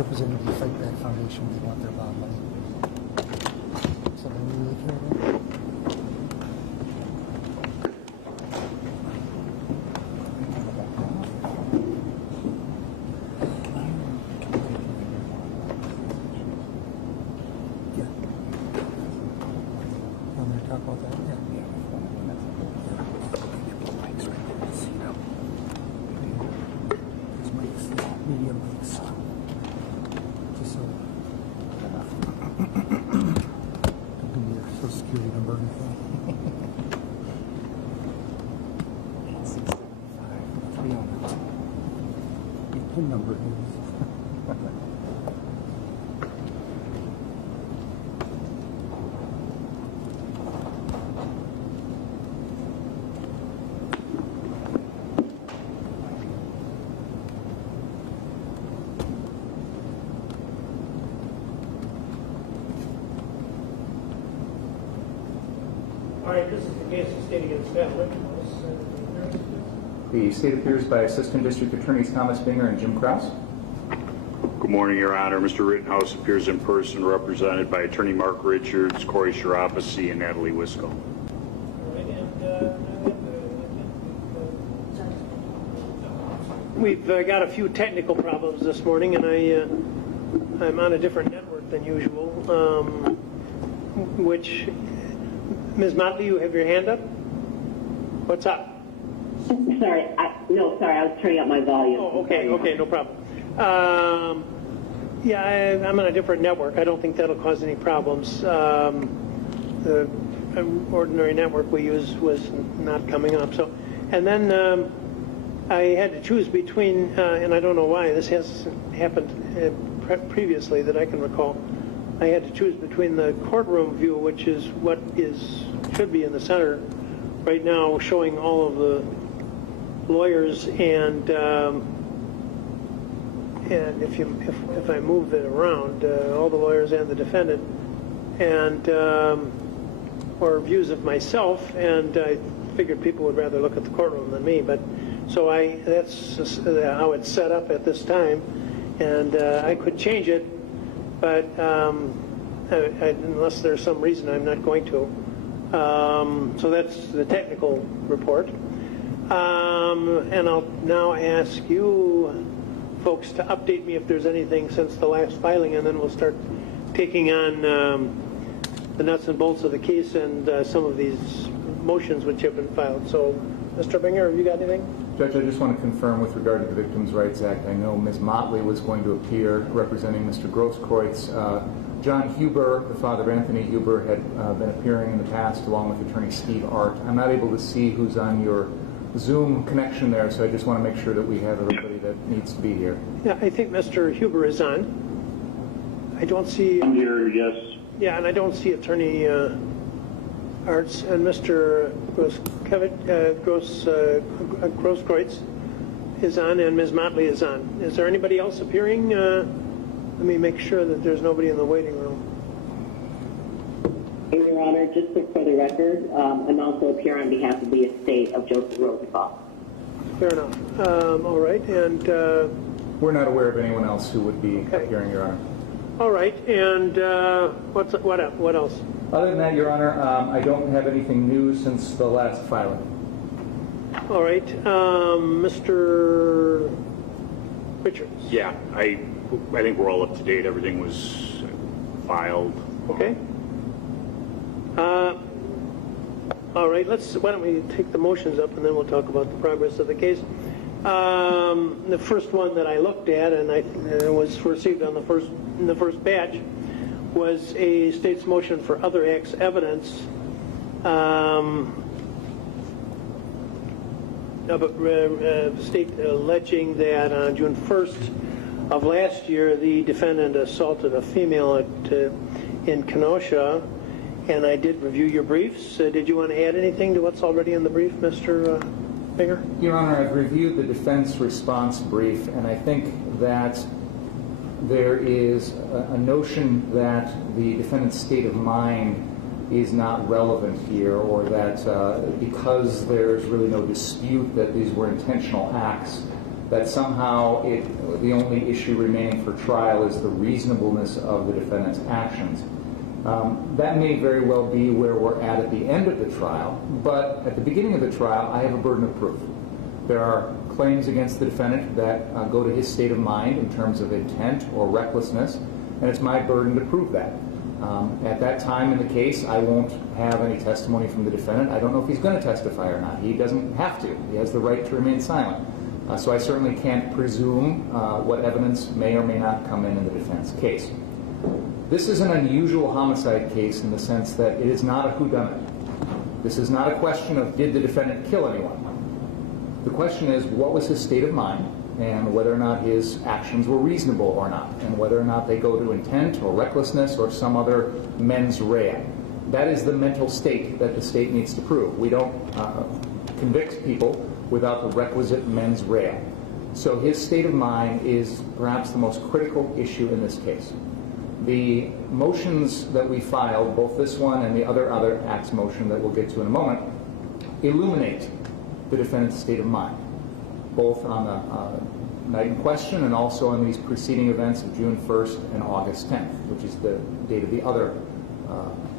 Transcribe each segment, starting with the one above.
representative of the Fight Back Foundation. They want their bond money. Something we really care about. All right, this is the case of State against Rittenhouse. The state appears by Assistant District Attorneys Thomas Binger and Jim Krause. Good morning, Your Honor. Mr. Rittenhouse appears in person, represented by Attorney Mark Richards, Corey Shirapasi, and Natalie Wisco. All right, and we've got a few technical problems this morning, and I'm on a different network than usual, which... Ms. Motley, you have your hand up? What's up? Sorry, I was turning up my volume. Oh, okay, no problem. Yeah, I'm on a different network. I don't think that'll cause any problems. The ordinary network we use was not coming up. So, and then I had to choose between, and I don't know why, this hasn't happened previously that I can recall. I had to choose between the courtroom view, which is what should be in the center right now, showing all of the lawyers, and if I move it around, all the lawyers and the defendant, and or views of myself, and I figured people would rather look at the courtroom than me, but so that's just how it's set up at this time, and I could change it. But unless there's some reason, I'm not going to. So that's the technical report. And I'll now ask you folks to update me if there's anything since the last filing, and then we'll start taking on the nuts and bolts of the case and some of these motions which have been filed. So, Mr. Binger, have you got anything? Judge, I just want to confirm with regard to the Victims' Rights Act, I know Ms. Motley was going to appear representing Mr. Grosskreutz. John Huber, the father of Anthony Huber, had been appearing in the past along with attorney Steve Art. I'm not able to see who's on your Zoom connection there, so I just want to make sure that we have everybody that needs to be here. Yeah, I think Mr. Huber is on. I don't see... I'm here, yes. Yeah, and I don't see attorney Arts, and Mr. Grosskreutz is on, and Ms. Motley is on. Is there anybody else appearing? Let me make sure that there's nobody in the waiting room. Your Honor, just for the record, I'm also appear on behalf of the estate of Joseph Rosenthal. Fair enough. All right, and... We're not aware of anyone else who would be appearing, Your Honor. All right, and what else? Other than that, Your Honor, I don't have anything new since the last filing. All right, Mr. Richards. Yeah, I think we're all up to date. Everything was filed. Okay. All right, why don't we take the motions up, and then we'll talk about the progress of the case. The first one that I looked at, and I was received on the first batch, was a state's motion for other acts evidence, state alleging that on June 1st of last year, the defendant assaulted a female in Kenosha, and I did review your briefs. Did you want to add anything to what's already in the brief, Mr. Binger? Your Honor, I've reviewed the defense response brief, and I think that there is a notion that the defendant's state of mind is not relevant here, or that because there's really no dispute that these were intentional acts, that somehow the only issue remaining for trial is the reasonableness of the defendant's actions. That may very well be where we're at the end of the trial, but at the beginning of the trial, I have a burden of proof. There are claims against the defendant that go to his state of mind in terms of intent or recklessness, and it's my burden to prove that. At that time in the case, I won't have any testimony from the defendant. I don't know if he's going to testify or not. He doesn't have to. He has the right to remain silent. So I certainly can't presume what evidence may or may not come in the defense case. This is an unusual homicide case in the sense that it is not a whodunit. This is not a question of did the defendant kill anyone. The question is what was his state of mind and whether or not his actions were reasonable or not, and whether or not they go to intent or recklessness or some other mens rea. That is the mental state that the state needs to prove. We don't convict people without the requisite mens rea. So his state of mind is perhaps the most critical issue in this case. The motions that we filed, both this one and the other acts motion that we'll get to in a moment, illuminate the defendant's state of mind, both on the night in question and also on these preceding events of June 1st and August 10th, which is the date of the other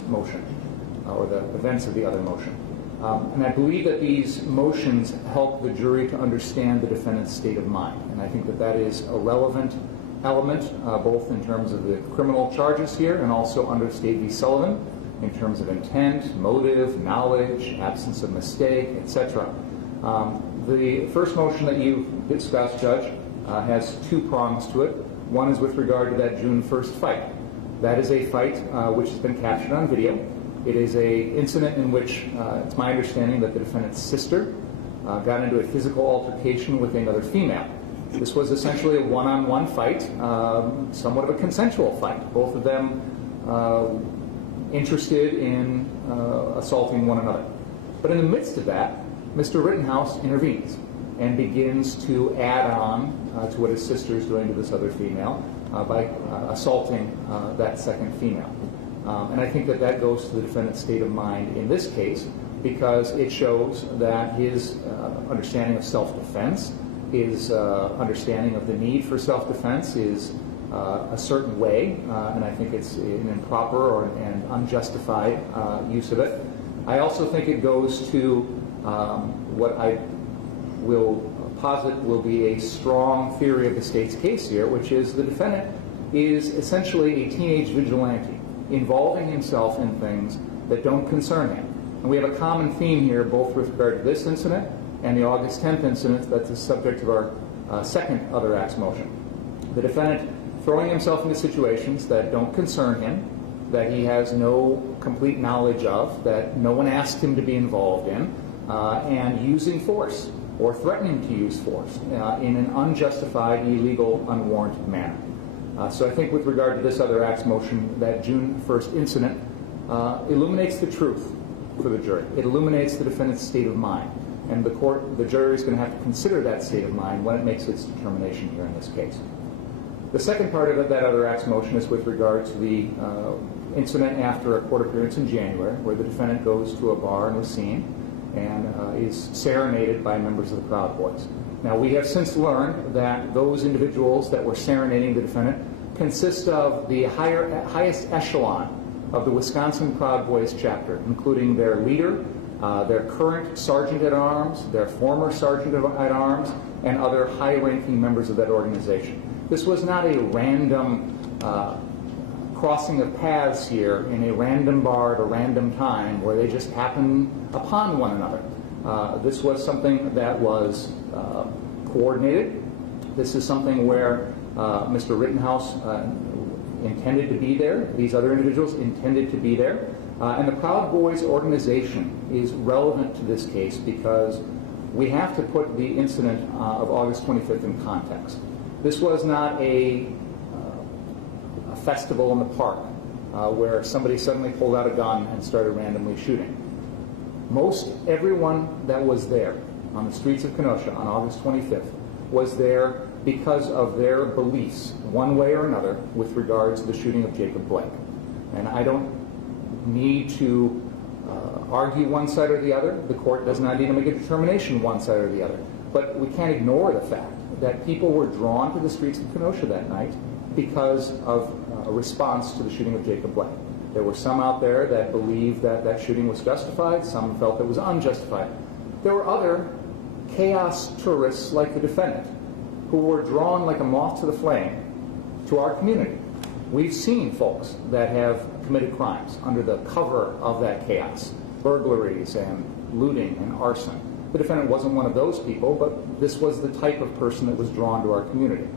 motion, or the events of the other motion. And I believe that these motions help the jury to understand the defendant's state of mind. And I think that that is a relevant element, both in terms of the criminal charges here and also under State v. Sullivan, in terms of intent, motive, knowledge, absence of mistake, etc. The first motion that you discussed, Judge, has two prongs to it. One is with regard to that June 1st fight. That is a fight which has been captured on video. It is an incident in which it's my understanding that the defendant's sister got into a physical altercation with another female. This was essentially a one-on-one fight, somewhat of a consensual fight. Both of them interested in assaulting one another. But in the midst of that, Mr. Rittenhouse intervenes and begins to add on to what his sister is doing to this other female by assaulting that second female. And I think that that goes to the defendant's state of mind in this case because it shows that his understanding of self-defense, his understanding of the need for self-defense is a certain way, and I think it's an improper and unjustified use of it. I also think it goes to what I will posit will be a strong theory of the state's case here, which is the defendant is essentially a teenage vigilante involving himself in things that don't concern him. And we have a common theme here, both with regard to this incident and the August 10th incident that's the subject of our second other acts motion. The defendant throwing himself into situations that don't concern him, that he has no complete knowledge of, that no one asked him to be involved in, and using force or threatening to use force in an unjustified, illegal, unwarranted manner. So I think with regard to this other acts motion, that June 1st incident illuminates the truth for the jury. It illuminates the defendant's state of mind. And the jury is going to have to consider that state of mind when it makes its determination here in this case. The second part of that other acts motion is with regard to the incident after a court appearance in January, where the defendant goes to a bar in Racine and is serenaded by members of the Proud Boys. Now, we have since learned that those individuals that were serenading the defendant consist of the highest echelon of the Wisconsin Proud Boys chapter, including their leader, their current sergeant at arms, their former sergeant at arms, and other high-ranking members of that organization. This was not a random crossing of paths here in a random bar at a random time where they just happened upon one another. This was something that was coordinated. This is something where Mr. Rittenhouse intended to be there. These other individuals intended to be there. And the Proud Boys organization is relevant to this case because we have to put the incident of August 25th in context. This was not a festival in the park where somebody suddenly pulled out a gun and started randomly shooting. Most everyone that was there on the streets of Kenosha on August 25th was there because of their beliefs, one way or another, with regards to the shooting of Jacob Blake. And I don't need to argue one side or the other. The court does not need to make a determination one side or the other. But we can't ignore the fact that people were drawn to the streets of Kenosha that night because of a response to the shooting of Jacob Blake. There were some out there that believed that that shooting was justified. Some felt it was unjustified. There were other chaos tourists like the defendant who were drawn like a moth to the flame to our community. We've seen folks that have committed crimes under the cover of that chaos, burglaries and looting and arson. The defendant wasn't one of those people, but this was the type of person that was drawn to our community.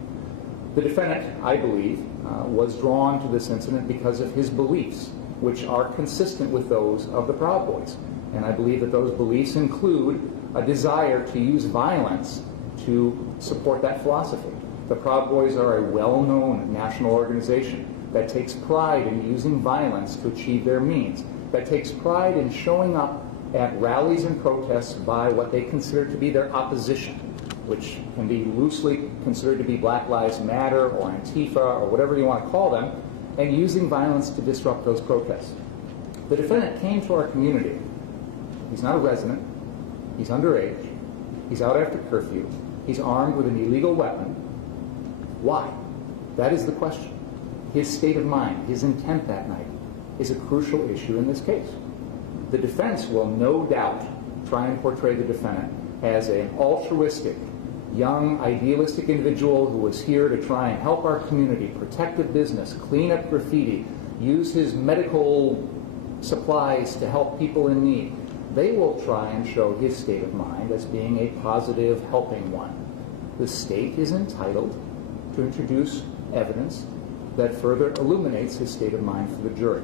The defendant, I believe, was drawn to this incident because of his beliefs, which are consistent with those of the Proud Boys. And I believe that those beliefs include a desire to use violence to support that philosophy. The Proud Boys are a well-known national organization that takes pride in using violence to achieve their means, that takes pride in showing up at rallies and protests by what they consider to be their opposition, which can be loosely considered to be Black Lives Matter or Antifa or whatever you want to call them, and using violence to disrupt those protests. The defendant came to our community. He's not a resident. He's underage. He's out after curfew. He's armed with an illegal weapon. Why? That is the question. His state of mind, his intent that night, is a crucial issue in this case. The defense will no doubt try and portray the defendant as an altruistic, young, idealistic individual who was here to try and help our community, protect the business, clean up graffiti, use his medical supplies to help people in need. They will try and show his state of mind as being a positive, helping one. The state is entitled to introduce evidence that further illuminates his state of mind for the jury.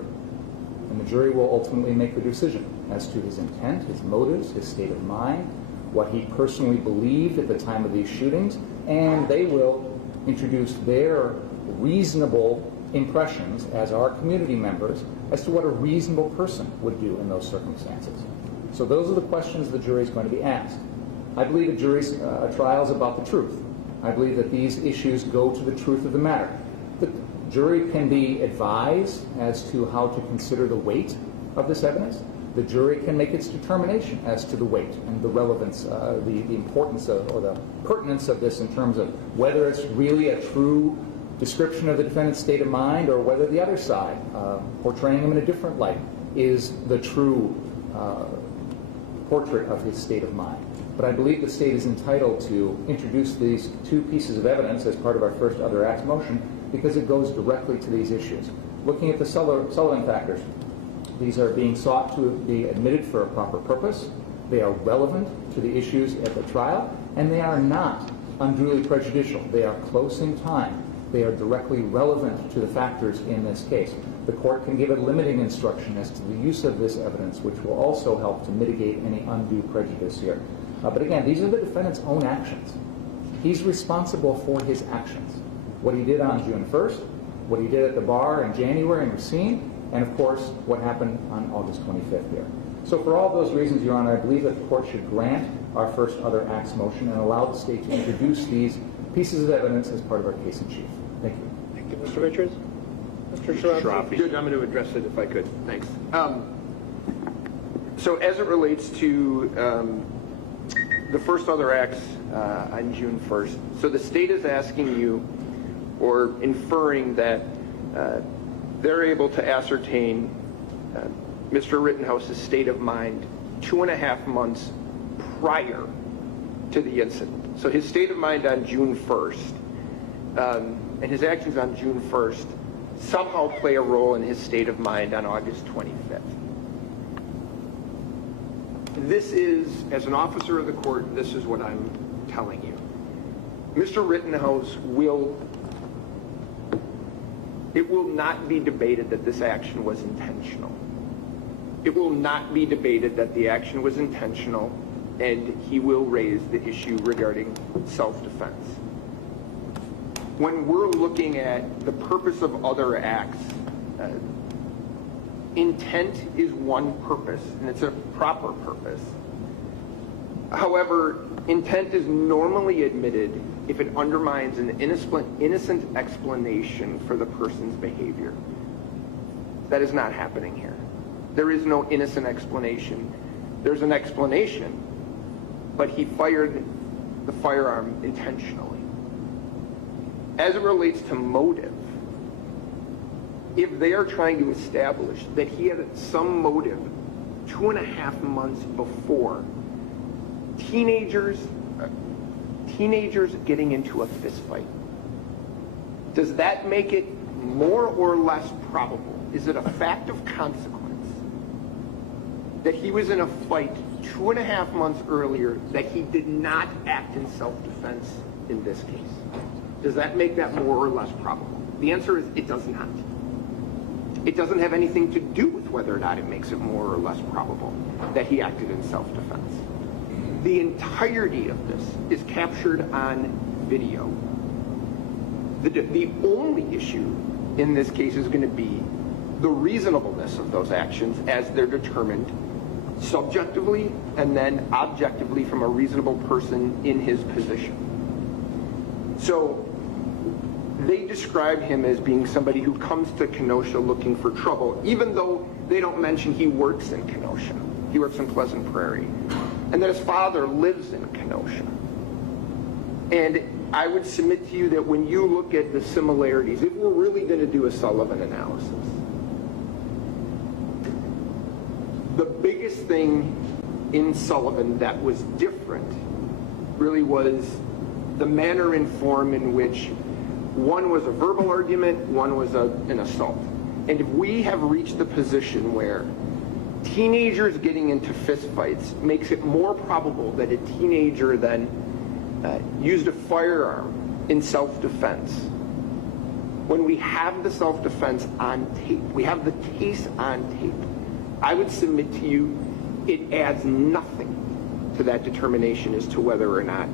And the jury will ultimately make the decision as to his intent, his motives, his state of mind, what he personally believed at the time of these shootings, and they will introduce their reasonable impressions as our community members as to what a reasonable person would do in those circumstances. So those are the questions the jury is going to be asked. I believe a jury's trial is about the truth. I believe that these issues go to the truth of the matter. The jury can be advised as to how to consider the weight of this evidence. The jury can make its determination as to the weight and the relevance, the importance of, or the pertinence of this in terms of whether it's really a true description of the defendant's state of mind or whether the other side, portraying him in a different light, is the true portrait of his state of mind. But I believe the state is entitled to introduce these two pieces of evidence as part of our first other acts motion because it goes directly to these issues. Looking at the Sullivan factors, these are being sought to be admitted for a proper purpose. They are relevant to the issues at the trial, and they are not unduly prejudicial. They are close in time. They are directly relevant to the factors in this case. The court can give a limiting instruction as to the use of this evidence, which will also help to mitigate any undue prejudice here. But again, these are the defendant's own actions. He's responsible for his actions. What he did on June 1st, what he did at the bar in January in Racine, and of course, what happened on August 25th here. So for all those reasons, Your Honor, I believe that the court should grant our first other acts motion and allow the state to introduce these pieces of evidence as part of our case in chief. Thank you. Thank you, Mr. Richards. Mr. Sharafi. Judge, I'm going to address it if I could. Thanks. So as it relates to the first other acts on June 1st, so the state is asking you or inferring that they're able to ascertain Mr. Rittenhouse's state of mind 2.5 months prior to the incident. So his state of mind on June 1st and his actions on June 1st somehow play a role in his state of mind on August 25th. This is, as an officer of the court, this is what I'm telling you. Mr. Rittenhouse it will not be debated that this action was intentional. It will not be debated that the action was intentional, and he will raise the issue regarding self-defense. When we're looking at the purpose of other acts, intent is one purpose, and it's a proper purpose. However, intent is normally admitted if it undermines an innocent explanation for the person's behavior. That is not happening here. There is no innocent explanation. There's an explanation, but he fired the firearm intentionally. as it relates to motive, if they are trying to establish that he had some motive 2.5 months before, teenagers getting into a fist fight, does that make it more or less probable? Is it a fact of consequence that he was in a fight 2.5 months earlier that he did not act in self-defense in this case? Does that make that more or less probable? The answer is it does not. It doesn't have anything to do with whether or not it makes it more or less probable that he acted in self-defense. The entirety of this is captured on video. The only issue in this case is going to be the reasonableness of those actions as they're determined subjectively and then objectively from a reasonable person in his position. So they describe him as being somebody who comes to Kenosha looking for trouble, even though they don't mention he works in Kenosha. He works in Pleasant Prairie. And that his father lives in Kenosha. And I would submit to you that when you look at the similarities, if we're really going to do a Sullivan analysis, the biggest thing in Sullivan that was different really was the manner and form in which one was a verbal argument, one was an assault. And if we have reached the position where teenagers getting into fistfights makes it more probable that a teenager then used a firearm in self-defense, when we have the self-defense on tape, we have the case on tape, I would submit to you it adds nothing to that determination as to whether or not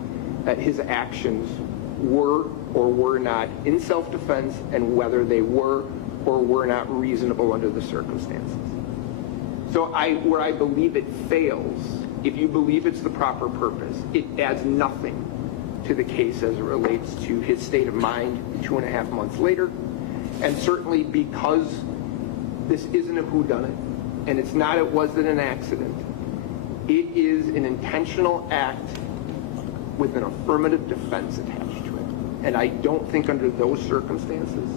his actions were or were not in self-defense and whether they were or were not reasonable under the circumstances. So where I believe it fails, if you believe it's the proper purpose, it adds nothing to the case as it relates to his state of mind 2.5 months later. And certainly because this isn't a whodunit, and it wasn't an accident, it is an intentional act with an affirmative defense attached to it. And I don't think under those circumstances,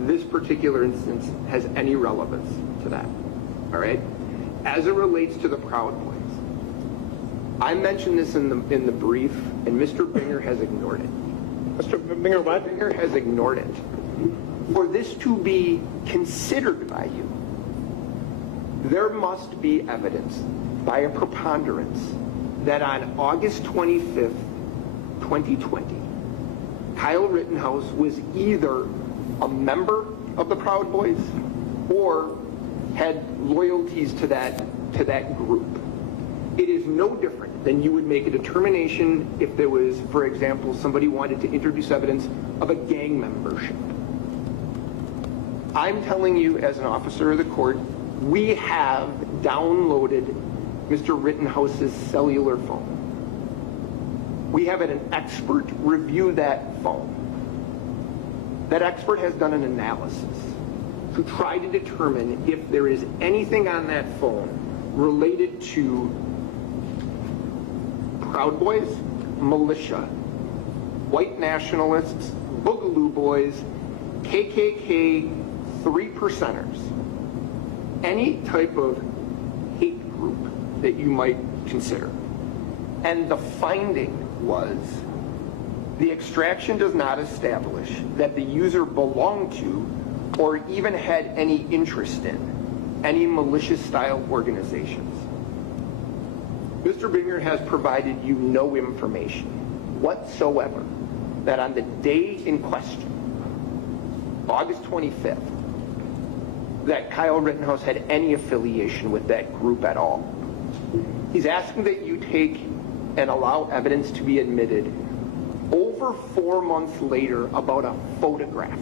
this particular instance has any relevance to that. All right? As it relates to the Proud Boys, I mentioned this in the brief, and Mr. Binger has ignored it. Mr. Binger, what? Mr. Binger has ignored it. For this to be considered by you, there must be evidence by a preponderance that on August 25th, 2020, Kyle Rittenhouse was either a member of the Proud Boys or had loyalties to that group. It is no different than you would make a determination if there was, for example, somebody wanted to introduce evidence of a gang membership. I'm telling you as an officer of the court, we have downloaded Mr. Rittenhouse's cellular phone. We have an expert review that phone. That expert has done an analysis to try to determine if there is anything on that phone related to Proud Boys, militia, white nationalists, Boogaloo Boys, KKK, 3%ers, any type of hate group that you might consider. And the finding was the extraction does not establish that the user belonged to or even had any interest in any malicious style organizations. Mr. Binger has provided you no information whatsoever that on the day in question, August 25th, that Kyle Rittenhouse had any affiliation with that group at all. He's asking that you take and allow evidence to be admitted over 4 months later about a photograph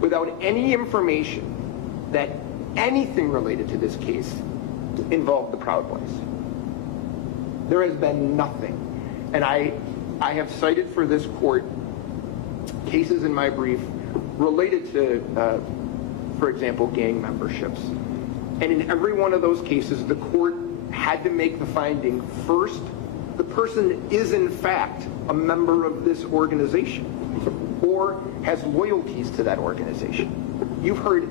without any information that anything related to this case involved the Proud Boys. There has been nothing. And I have cited for this court cases in my brief related to, for example, gang memberships. And in every one of those cases, the court had to make the finding first, the person is in fact a member of this organization or has loyalties to that organization. You've heard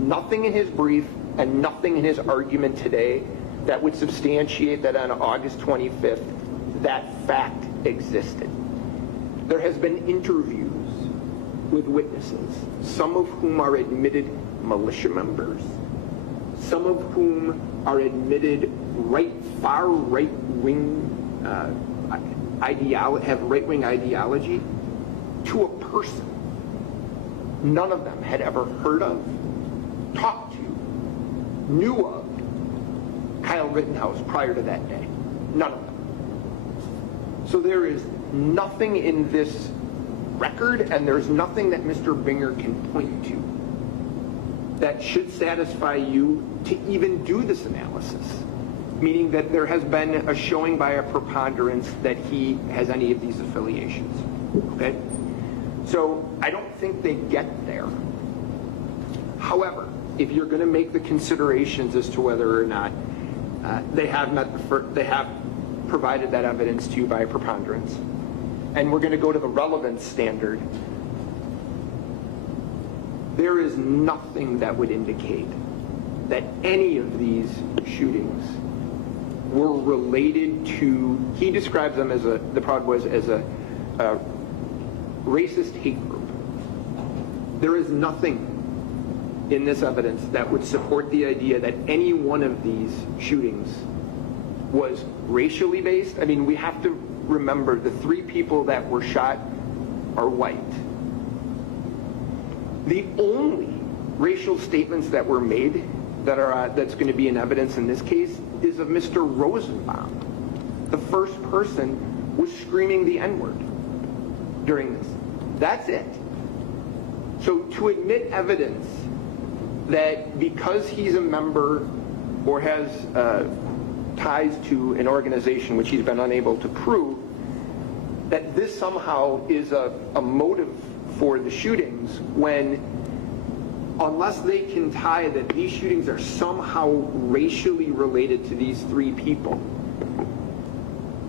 nothing in his brief and nothing in his argument today that would substantiate that on August 25th that fact existed. There has been interviews with witnesses, some of whom are admitted militia members, some of whom are admitted far right-wing have right-wing ideology, to a person none of them had ever heard of, talked to, knew of Kyle Rittenhouse prior to that day. None of them. So there is nothing in this record, and there's nothing that Mr. Binger can point to that should satisfy you to even do this analysis, meaning that there has been a showing by a preponderance that he has any of these affiliations. Okay? So I don't think they get there. However, if you're going to make the considerations as to whether or not they have provided that evidence to you by a preponderance, and we're going to go to the relevance standard, there is nothing that would indicate that any of these shootings were related to, he describes them as the Proud Boys as a racist hate group. There is nothing in this evidence that would support the idea that any one of these shootings was racially based. I mean, we have to remember the 3 people that were shot are white. The only racial statements that were made that's going to be in evidence in this case is of Mr. Rosenbaum. The first person was screaming the N-word during this. That's it. So to admit evidence that because he's a member or has ties to an organization which he's been unable to prove, that this somehow is a motive for the shootings, when unless they can tie that these shootings are somehow racially related to these 3 people,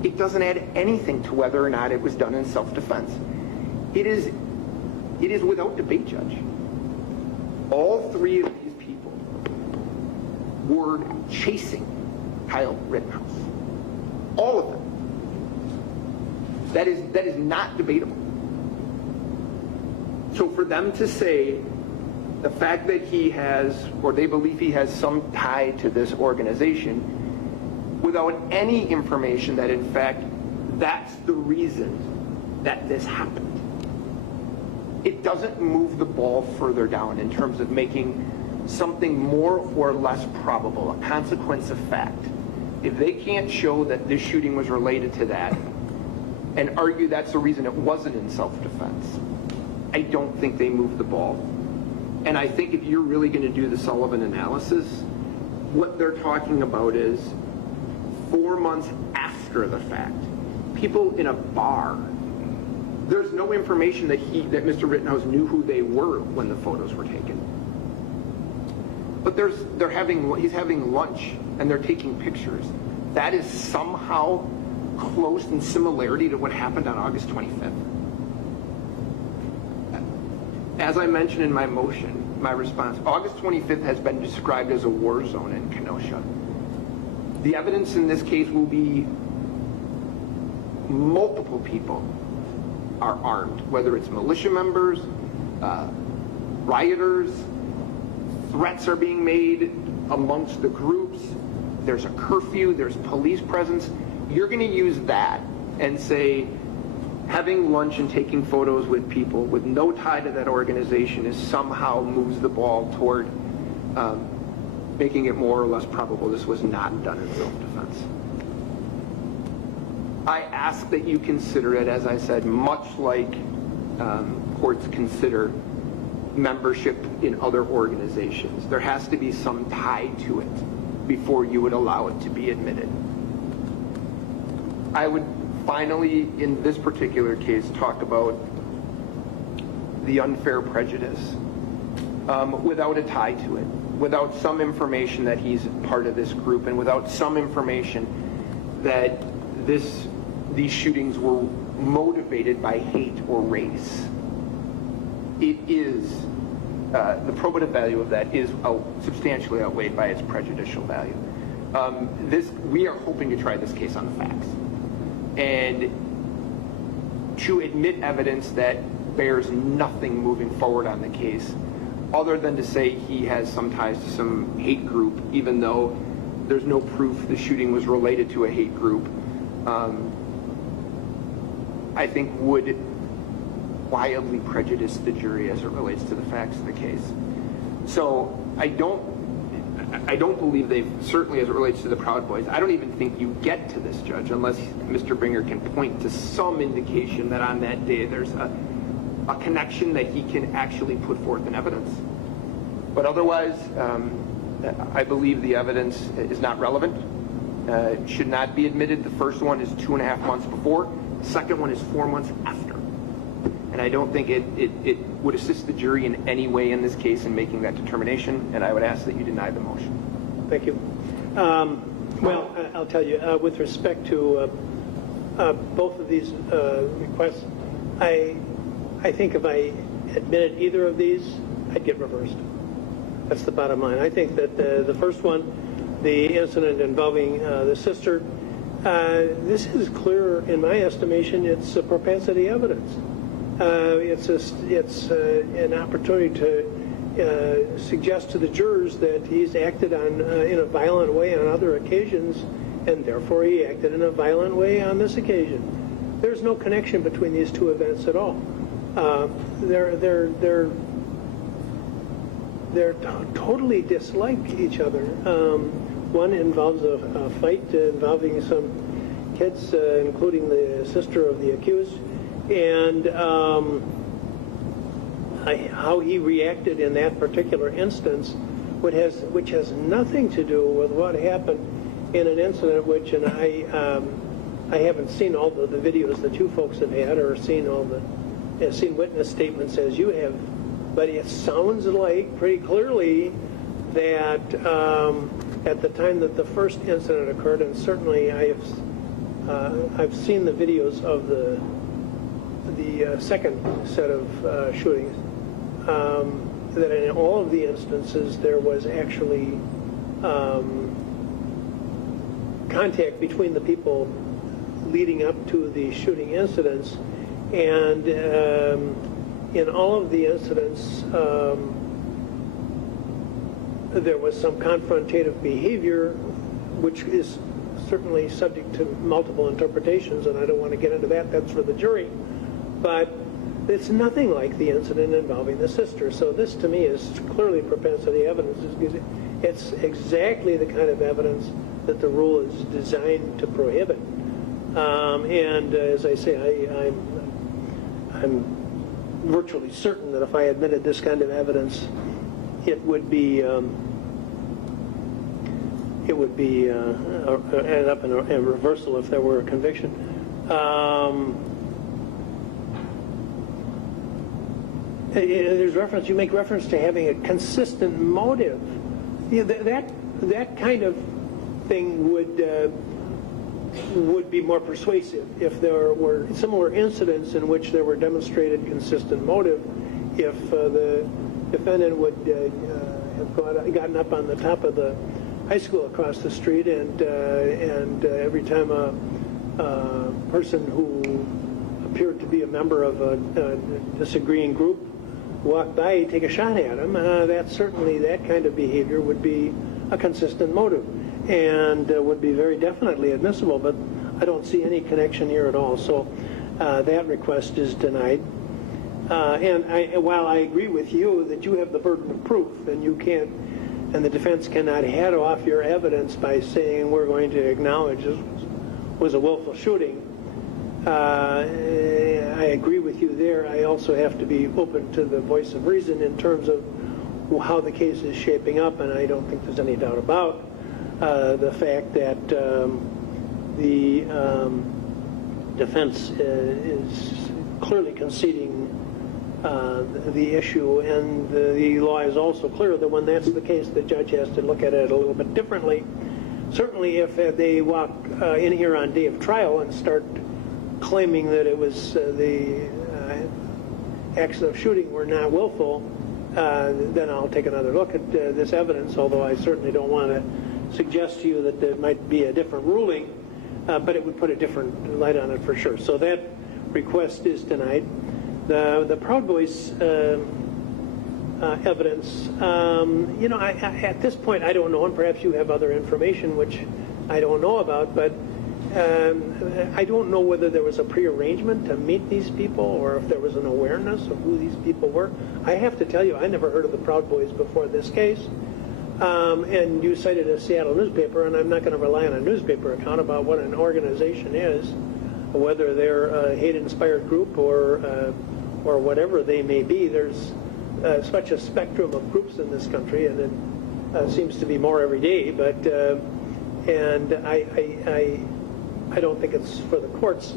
it doesn't add anything to whether or not it was done in self-defense. It is without debate, Judge. All 3 of these people were chasing Kyle Rittenhouse. All of them. That is not debatable. So for them to say the fact that he has, or they believe he has some tie to this organization, without any information that in fact that's the reason that this happened, it doesn't move the ball further down in terms of making something more or less probable, a consequence of fact. If they can't show that this shooting was related to that and argue that's the reason it wasn't in self-defense, I don't think they move the ball. And I think if you're really going to do the Sullivan analysis, what they're talking about is 4 months after the fact, people in a bar, there's no information that Mr. Rittenhouse knew who they were when the photos were taken. But he's having lunch and they're taking pictures. That is somehow close in similarity to what happened on August 25th. As I mentioned in my motion, my response, August 25th has been described as a war zone in Kenosha. The evidence in this case will be multiple people are armed, whether it's militia members, rioters, threats are being made amongst the groups, there's a curfew, there's police presence. You're going to use that and say having lunch and taking photos with people with no tie to that organization is somehow moves the ball toward making it more or less probable this was not done in self-defense. I ask that you consider it, as I said, much like courts consider membership in other organizations. There has to be some tie to it before you would allow it to be admitted. I would finally, in this particular case, talk about the unfair prejudice without a tie to it, without some information that he's part of this group, and without some information that this these shootings were motivated by hate or race, it is, the probative value of that is substantially outweighed by its prejudicial value. We are hoping to try this case on the facts. And to admit evidence that bears nothing moving forward on the case, other than to say he has some ties to some hate group, even though there's no proof the shooting was related to a hate group, I think would wildly prejudice the jury as it relates to the facts of the case. So I don't believe they've, certainly as it relates to the Proud Boys, I don't even think you get to this, Judge, unless Mr. Bringer can point to some indication that on that day there's a connection that he can actually put forth in evidence. But otherwise, I believe the evidence is not relevant. It should not be admitted. The first one is 2.5 months before. The second one is 4 months after. And I don't think it would assist the jury in any way in this case in making that determination, and I would ask that you deny the motion. Thank you. Well, I'll tell you, with respect to both of these requests, I think if I admitted either of these, I'd get reversed. That's the bottom line. I think that the first one, the incident involving the sister, this is clear, in my estimation, it's a propensity evidence. It's an opportunity to suggest to the jurors that he's acted on in a violent way on other occasions, and therefore he acted in a violent way on this occasion. There's no connection between these two events at all. They're totally dislike each other. One involves a fight involving some kids, including the sister of the accused, and how he reacted in that particular instance, which has nothing to do with what happened in an incident which, and I haven't seen all the videos that you folks have had, or seen witness statements as you have, but it sounds like pretty clearly that at the time that the first incident occurred, and certainly I've seen the videos of the second set of shootings, that in all of the instances there was actually contact between the people leading up to the shooting incidents, and in all of the incidents there was some confrontative behavior, which is certainly subject to multiple interpretations, and I don't want to get into that. That's for the jury. But it's nothing like the incident involving the sister. So this, to me, is clearly propensity evidence. It's exactly the kind of evidence that the rule is designed to prohibit. And as I say, I'm virtually certain that if I admitted this kind of evidence, it would be end up in a reversal if there were a conviction. There's reference. You make reference to having a consistent motive. That kind of thing would be more persuasive if there were similar incidents in which there were demonstrated consistent motive. If the defendant would have gotten up on the top of the high school across the street, and every time a person who appeared to be a member of a disagreeing group walked by, he'd take a shot at him. That kind of behavior would be a consistent motive, and would be very definitely admissible. But I don't see any connection here at all. So that request is denied. While I agree with you that you have the burden of proof, and you can't, and the defense cannot head off your evidence by saying we're going to acknowledge this was a willful shooting, I agree with you there. I also have to be open to the voice of reason in terms of how the case is shaping up, and I don't think there's any doubt about the fact that the defense is clearly conceding the issue, and the law is also clear that when that's the case, the judge has to look at it a little bit differently. Certainly if they walk in here on day of trial and start claiming that it was the acts of shooting were not willful, then I'll take another look at this evidence, although I certainly don't want to suggest to you that there might be a different ruling, but it would put a different light on it for sure. So that request is denied. The Proud Boys evidence, at this point I don't know, and perhaps you have other information which I don't know about, but I don't know whether there was a prearrangement to meet these people or if there was an awareness of who these people were. I have to tell you, I never heard of the Proud Boys before this case. And you cited a Seattle newspaper, and I'm not going to rely on a newspaper account about what an organization is, whether they're a hate-inspired group or whatever they may be. There's such a spectrum of groups in this country, and it seems to be more every day. But and I don't think it's for the courts,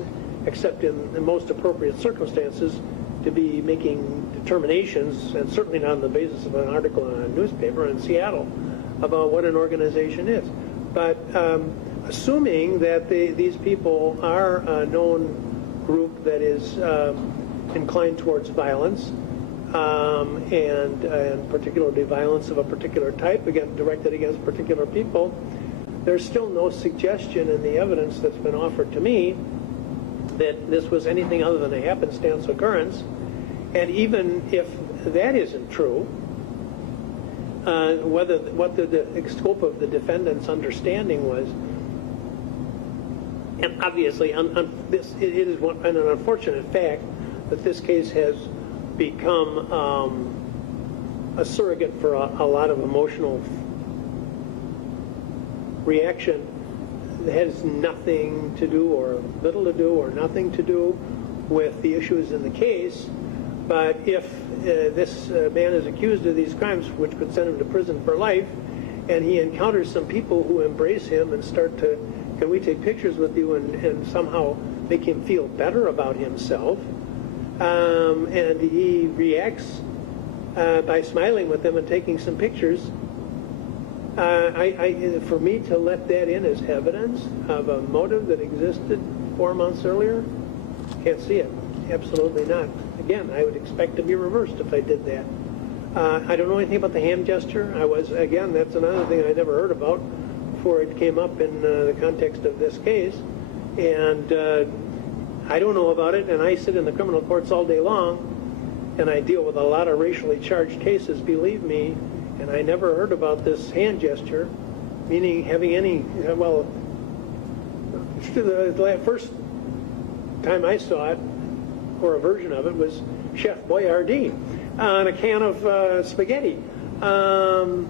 except in the most appropriate circumstances, to be making determinations, and certainly not on the basis of an article in a newspaper in Seattle, about what an organization is. But assuming that these people are a known group that is inclined towards violence, and particularly violence of a particular type, again, directed against particular people, there's still no suggestion in the evidence that's been offered to me that this was anything other than a happenstance occurrence. And even if that isn't true, what the scope of the defendant's understanding was, and obviously it is an unfortunate fact that this case has become a surrogate for a lot of emotional reaction that has nothing to do, or little to do, or nothing to do with the issues in the case. But if this man is accused of these crimes, which could send him to prison for life, and he encounters some people who embrace him and start to, can we take pictures with you, and somehow make him feel better about himself, and he reacts by smiling with them and taking some pictures, for me to let that in as evidence of a motive that existed 4 months earlier, can't see it. Absolutely not. Again, I would expect to be reversed if I did that. I don't know anything about the hand gesture. Again, that's another thing I never heard about before it came up in the context of this case. And I don't know about it, and I sit in the criminal courts all day long, and I deal with a lot of racially charged cases, believe me, and I never heard about this hand gesture, meaning having any, well, the first time I saw it, or a version of it, was Chef Boyardee on a can of spaghetti. Your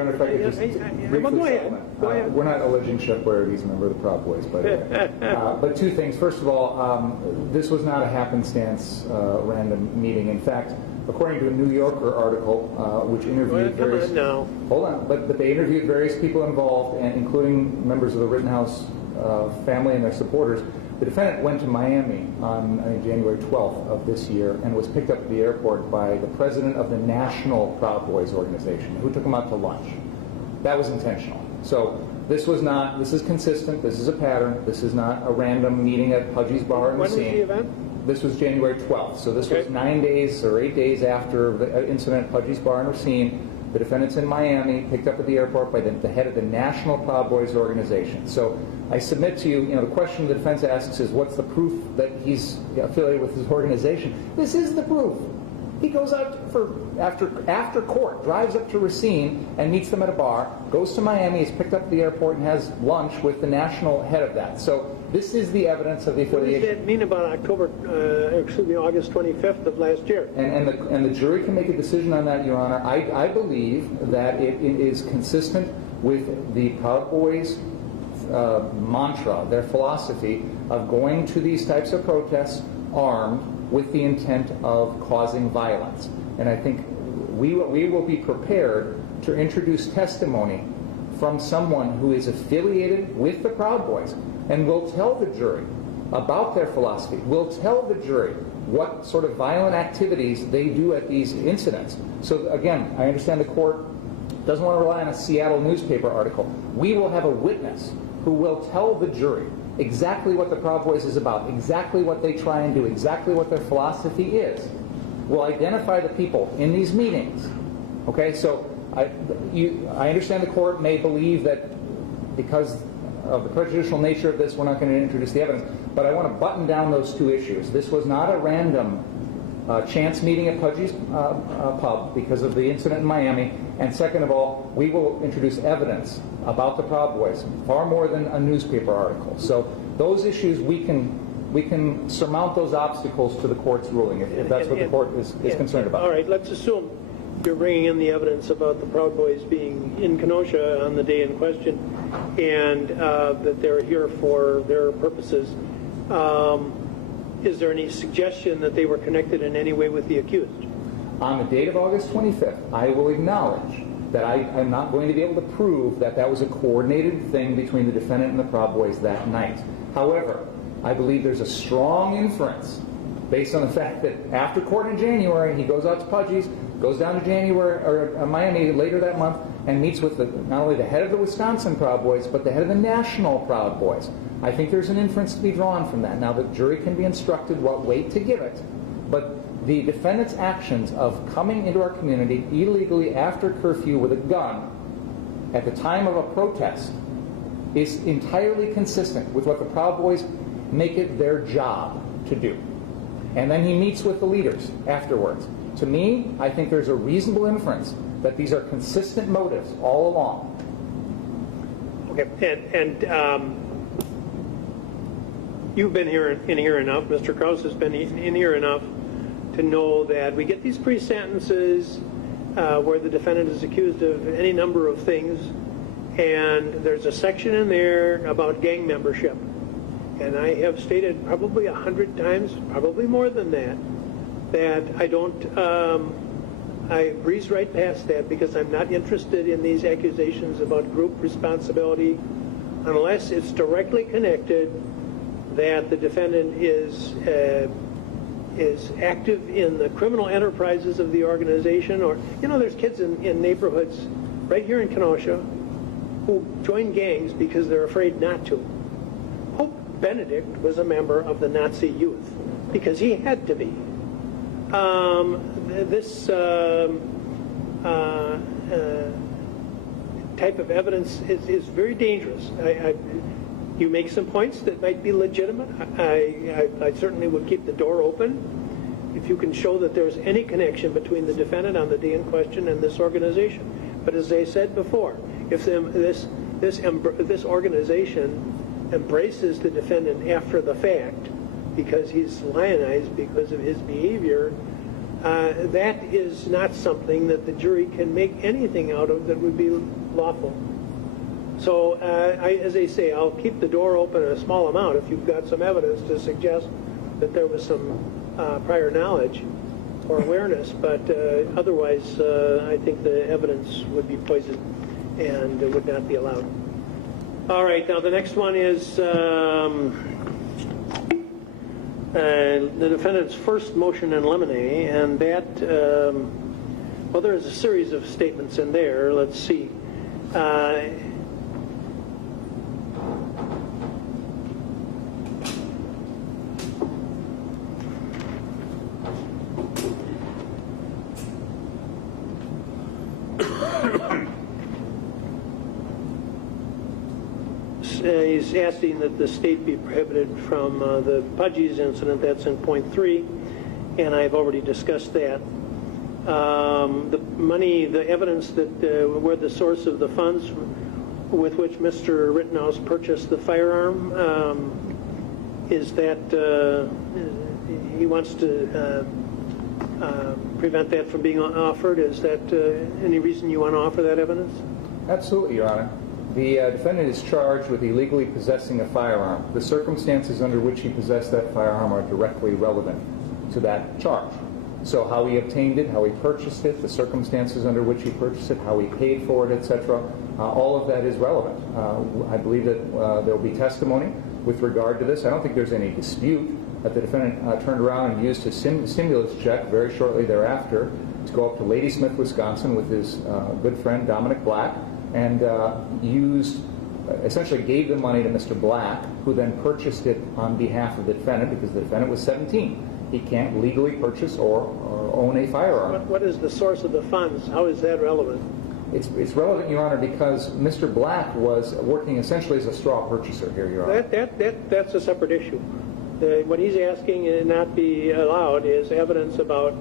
Honor, if I could just briefly go ahead. supplement. Go ahead. We're not alleging Chef Boyardee's a member of the Proud Boys, by the way. But two things. First of all, this was not a happenstance random meeting. In fact, according to a New Yorker article, which interviewed various... Hold on. But they interviewed various people involved, and including members of the Rittenhouse family and their supporters. The defendant went to Miami on January 12th of this year and was picked up at the airport by the president of the National Proud Boys organization, who took him out to lunch. That was intentional. So this is consistent, this is a pattern, this is not a random meeting at Pudgy's Bar in the scene. When was the event? This was January 12th, so this was 9 days or 8 days after the incident at Pudgy's Bar in Racine. The defendant's in Miami, picked up at the airport by the head of the National Proud Boys organization. So I submit to you, the question the defense asks is, what's the proof that he's affiliated with his organization? This is the proof. He goes out after court, drives up to Racine and meets them at a bar, goes to Miami, is picked up at the airport, and has lunch with the national head of that. So this is the evidence of the affiliation. What does that mean about August 25th of last year? And the jury can make a decision on that, Your Honor. I believe that it is consistent with the Proud Boys' mantra, their philosophy of going to these types of protests armed with the intent of causing violence. And I think we will be prepared to introduce testimony from someone who is affiliated with the Proud Boys, and will tell the jury about their philosophy, will tell the jury what sort of violent activities they do at these incidents. So again, I understand the court doesn't want to rely on a Seattle newspaper article. We will have a witness who will tell the jury exactly what the Proud Boys is about, exactly what they try and do, exactly what their philosophy is. We'll identify the people in these meetings. Okay, so I understand the court may believe that because of the prejudicial nature of this, we're not going to introduce the evidence, but I want to button down those two issues. This was not a random chance meeting at Pudgy's pub because of the incident in Miami, and second of all, we will introduce evidence about the Proud Boys, far more than a newspaper article. So those issues, we can surmount those obstacles to the court's ruling, if that's what the court is concerned about. All right, let's assume you're bringing in the evidence about the Proud Boys being in Kenosha on the day in question, and that they're here for their purposes. Is there any suggestion that they were connected in any way with the accused? On the date of August 25th, I will acknowledge that I am not going to be able to prove that that was a coordinated thing between the defendant and the Proud Boys that night. However, I believe there's a strong inference based on the fact that after court in January, he goes out to Pudgy's, goes down to Miami later that month, and meets with not only the head of the Wisconsin Proud Boys, but the head of the national Proud Boys. I think there's an inference to be drawn from that. Now, the jury can be instructed what weight to give it, but the defendant's actions of coming into our community illegally after curfew with a gun at the time of a protest is entirely consistent with what the Proud Boys make it their job to do. And then he meets with the leaders afterwards. To me, I think there's a reasonable inference that these are consistent motives all along. Okay, and you've been in here enough, Mr. Krause has been in here enough to know that we get these pre-sentences where the defendant is accused of any number of things, and there's a section in there about gang membership. And I have stated probably 100 times, probably more than that, that I breeze right past that because I'm not interested in these accusations about group responsibility unless it's directly connected that the defendant is active in the criminal enterprises of the organization, or, there's kids in neighborhoods right here in Kenosha who join gangs because they're afraid not to. Pope Benedict was a member of the Nazi youth because he had to be. This type of evidence is very dangerous. You make some points that might be legitimate. I certainly would keep the door open if you can show that there's any connection between the defendant on the day in question and this organization. But as I said before, if this organization embraces the defendant after the fact because he's lionized because of his behavior, that is not something that the jury can make anything out of that would be lawful. So, as I say, I'll keep the door open a small amount if you've got some evidence to suggest that there was some prior knowledge or awareness, but otherwise I think the evidence would be poisoned and would not be allowed. All right, now the next one is the defendant's first motion in limine, and that, well, there's a series of statements in there. Let's see. He's asking that the state be prohibited from the Pudgy's incident. That's in point 3, and I've already discussed that. The money, the evidence that where the source of the funds with which Mr. Rittenhouse purchased the firearm is that he wants to prevent that from being offered. Is that any reason you want to offer that evidence? Absolutely, Your Honor. The defendant is charged with illegally possessing a firearm. The circumstances under which he possessed that firearm are directly relevant to that charge. So how he obtained it, how he purchased it, the circumstances under which he purchased it, how he paid for it, etc., all of that is relevant. I believe that there will be testimony with regard to this. I don't think there's any dispute that the defendant turned around and used his stimulus check very shortly thereafter to go up to Ladysmith, Wisconsin with his good friend Dominic Black, and used essentially gave the money to Mr. Black, who then purchased it on behalf of the defendant because the defendant was 17. He can't legally purchase or own a firearm. What is the source of the funds? How is that relevant? It's relevant, Your Honor, because Mr. Black was working essentially as a straw purchaser here, Your Honor. That's a separate issue. What he's asking and not be allowed is evidence about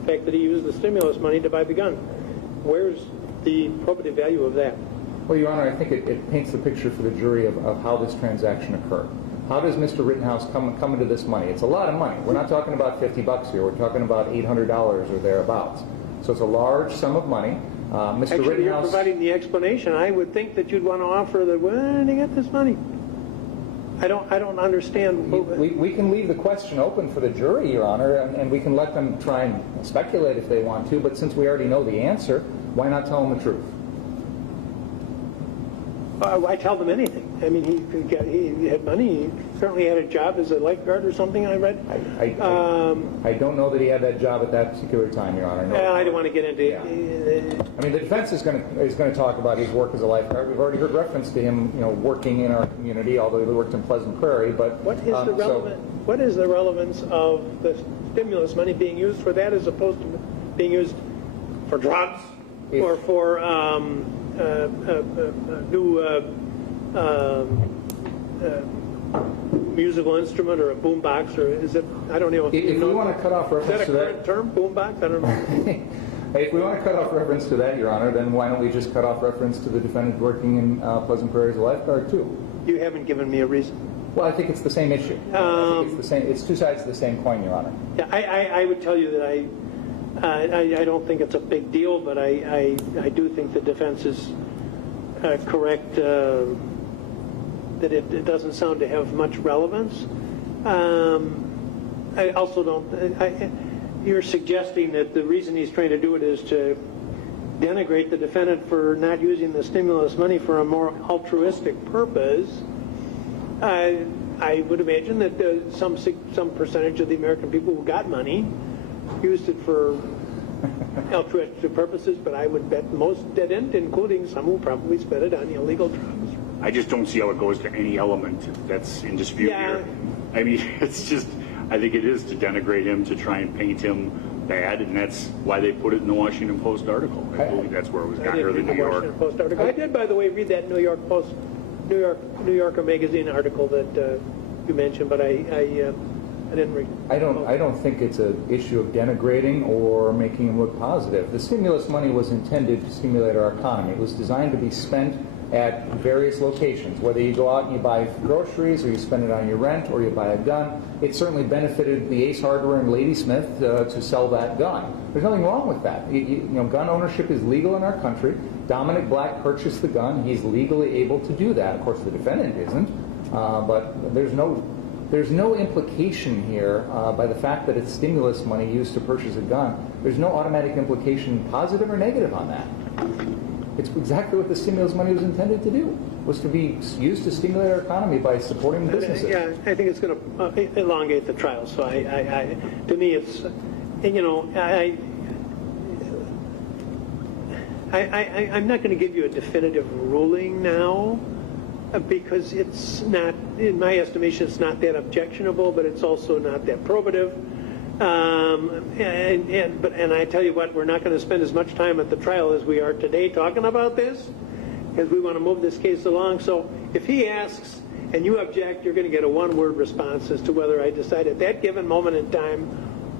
the fact that he used the stimulus money to buy the gun. Where's the probative value of that? Well, Your Honor, I think it paints the picture for the jury of how this transaction occurred. How does Mr. Rittenhouse come into this money? It's a lot of money. We're not talking about $50 here. We're talking about $800 or thereabouts. So it's a large sum of money. Mr. Actually, Rittenhouse, you're providing the explanation. I would think that you'd want to offer where did he get this money? I don't understand. we can leave the question open for the jury, Your Honor, and we can let them try and speculate if they want to, but since we already know the answer, why not tell them the truth? I tell them anything. I mean, he had money. He certainly had a job as a lifeguard or something, I read. I don't know that he had that job at that particular time, Your Honor. No. I don't want to get into I mean, the defense is going to talk about his work as a lifeguard. We've already heard reference to him, working in our community, although he worked in Pleasant Prairie. But what is the relevance of the stimulus money being used for that as opposed to being used for drugs or for new musical instrument or a boombox, or is it? I don't know. If we want to cut off reference to that, is that a current term, boombox? I don't know. If we want to cut off reference to that, Your Honor, then why don't we just cut off reference to the defendant working in Pleasant Prairie as a lifeguard too? You haven't given me a reason. Well, I think it's the same issue. I think it's the same. It's two sides of the same coin, Your Honor. Yeah, I would tell you that I don't think it's a big deal, but I do think the defense is correct that it doesn't sound to have much relevance. I also don't. You're suggesting that the reason he's trying to do it is to denigrate the defendant for not using the stimulus money for a more altruistic purpose. I would imagine that some percentage of the American people who got money used it for altruistic purposes, but I would bet most didn't, including some who probably spent it on illegal drugs. I just don't see how it goes to any element that's in dispute here. I mean, it's just, I think it is to denigrate him, to try and paint him bad, and that's why they put it in the Washington Post article. I believe that's where it was gotten, or the New York. Washington Post article. I did, by the way, read that New Yorker magazine article that you mentioned, but I didn't read. I don't think it's an issue of denigrating or making him look positive. The stimulus money was intended to stimulate our economy. It was designed to be spent at various locations, whether you go out and you buy groceries, or you spend it on your rent, or you buy a gun. It certainly benefited the Ace Hardware and Ladysmith to sell that gun. There's nothing wrong with that. Gun ownership is legal in our country. Dominic Black purchased the gun. He's legally able to do that. Of course, the defendant isn't, but there's no implication here by the fact that it's stimulus money used to purchase a gun. There's no automatic implication, positive or negative, on that. It's exactly what the stimulus money was intended to do, was to be used to stimulate our economy by supporting businesses. Yeah, I think it's going to elongate the trial. So to me, it's, I'm not going to give you a definitive ruling now, because it's not, in my estimation, it's not that objectionable, but it's also not that probative. And I tell you what, we're not going to spend as much time at the trial as we are today talking about this, because we want to move this case along. So if he asks and you object, you're going to get a one-word response as to whether I decide at that given moment in time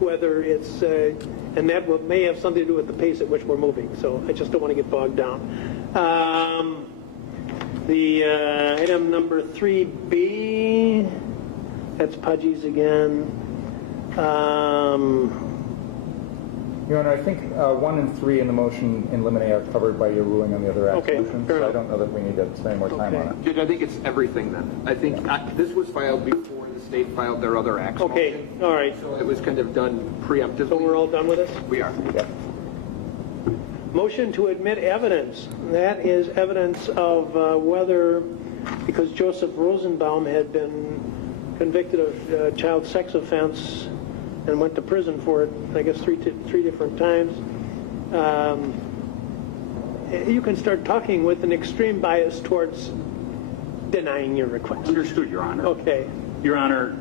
whether it's, and that may have something to do with the pace at which we're moving. So I just don't want to get bogged down. The item number 3B, that's Pudgy's again. Your Honor, I think 1 and 3 in the motion in limine are covered by your ruling on the other acts motion, so I don't know that we need to spend more time on it. Judge, I think it's everything then. I think this was filed before the state filed their other acts motion. All right. So it was kind of done preemptively. So we're all done with this? We are. Yep. Motion to admit evidence. That is evidence of whether, because Joseph Rosenbaum had been convicted of child sex offense and went to prison for it, I guess three different times. You can start talking with an extreme bias towards denying your request. Understood, Your Honor. Okay. Your Honor,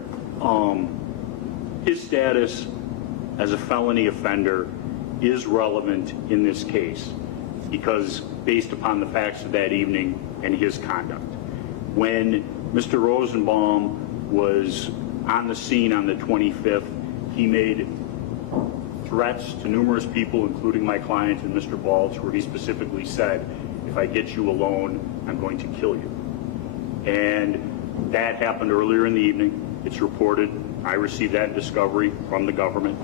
his status as a felony offender is relevant in this case because based upon the facts of that evening and his conduct. When Mr. Rosenbaum was on the scene on the 25th, he made threats to numerous people, including my client and Mr. Balch, where he specifically said, if I get you alone, I'm going to kill you. And that happened earlier in the evening. It's reported. I received that discovery from the government.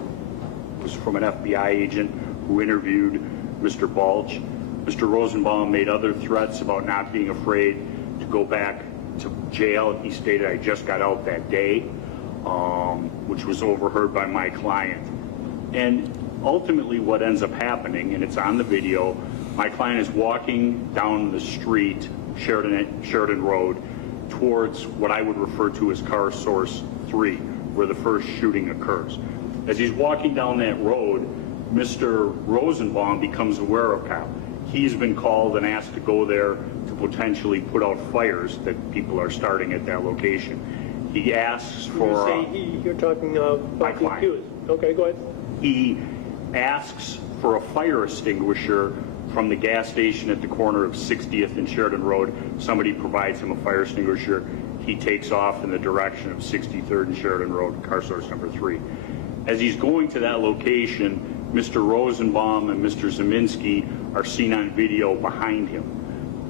It was from an FBI agent who interviewed Mr. Balch. Mr. Rosenbaum made other threats about not being afraid to go back to jail. He stated, I just got out that day, which was overheard by my client. And ultimately what ends up happening, and it's on the video, my client is walking down the street, Sheridan Road, towards what I would refer to as car source 3, where the first shooting occurs. As he's walking down that road, Mr. Rosenbaum becomes aware of Kyle. He's been called and asked to go there to potentially put out fires that people are starting at that location. He asks for... You say you're talking about my the client. accused. Okay, go ahead. He asks for a fire extinguisher from the gas station at the corner of 60th and Sheridan Road. Somebody provides him a fire extinguisher. He takes off in the direction of 63rd and Sheridan Road, car source number 3. As he's going to that location, Mr. Rosenbaum and Mr. Zeminski are seen on video behind him.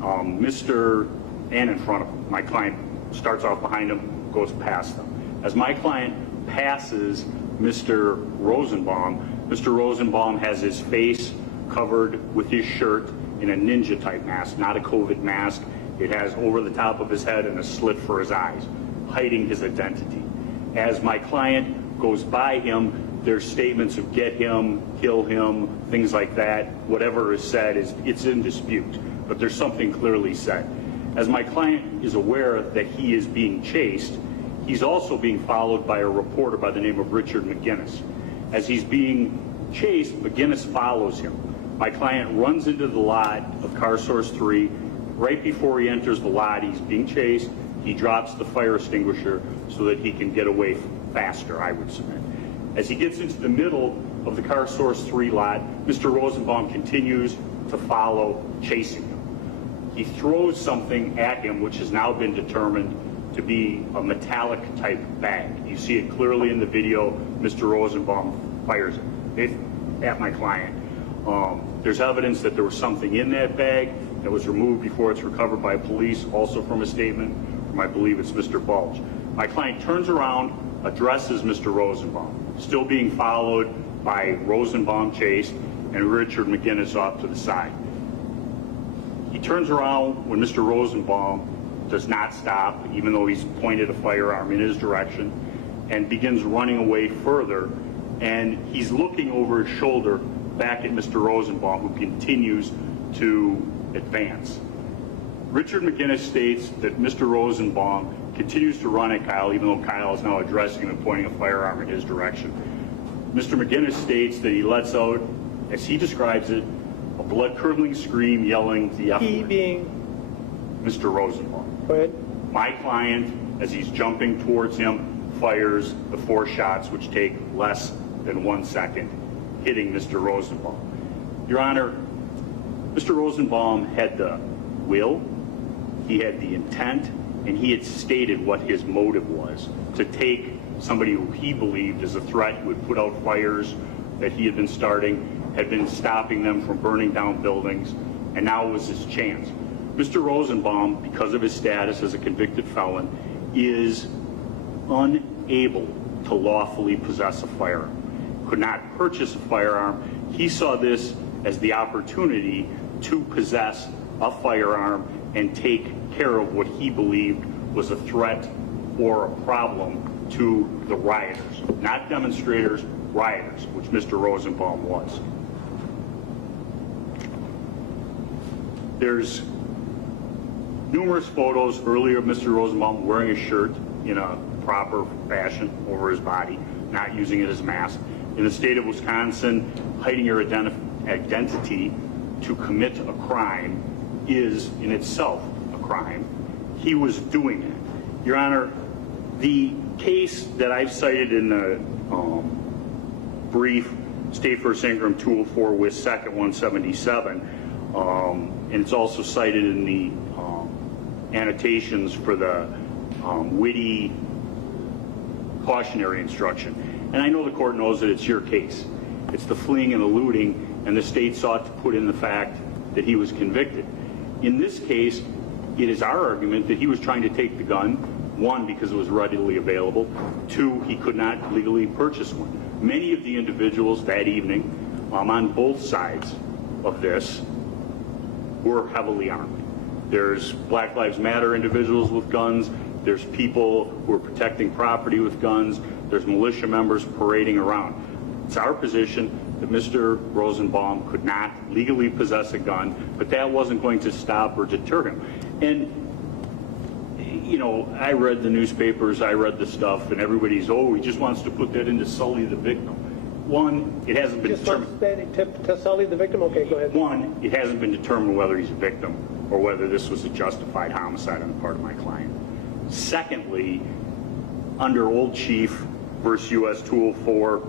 And in front of him. My client starts off behind him, goes past them. As my client passes Mr. Rosenbaum has his face covered with his shirt in a ninja type mask, not a COVID mask. It has over the top of his head and a slit for his eyes, hiding his identity. As my client goes by him, there's statements of get him, kill him, things like that. Whatever is said, it's in dispute, but there's something clearly said. As my client is aware that he is being chased, he's also being followed by a reporter by the name of Richard McGinnis. As he's being chased, McGinnis follows him. My client runs into the lot of car source 3. Right before he enters the lot, he's being chased. He drops the fire extinguisher so that he can get away faster, I would submit. As he gets into the middle of the car source 3 lot, Mr. Rosenbaum continues to follow, chasing him. He throws something at him, which has now been determined to be a metallic type bag. You see it clearly in the video. Mr. Rosenbaum fires it at my client. There's evidence that there was something in that bag that was removed before it's recovered by police, also from a statement from, I believe it's Mr. Balch. My client turns around, addresses Mr. Rosenbaum, still being followed by Rosenbaum chased and Richard McGinnis off to the side. He turns around when Mr. Rosenbaum does not stop, even though he's pointed a firearm in his direction, and begins running away further, and he's looking over his shoulder back at Mr. Rosenbaum, who continues to advance. Richard McGinnis states that Mr. Rosenbaum continues to run at Kyle, even though Kyle is now addressing him and pointing a firearm in his direction. Mr. McGinnis states that he lets out, as he describes it, a blood-curdling scream yelling the F word. He being? Mr. Rosenbaum. Go ahead. My client, as he's jumping towards him, fires the 4 shots, which take less than 1 second, hitting Mr. Rosenbaum. Your Honor, Mr. Rosenbaum had the will, he had the intent, and he had stated what his motive was, to take somebody who he believed as a threat, who had put out fires that he had been starting, had been stopping them from burning down buildings, and now was his chance. Mr. Rosenbaum, because of his status as a convicted felon, is unable to lawfully possess a firearm, could not purchase a firearm. He saw this as the opportunity to possess a firearm and take care of what he believed was a threat or a problem to the rioters, not demonstrators, rioters, which Mr. Rosenbaum was. There's numerous photos earlier of Mr. Rosenbaum wearing a shirt in a proper fashion over his body, not using it as a mask. In the state of Wisconsin, hiding your identity to commit a crime is in itself a crime. he was doing it. Your Honor, the case that I've cited in the brief, State v. Ingram 204 with 2nd 177, and it's also cited in the annotations for the witty cautionary instruction. And I know the court knows that it's your case. It's the fleeing and the looting, and the state sought to put in the fact that he was convicted. In this case, it is our argument that he was trying to take the gun, one, because it was readily available, two, he could not legally purchase one. Many of the individuals that evening on both sides of this were heavily armed. There's Black Lives Matter individuals with guns. There's people who are protecting property with guns. There's militia members parading around. It's our position that Mr. Rosenbaum could not legally possess a gun, but that wasn't going to stop or deter him. And, you know, I read the newspapers, I read the stuff, and everybody's, oh, he just wants to put that in to sully the victim. One, it hasn't been determined. To sully the victim? Okay, go ahead. One, it hasn't been determined whether he's a victim or whether this was a justified homicide on the part of my client. Secondly, under Old Chief versus U.S. 204,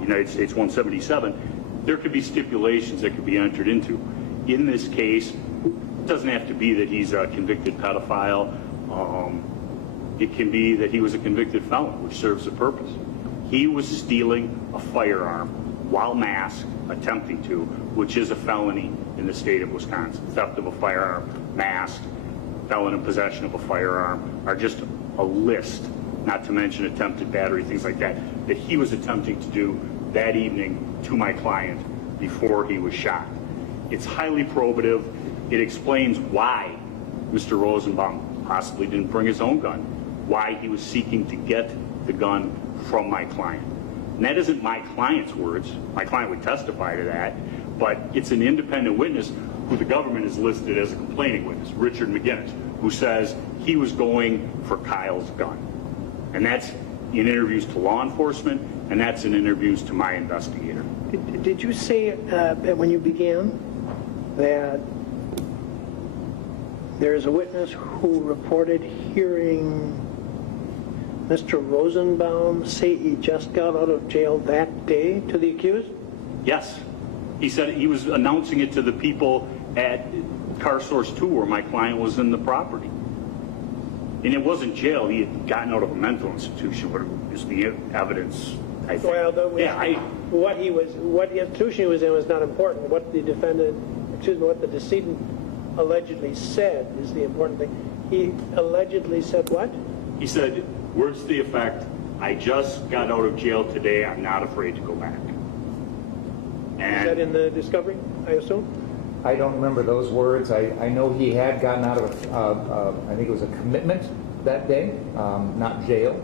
United States 177, there could be stipulations that could be entered into. In this case, it doesn't have to be that he's a convicted pedophile. It can be that he was a convicted felon, which serves a purpose. He was stealing a firearm while masked, attempting to, which is a felony in the state of Wisconsin. Theft of a firearm, masked, felon in possession of a firearm are just a list, not to mention attempted battery, things like that, that he was attempting to do that evening to my client before he was shot. It's highly probative. It explains why Mr. Rosenbaum possibly didn't bring his own gun, why he was seeking to get the gun from my client. And that isn't my client's words. My client would testify to that, but it's an independent witness who the government has listed as a complaining witness, Richard McGinnis, who says he was going for Kyle's gun. And that's in interviews to law enforcement, and that's in interviews to my investigator. Did you say when you began that there's a witness who reported hearing Mr. Rosenbaum say he just got out of jail that day to the accused? Yes. He said he was announcing it to the people at Car Source 2 where my client was in the property. And it wasn't jail. He had gotten out of a mental institution, what is the evidence, I think. Well, what the institution he was in was not important. What the what the decedent allegedly said is the important thing. He allegedly said what? He said, words to the effect, I just got out of jail today, I'm not afraid to go back. And is that in the discovery, I assume? I don't remember those words. I know he had gotten out of, I think it was a commitment that day, not jail,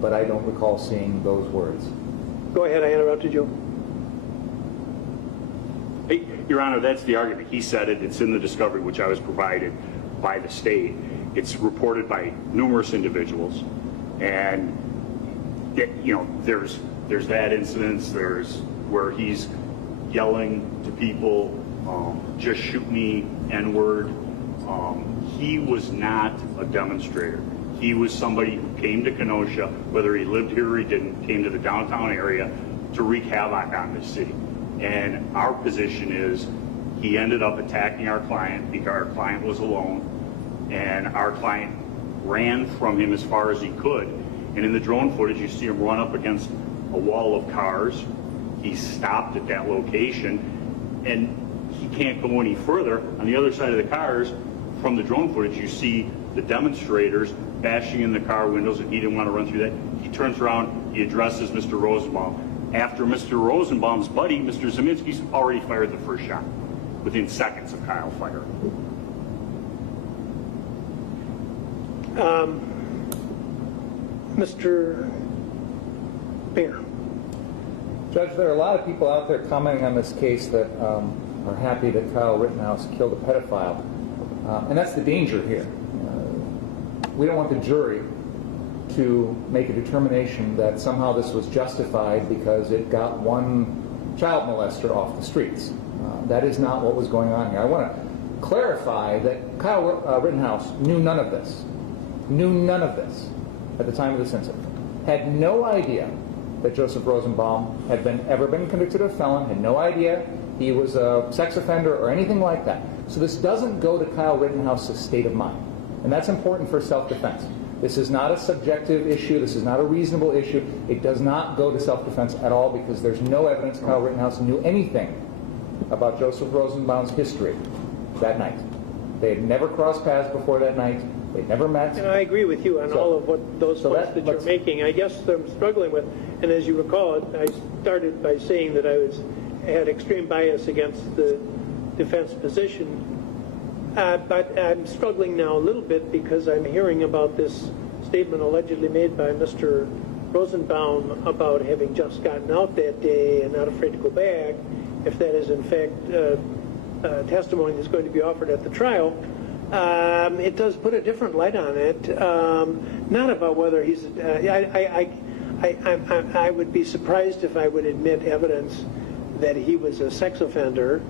but I don't recall seeing those words. Go ahead, I interrupted you. Hey, Your Honor, that's the argument. He said it. It's in the discovery, which I was provided by the state. It's reported by numerous individuals, and you know, there's that incident. There's where he's yelling to people, "Just shoot me, N-word." He was not a demonstrator. He was somebody who came to Kenosha, whether he lived here or he didn't, came to the downtown area to wreak havoc on this city. And our position is he ended up attacking our client because our client was alone, and our client ran from him as far as he could. And in the drone footage, you see him run up against a wall of cars. He stopped at that location, and he can't go any further. On the other side of the cars, from the drone footage, you see the demonstrators bashing in the car windows, and he didn't want to run through that. He turns around, he addresses Mr. Rosenbaum. After Mr. Rosenbaum's buddy, Mr. Zeminski's already fired the first shot within seconds of Kyle firing. Mr. Baer. Judge, there are a lot of people out there commenting on this case that are happy that Kyle Rittenhouse killed a pedophile. And that's the danger here. We don't want the jury to make a determination that somehow this was justified because it got one child molester off the streets. That is not what was going on here. I want to clarify that Kyle Rittenhouse knew none of this. Knew none of this at the time of this incident. Had no idea that Joseph Rosenbaum had ever been convicted of a felon, had no idea he was a sex offender or anything like that. So this doesn't go to Kyle Rittenhouse's state of mind. And that's important for self-defense. This is not a subjective issue. This is not a reasonable issue. It does not go to self-defense at all because there's no evidence Kyle Rittenhouse knew anything about Joseph Rosenbaum's history that night. They had never crossed paths before that night. They'd never met. And I agree with you on all of what those points that you're making. I guess I'm struggling with, and as you recall, I started by saying that I had extreme bias against the defense position. But I'm struggling now a little bit because I'm hearing about this statement allegedly made by Mr. Rosenbaum about having just gotten out that day and not afraid to go back. If that is in fact testimony that's going to be offered at the trial, it does put a different light on it. Not about whether he's. I would be surprised if I would admit evidence that he was a sex offender,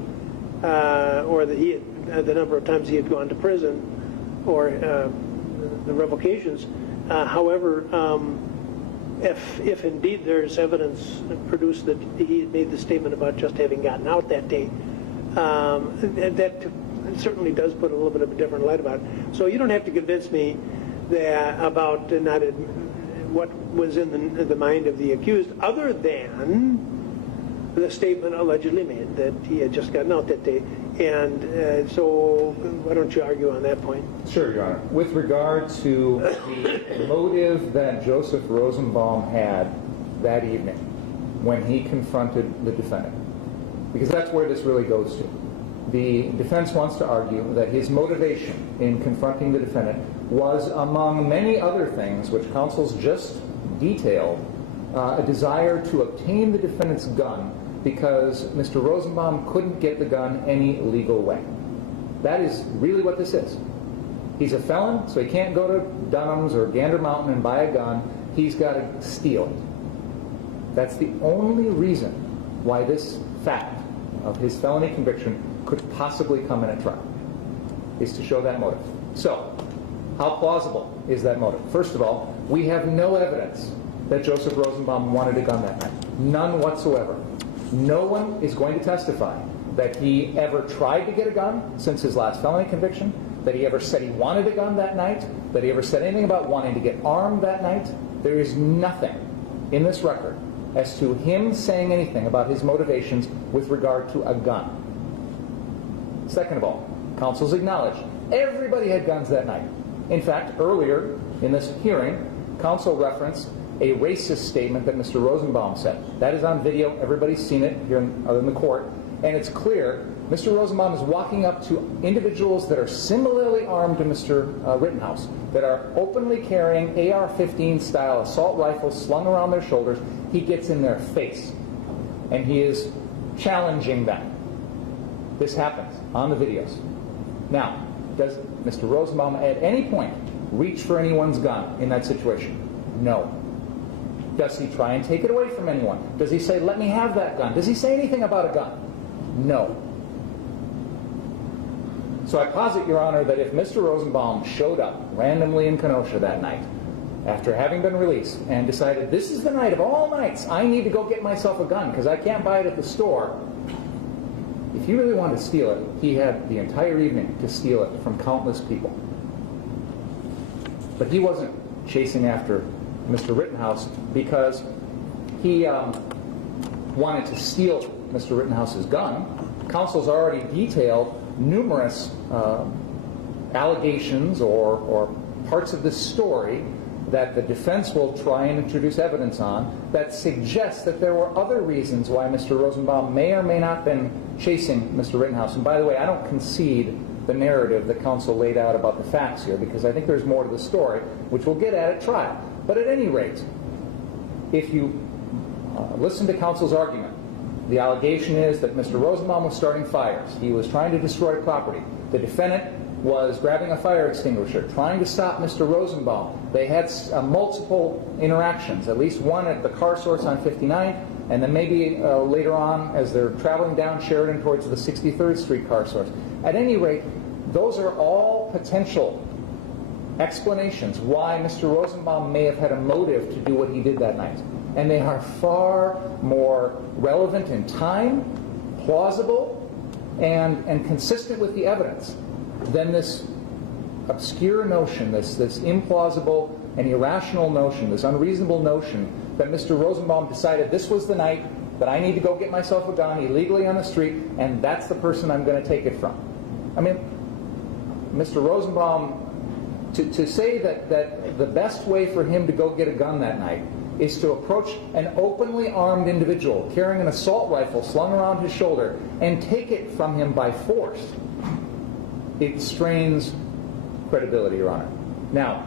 or that he had, the number of times he had gone to prison, or the revocations. However, if indeed there's evidence produced that he had made the statement about just having gotten out that day, that certainly does put a little bit of a different light about it. So you don't have to convince me that about not what was in the mind of the accused, other than the statement allegedly made that he had just gotten out that day. And so why don't you argue on that point? Sure, Your Honor. With regard to the motive that Joseph Rosenbaum had that evening when he confronted the defendant, because that's where this really goes to. The defense wants to argue that his motivation in confronting the defendant was, among many other things, which counsel's just detailed, a desire to obtain the defendant's gun because Mr. Rosenbaum couldn't get the gun any legal way. That is really what this is. He's a felon, so he can't go to Dunham's or Gander Mountain and buy a gun. He's got to steal it. That's the only reason why this fact of his felony conviction could possibly come in a trial, is to show that motive. So, how plausible is that motive? First of all, we have no evidence that Joseph Rosenbaum wanted a gun that night. None whatsoever. No one is going to testify that he ever tried to get a gun since his last felony conviction, that he ever said he wanted a gun that night, that he ever said anything about wanting to get armed that night. There is nothing in this record as to him saying anything about his motivations with regard to a gun. Second of all, counsel's acknowledged everybody had guns that night. In fact, earlier in this hearing, counsel referenced a racist statement that Mr. Rosenbaum said. That is on video. Everybody's seen it here in the court. And it's clear Mr. Rosenbaum is walking up to individuals that are similarly armed to Mr. Rittenhouse, that are openly carrying AR-15 style assault rifles slung around their shoulders. He gets in their face, and he is challenging them. This happens on the videos. Now, does Mr. Rosenbaum at any point reach for anyone's gun in that situation? No. Does he try and take it away from anyone? Does he say, let me have that gun? Does he say anything about a gun? No. So I posit, Your Honor, that if Mr. Rosenbaum showed up randomly in Kenosha that night, after having been released, and decided, this is the night of all nights, I need to go get myself a gun because I can't buy it at the store. If he really wanted to steal it, he had the entire evening to steal it from countless people. But he wasn't chasing after Mr. Rittenhouse because he wanted to steal Mr. Rittenhouse's gun. Counsel's already detailed numerous allegations or parts of this story that the defense will try and introduce evidence on that suggests that there were other reasons why Mr. Rosenbaum may or may not have been chasing Mr. Rittenhouse. And by the way, I don't concede the narrative that counsel laid out about the facts here, because I think there's more to the story, which we'll get at trial. But at any rate, if you listen to counsel's argument, the allegation is that Mr. Rosenbaum was starting fires. He was trying to destroy property. The defendant was grabbing a fire extinguisher, trying to stop Mr. Rosenbaum. They had multiple interactions, at least one at the car source on 59, and then maybe later on as they're traveling down Sheridan towards the 63rd Street car source. At any rate, those are all potential explanations why Mr. Rosenbaum may have had a motive to do what he did that night. And they are far more relevant in time, plausible, and consistent with the evidence than this obscure notion, this implausible and irrational notion, this unreasonable notion that Mr. Rosenbaum decided this was the night that I need to go get myself a gun illegally on the street, and that's the person I'm going to take it from. I mean, Mr. Rosenbaum, to say that the best way for him to go get a gun that night is to approach an openly armed individual carrying an assault rifle slung around his shoulder and take it from him by force, it strains credibility, Your Honor. Now,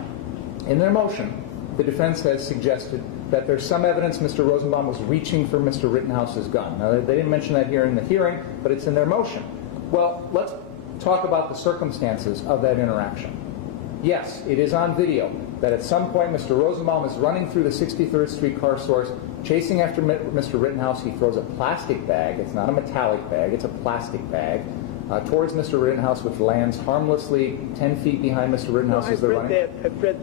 in their motion, the defense has suggested that there's some evidence Mr. Rosenbaum was reaching for Mr. Rittenhouse's gun. Now, they didn't mention that here in the hearing, but it's in their motion. Well, let's talk about the circumstances of that interaction. Yes, it is on video that at some point Mr. Rosenbaum is running through the 63rd Street car source, chasing after Mr. Rittenhouse. He throws a plastic bag. It's not a metallic bag. It's a plastic bag towards Mr. Rittenhouse, which lands harmlessly 10 feet behind Mr. Rittenhouse as they're running. I've read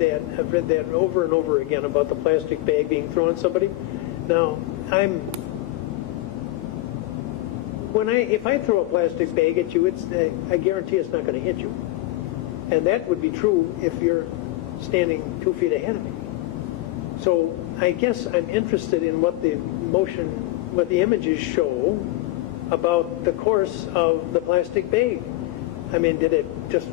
that over and over again about the plastic bag being thrown at somebody. Now, if I throw a plastic bag at you, I guarantee it's not going to hit you. And that would be true if you're standing 2 feet ahead of me. So I guess I'm interested in what the images show about the course of the plastic bag. I mean, did it just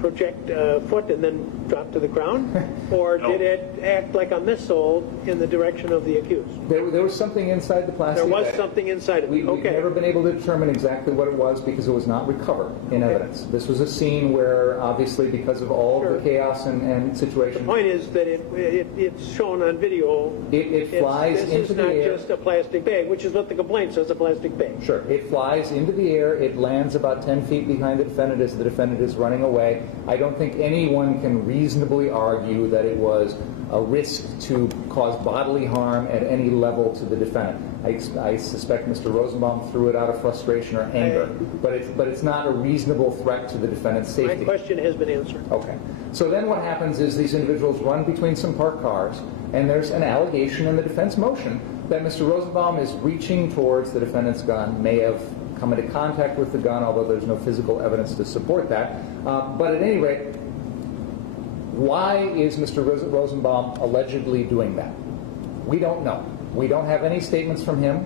project a foot and then drop to the ground? Or did it act like a missile in the direction of the accused? There was something inside the plastic bag. There was something inside of it. We've never been able to determine exactly what it was because it was not recovered in evidence. This was a scene where, obviously, because of all the chaos and situation... The point is that it's shown on video. It flies into the air. This is not just a plastic bag, which is what the complaint says, a plastic bag. Sure. It flies into the air. It lands about 10 feet behind the defendant as the defendant is running away. I don't think anyone can reasonably argue that it was a risk to cause bodily harm at any level to the defendant. I suspect Mr. Rosenbaum threw it out of frustration or anger, but it's not a reasonable threat to the defendant's safety. My question has been answered. Okay. So then what happens is these individuals run between some parked cars, and there's an allegation in the defense motion that Mr. Rosenbaum is reaching towards the defendant's gun, may have come into contact with the gun, although there's no physical evidence to support that. But at any rate, why is Mr. Rosenbaum allegedly doing that? We don't know. We don't have any statements from him.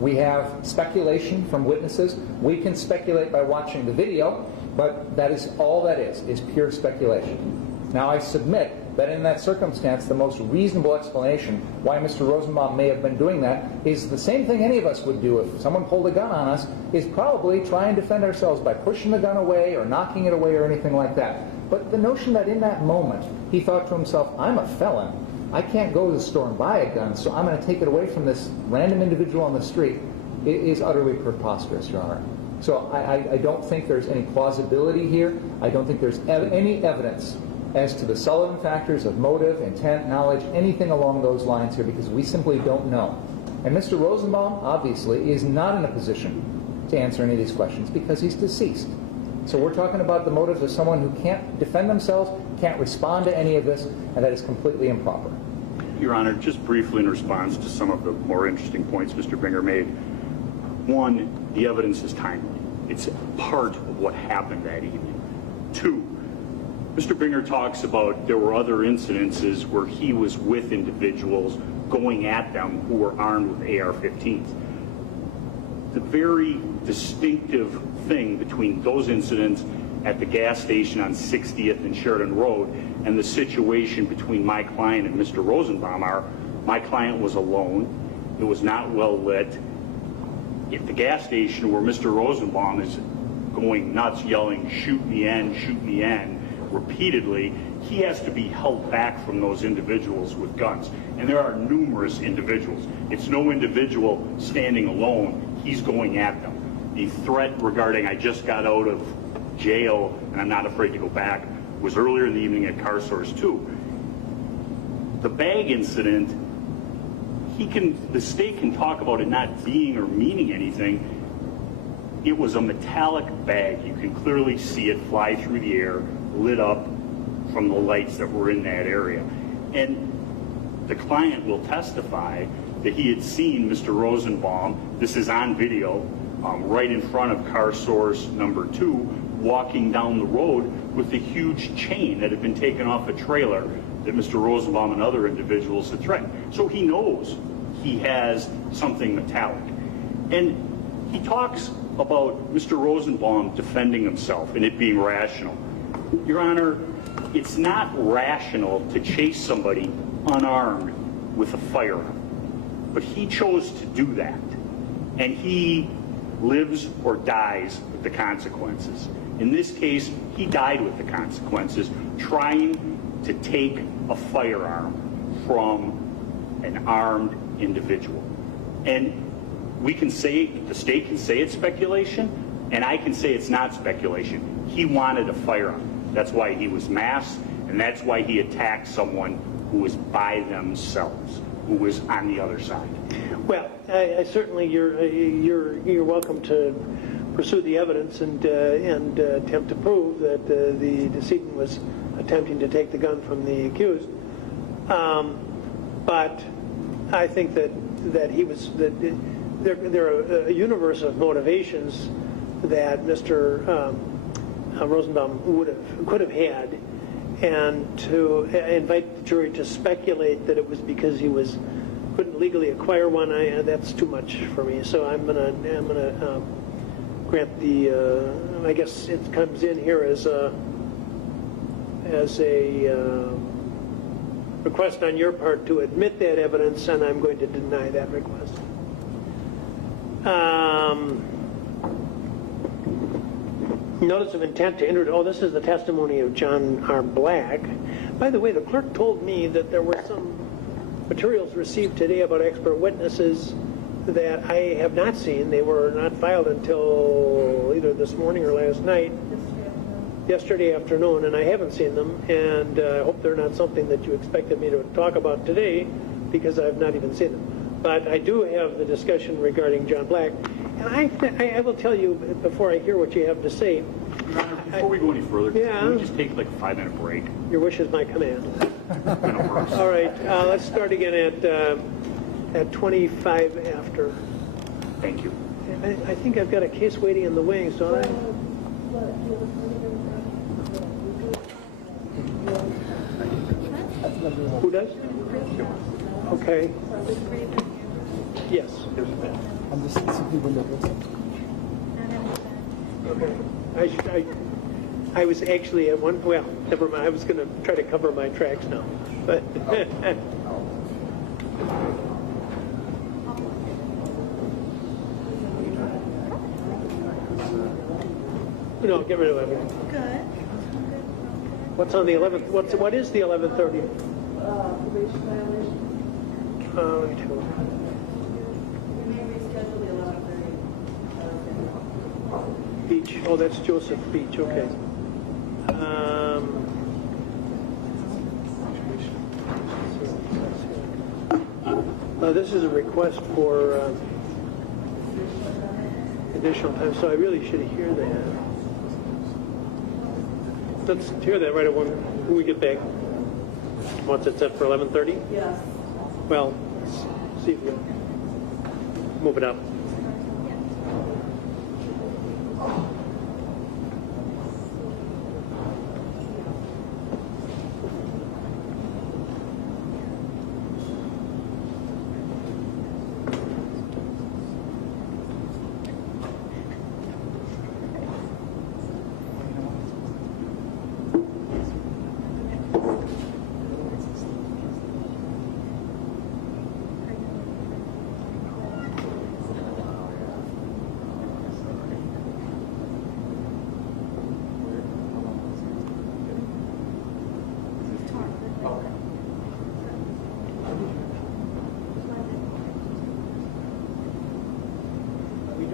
We have speculation from witnesses. We can speculate by watching the video, but that is all that is pure speculation. Now, I submit that in that circumstance, the most reasonable explanation why Mr. Rosenbaum may have been doing that is the same thing any of us would do if someone pulled a gun on us, is probably try and defend ourselves by pushing the gun away or knocking it away or anything like that. But the notion that in that moment he thought to himself, I'm a felon, I can't go to the store and buy a gun, so I'm going to take it away from this random individual on the street, is utterly preposterous, Your Honor. So I don't think there's any plausibility here. I don't think there's any evidence as to the Sullivan factors of motive, intent, knowledge, anything along those lines here, because we simply don't know. And Mr. Rosenbaum, obviously, is not in a position to answer any of these questions because he's deceased. So we're talking about the motives of someone who can't defend themselves, can't respond to any of this, and that is completely improper. Your Honor, just briefly in response to some of the more interesting points Mr. Binger made. One, the evidence is timely. It's part of what happened that evening. Two, Mr. Binger talks about there were other incidences where he was with individuals going at them who were armed with AR-15s. The very distinctive thing between those incidents at the gas station on 60th and Sheridan Road and the situation between my client and Mr. Rosenbaum are, my client was alone, it was not well lit. At the gas station where Mr. Rosenbaum is going nuts, yelling, shoot me in, repeatedly, he has to be held back from those individuals with guns. And there are numerous individuals. It's no individual standing alone. He's going at them. The threat regarding I just got out of jail and I'm not afraid to go back was earlier in the evening at Car Source 2. The bag incident the state can talk about it not being or meaning anything. It was a metallic bag. You can clearly see it fly through the air, lit up from the lights that were in that area. And the client will testify that he had seen Mr. Rosenbaum, this is on video, right in front of car source number 2, walking down the road with a huge chain that had been taken off a trailer that Mr. Rosenbaum and other individuals had threatened. So he knows he has something metallic. And he talks about Mr. Rosenbaum defending himself and it being rational. Your Honor, it's not rational to chase somebody unarmed with a firearm. But he chose to do that. And he lives or dies with the consequences. In this case, he died with the consequences, trying to take a firearm from an armed individual. And we can say, the state can say it's speculation, and I can say it's not speculation. He wanted a firearm. That's why he was masked, and that's why he attacked someone who was by themselves, who was on the other side. Well, I certainly you're welcome to pursue the evidence and attempt to prove that the decedent was attempting to take the gun from the accused. But I think that he was that there are a universe of motivations that Mr. Rosenbaum could have had, and to invite the jury to speculate that it was because he couldn't legally acquire one, that's too much for me. So I'm gonna grant the. I guess it comes in here as a request on your part to admit that evidence, and I'm going to deny that request. Notice of intent to enter. Oh, this is the testimony of John R. Black. By the way, the clerk told me that there were some materials received today about expert witnesses that I have not seen. They were not filed until either this morning or last night. Yesterday afternoon, and I haven't seen them, and I hope they're not something that you expected me to talk about today, because I've not even seen them. But I do have the discussion regarding John Black, and I will tell you before I hear what you have to say. Your Honor, before we go any further, can we just take like a 5-minute break? Your wish is my command. All right, let's start again at 25 after. Thank you. I think I've got a case waiting in the wings, don't I? Who does? Okay. Yes. I'm just simply window Okay. I was actually at one. Well, never mind. I was going to try to cover my tracks now, but. No, get rid of it. Good. What's on the 11th? What is the 11:30? Probation violation. Let me take a look. We may reschedule the 11:30. Beach. Oh, that's Joseph Beach. Okay. This is a request for additional time, so I really should hear that. Let's hear that right at when we get back. Once it's set for 11:30? Yes. Well, let's see if we'll move it up.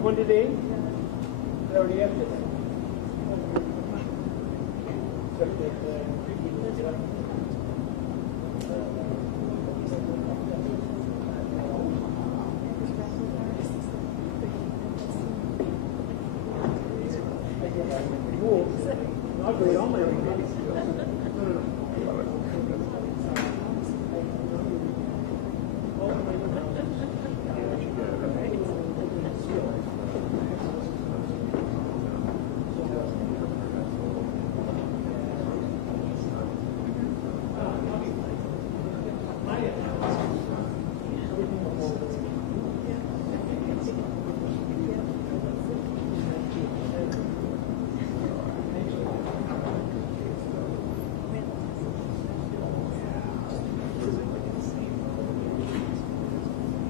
One today? I already have today. operate all my own babies.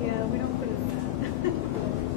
Yeah, we don't put it in that.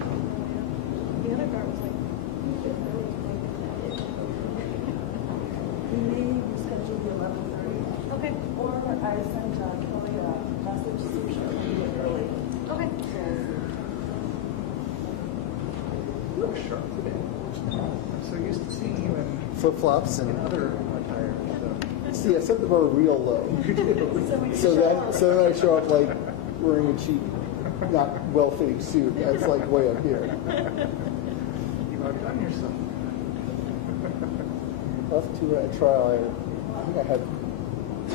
The other guard was like, We may reschedule the 11:30. okay, Or I sent Kelly a message so she can be early. okay. You look sharp today. I'm so used to seeing you in Flip-flops and other attire. see, I set the bar real low. So then I show up like wearing a cheap, not well-fitting suit. That's like way up here. You outdone yourself. After a trial, I think I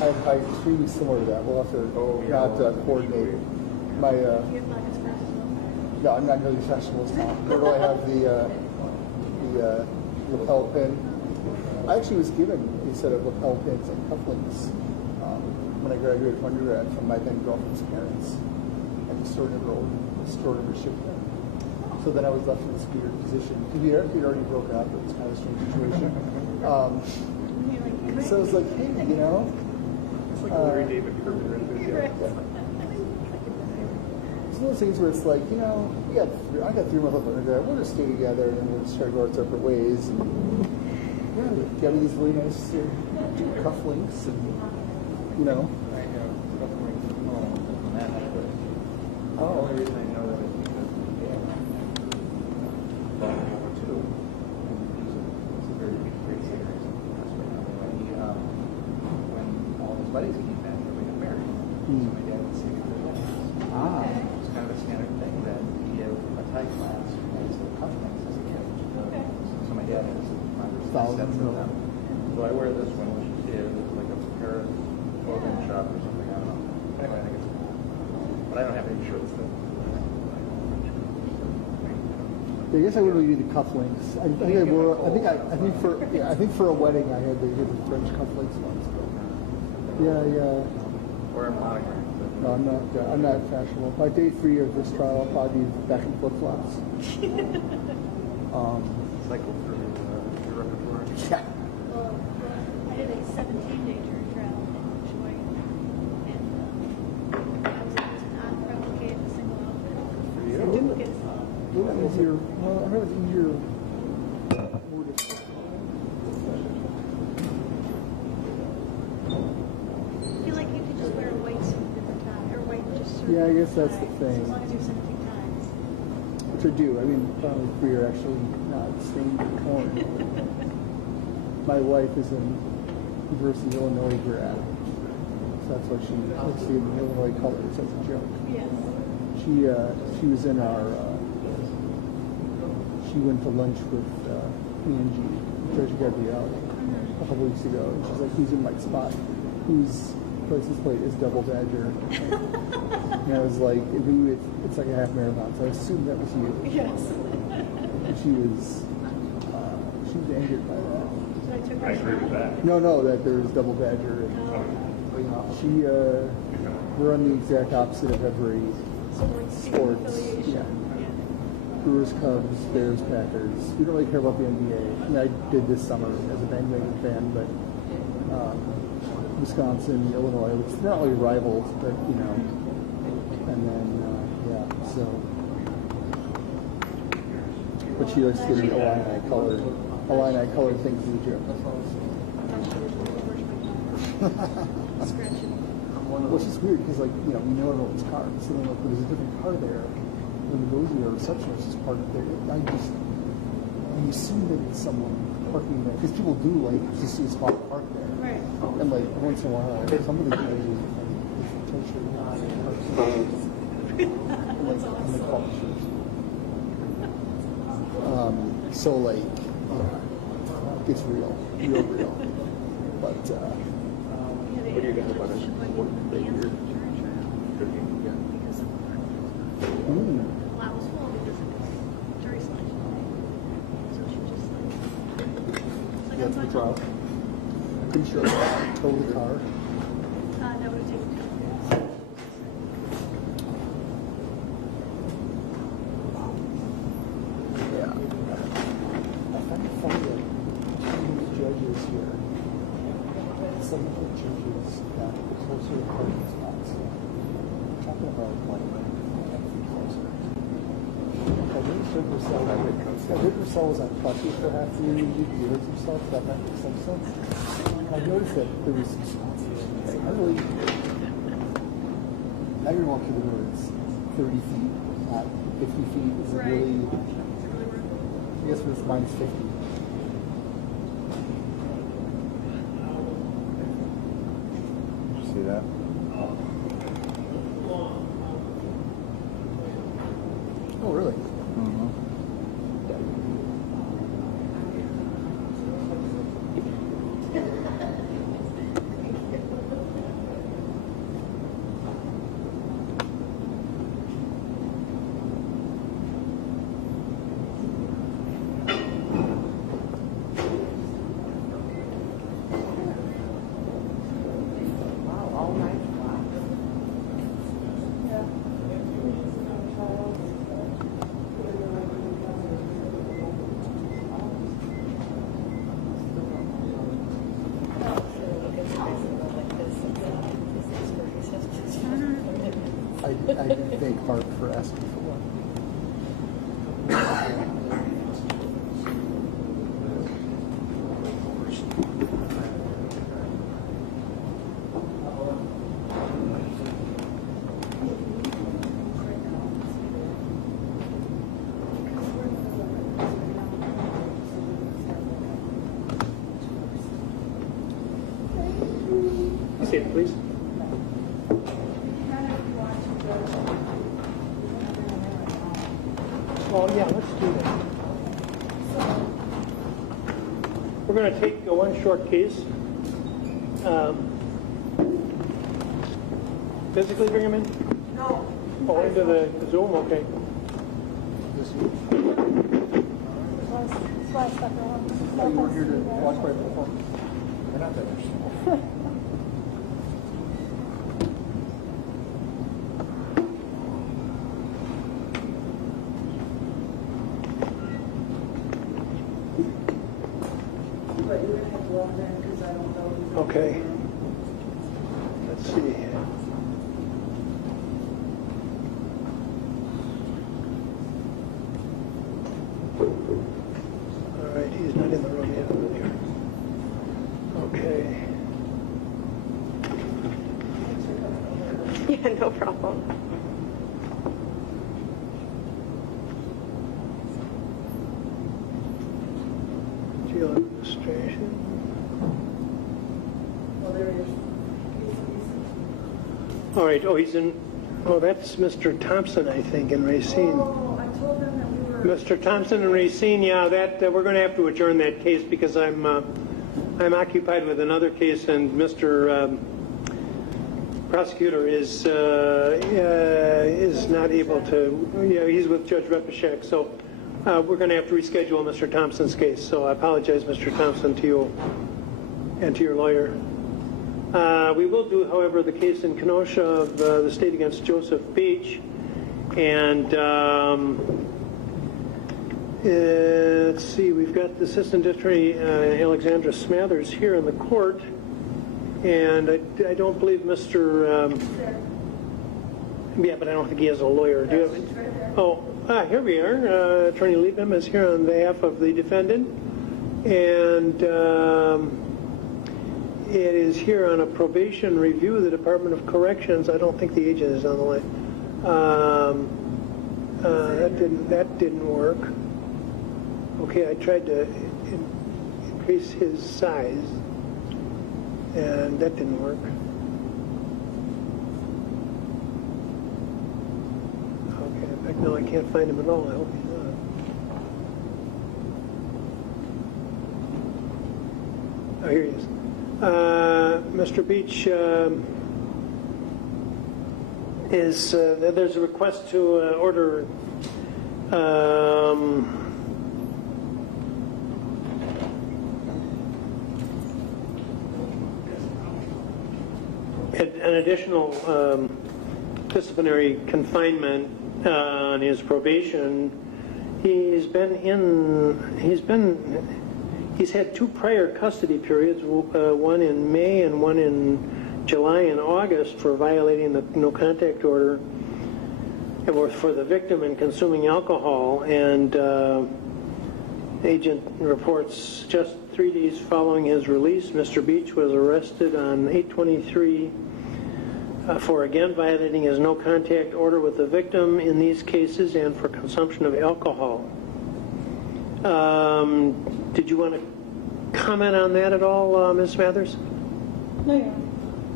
had height extremely similar to that. We'll have to not coordinate. My You have black express as well? no, I'm not nearly as fashionable as Tom. Nor do I have the lapel pin. I actually was given a set of lapel pins and cufflinks when I graduated from undergrad from my then girlfriend's parents. I just sort of enrolled in store to ship them. So then I was left in this weird position. He'd already broken up. It was kind of a strange situation. So I was like, hey, you know. It's like a Larry David Kirby right there. It's one of those things where it's like, you know, I got 3 months left of undergrad. We'll just stay together and we'll just try to go our separate ways. And yeah, we got me these really nice cufflinks and, you know. I have cufflinks from home from that place. The Oh. only reason I know that is because too. He's a very great singer. When all his buddies came back, they got married. So my dad would sing at their weddings. Ah. It's kind of a standard thing that he had a Thai class when he was a cufflinks as a kid. So my dad has 5 or 6 Thousands sets of of them. So I wear this one, which is like a pair of clothing shop or something. I don't know. Anyway, I think it's cool. But I don't have any shirts that. I guess I would really do the cufflinks. I think I wore. I think for a wedding I had the French cufflinks once. But yeah. Or a monogram. No, I'm not fashionable. By day 3 of this trial, I'll probably be back in flip-flops. Cycle through your repertoire. Yeah. Well, I did a 17-day jury trial in Detroit, and I was able to not replicate a single outfit. you. Duplicates. A little easier. Well, I heard it's easier. More difficult. I feel like you could just wear a white suit different time, or white just suit. Yeah, I guess that's the tie, thing. As long as you're 17 times. Which I do. I mean, probably 3 are actually not stained with corn. My wife is in University of Illinois grad. So that's why she looks in Illinois colors as a joke. Yes. She was in our, she went to lunch with Angie Judge Gabrielle a couple weeks ago, and she's like, "Who's in Mike's spot? Whose license plate is Double Badger?" And I was like, "It's like a half marathon," so I assumed that was you. Yes. And she was angered by that. So I took I agree with that. No, that there's Double Badger. And, we're on the exact opposite of every So like team sports. affiliation. Yeah. Brewers, Cubs, Bears, Packers. We don't really care about the NBA. I mean, I did this summer as a bandwagon fan, but Wisconsin, Illinois, which they're not really rivals, but and then so. But she likes to get an Illini colored things in the gym. Which is weird because we know everyone's car. So then but there's a different car there. When we go to a receptionist is part of there. I assume that it's someone parking there because people do like to see a spot park there. Right. And once in a while, somebody potentially not in the cultures. So it's real. But What do you guys want to Allows full because of this jury selection. So she just like that's the drop. Pretty sure I towed the car. that would have taken 2 minutes. Yeah. I find it funny that some of the judges here, some of the judges got closer to parking spots. I'm talking about closer. I did Purcell was on Fluffy for half the year. He hurt himself. That might make some sense. I noticed that there was some spots here. I really. Now you're walking the road. It's 30 feet, not 50 feet. Is it really? I guess it's minus 50. See that? Oh, really? Mm-hmm. I do thank Mark for asking for one. Say it, please. Well, yeah, let's do that. We're going to take one short case. Physically bring him in? No. Oh, into the Zoom? Okay. That's why I stuck around. Oh, you were here to watch my performance. They're not that interesting. But you're gonna have to walk in because I don't know. Okay. Let's see. All right, he's not in the room yet. Okay. Yeah, no problem. Jail administration. Well, there he is. All right. Oh, he's in. Oh, that's Mr. Thompson, I think, in Racine. Oh, I told them that we were. Mr. Thompson and Racine, yeah, that we're going to have to adjourn that case because I'm occupied with another case, and Mr. Prosecutor is not able to. Yeah, he's with Judge Repechek, so we're going to have to reschedule Mr. Thompson's case. So I apologize, Mr. Thompson, to you and to your lawyer. We will do, however, the case in Kenosha of the state against Joseph Beach, and. Let's see, we've got the Assistant Attorney Alexandra Smathers here in the court, and I don't believe Mr. Yeah, but I don't think he has a lawyer. Do you have? Oh, here we are. Attorney Liebman is here on behalf of the defendant, and it is here on a probation review of the Department of Corrections. I don't think the agent is on the line. That didn't work. Okay, I tried to increase his size, and that didn't work. Okay, in fact, no, I can't find him at all. I hope he's not. Oh, here he is. Mr. Beach there's a request to order an additional disciplinary confinement on his probation. He's had 2 prior custody periods, one in May and one in July and August, for violating the no contact order for the victim and consuming alcohol. And agent reports just 3 days following his release, Mr. Beach was arrested on 8/23 for again violating his no contact order with the victim in these cases and for consumption of alcohol. Did you want to comment on that at all, Ms. Smathers? No, Your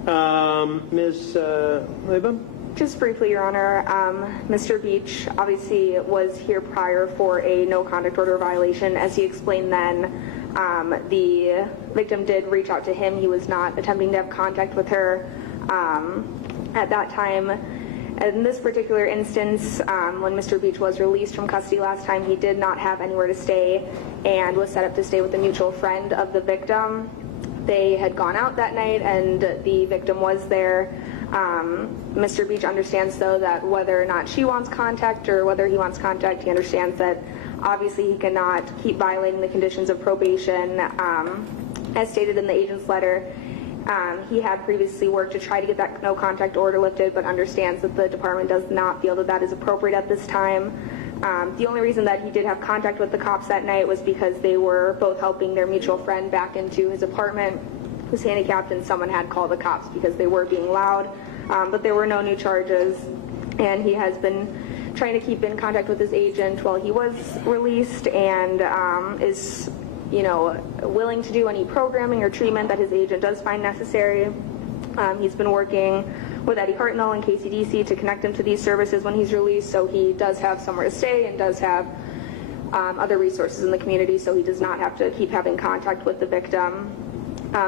Honor. Ms. Liebman? Just briefly, Your Honor, Mr. Beach obviously was here prior for a no contact order violation. As he explained then, the victim did reach out to him. He was not attempting to have contact with her at that time. In this particular instance, when Mr. Beach was released from custody last time, he did not have anywhere to stay and was set up to stay with a mutual friend of the victim. They had gone out that night and the victim was there. Mr. Beach understands, though, that whether or not she wants contact or whether he wants contact, he understands that obviously he cannot keep violating the conditions of probation. As stated in the agent's letter, he had previously worked to try to get that no contact order lifted, but understands that the department does not feel that that is appropriate at this time. The only reason that he did have contact with the cops that night was because they were both helping their mutual friend back into his apartment, who's handicapped, and someone had called the cops because they were being loud. But there were no new charges, and he has been trying to keep in contact with his agent while he was released, and is willing to do any programming or treatment that his agent does find necessary. He's been working with Eddie Hartnell and KCDC to connect him to these services when he's released, so he does have somewhere to stay and does have other resources in the community, so he does not have to keep having contact with the victim.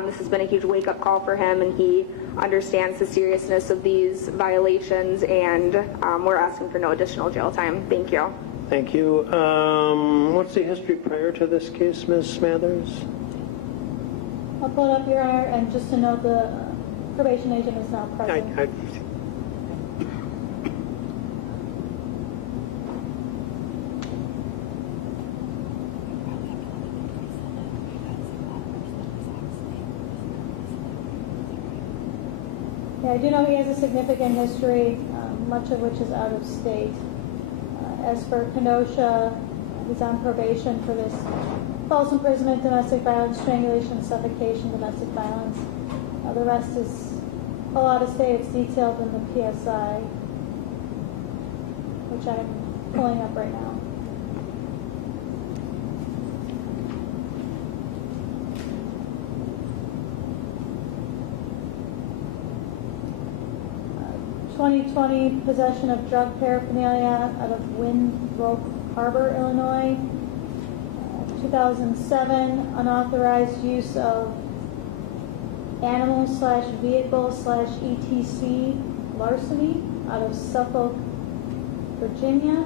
This has been a huge wake-up call for him, and he understands the seriousness of these violations, and we're asking for no additional jail time. Thank you. Thank you. What's the history prior to this case, Ms. Smathers? I'll pull it up, Your Honor, and just to note, the probation agent is now present. Yeah, I do know he has a significant history, much of which is out of state. As for Kenosha, he's on probation for this false imprisonment, domestic violence, strangulation, suffocation, domestic violence. The rest is all out of state. It's detailed in the PSI, which I'm pulling up right now. 2020, possession of drug paraphernalia out of Windbrook Harbor, Illinois. 2007, unauthorized use of animal/vehicle/etc. larceny out of Suffolk, Virginia.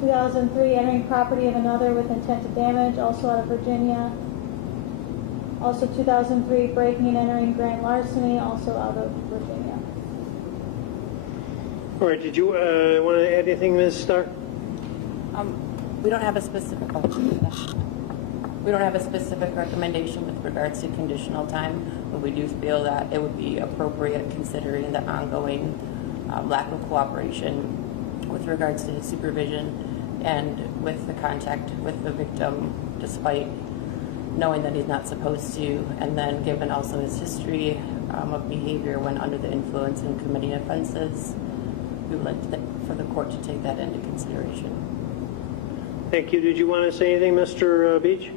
2003, entering property of another with intent to damage, also out of Virginia. Also 2003, breaking and entering grand larceny, also out of Virginia. All right, did you want to add anything, Ms. Starr? We don't have a specific. We don't have a specific recommendation with regards to conditional time, but we do feel that it would be appropriate considering the ongoing lack of cooperation with regards to his supervision and with the contact with the victim, despite knowing that he's not supposed to, and then given also his history of behavior when under the influence and committing offenses. We would like for the court to take that into consideration. Thank you. Did you want to say anything, Mr. Beach?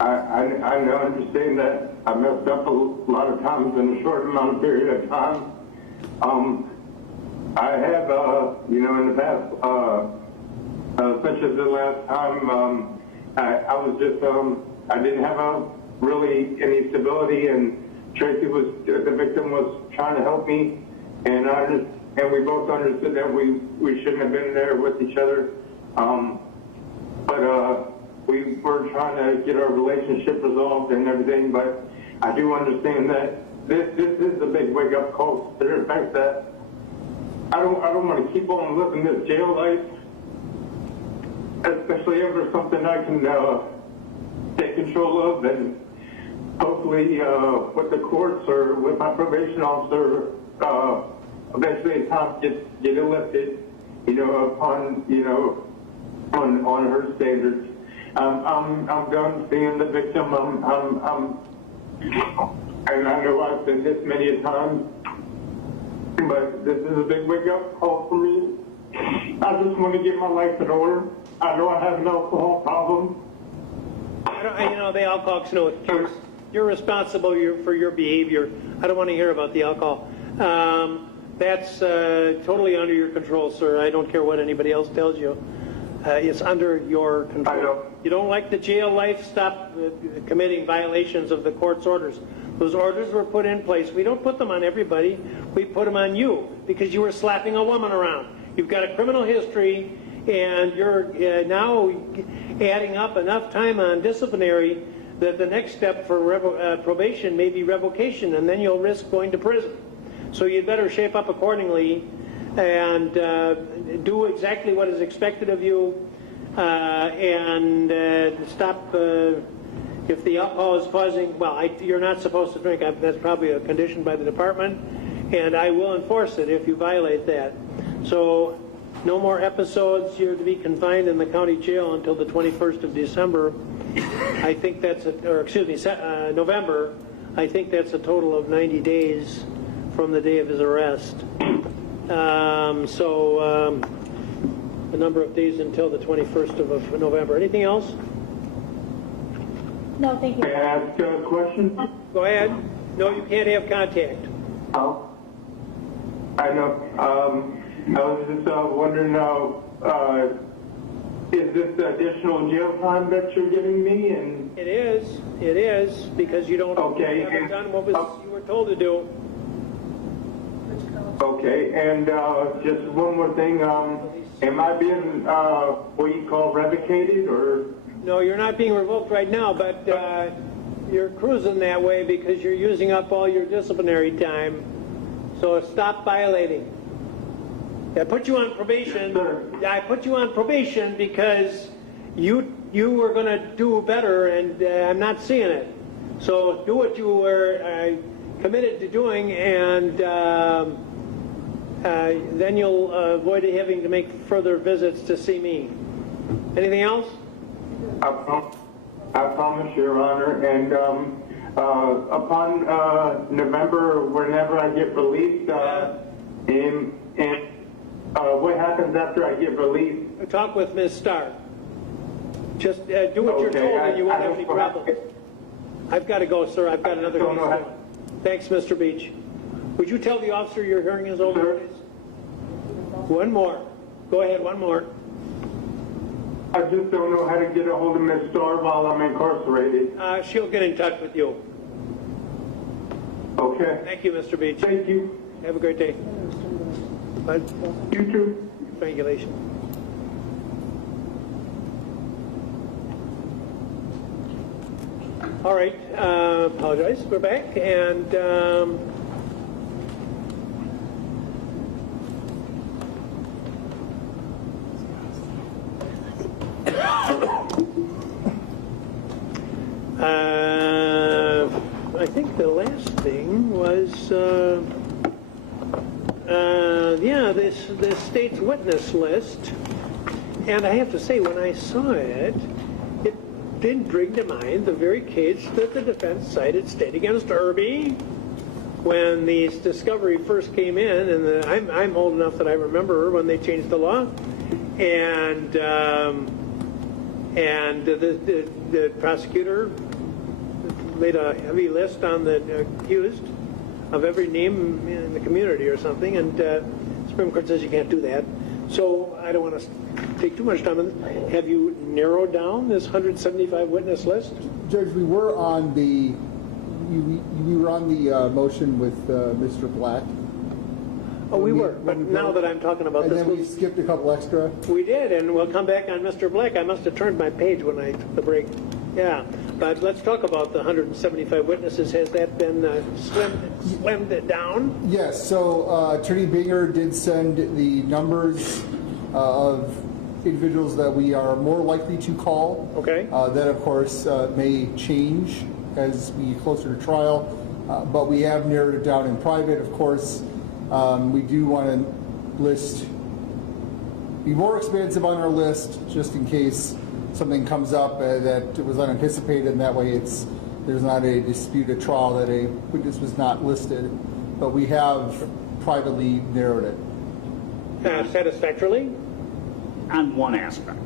I now understand that I messed up a lot of times in a short amount of period of time. I have, in the past, such as the last time, I was just, I didn't have really any stability, and Tracy the victim was trying to help me, and we both understood that we shouldn't have been there with each other. But we were trying to get our relationship resolved and everything, but I do understand that this is a big wake-up call to the fact that I don't want to keep on living this jail life, especially over something I can take control of, and hopefully with the courts or with my probation officer, eventually time get lifted, on her standards. I'm done seeing the victim. And I know I've been hit many a time, but this is a big wake-up call for me. I just want to get my life in order. I know I have an alcohol problem. The alcoholics know it. You're responsible for your behavior. I don't want to hear about the alcohol. That's totally under your control, sir. I don't care what anybody else tells you. It's under your control. I know. You don't like the jail life? Stop committing violations of the court's orders. Those orders were put in place. We don't put them on everybody. We put them on you because you were slapping a woman around. You've got a criminal history, and you're now adding up enough time on disciplinary that the next step for probation may be revocation, and then you'll risk going to prison. So you'd better shape up accordingly and do exactly what is expected of you, and stop if the alcohol is causing, you're not supposed to drink. That's probably a condition by the department, and I will enforce it if you violate that. So no more episodes. You're to be confined in the county jail until the 21st of December. I think that's November. I think that's a total of 90 days from the day of his arrest. The number of days until the 21st of November. Anything else? No, thank you. May I ask a question? Go ahead. No, you can't have contact. Oh, I know. I was just wondering, is this additional jail time that you're giving me? And It is, because you don't haven't done what you were told to do. Okay, and just one more thing. Am I being what you call revocated, or? No, you're not being revoked right now, but you're cruising that way because you're using up all your disciplinary time. So stop violating. I put you on probation. Yes, I put you on probation because you were going to do better, and I'm not seeing it. So do what you were committed to doing, and then you'll avoid having to make further visits to see me. Anything else? I promise, Your Honor. And upon November, whenever I get released, what happens after I get released? Talk with Ms. Starr. Just do what you're told, and you won't have any problems. I've got to go, sir. I've got another don't know case. how- Thanks, Mr. Beach. Would you tell the officer your hearing is over, Sir? please? One more. Go ahead, one more. I just don't know how to get a hold of Miss Starr while I'm incarcerated. She'll get in touch with you. Okay. Thank you, Mr. Beach. Thank you. Have a great day. Bud, You too. regulation. All right, apologize. We're back, and I think the last thing was, this state's witness list. And I have to say, when I saw it, it did bring to mind the very case that the defense cited, State against Irby, when the discovery first came in. And I'm old enough that I remember when they changed the law, and the prosecutor laid a heavy list on the accused of every name in the community or something, and the Supreme Court says you can't do that. So I don't want to take too much time on this. Have you narrowed down this 175 witness list? Judge, we were on the motion with Mr. Black. Oh, we were, but now that I'm talking about And this, then we skipped a couple extra. we did, and we'll come back on Mr. Black. I must have turned my page when I took the break. Yeah, but let's talk about the 175 witnesses. Has that been slimmed down? Yes, so Attorney Binger did send the numbers of individuals that we are more likely to call. Okay. That, of course, may change as we get closer to trial, but we have narrowed it down in private, of course. We do want to be more expansive on our list, just in case something comes up that was unanticipated, and that way there's not a dispute at trial that a witness was not listed. But we have privately narrowed it. Satisfactorily? On one aspect.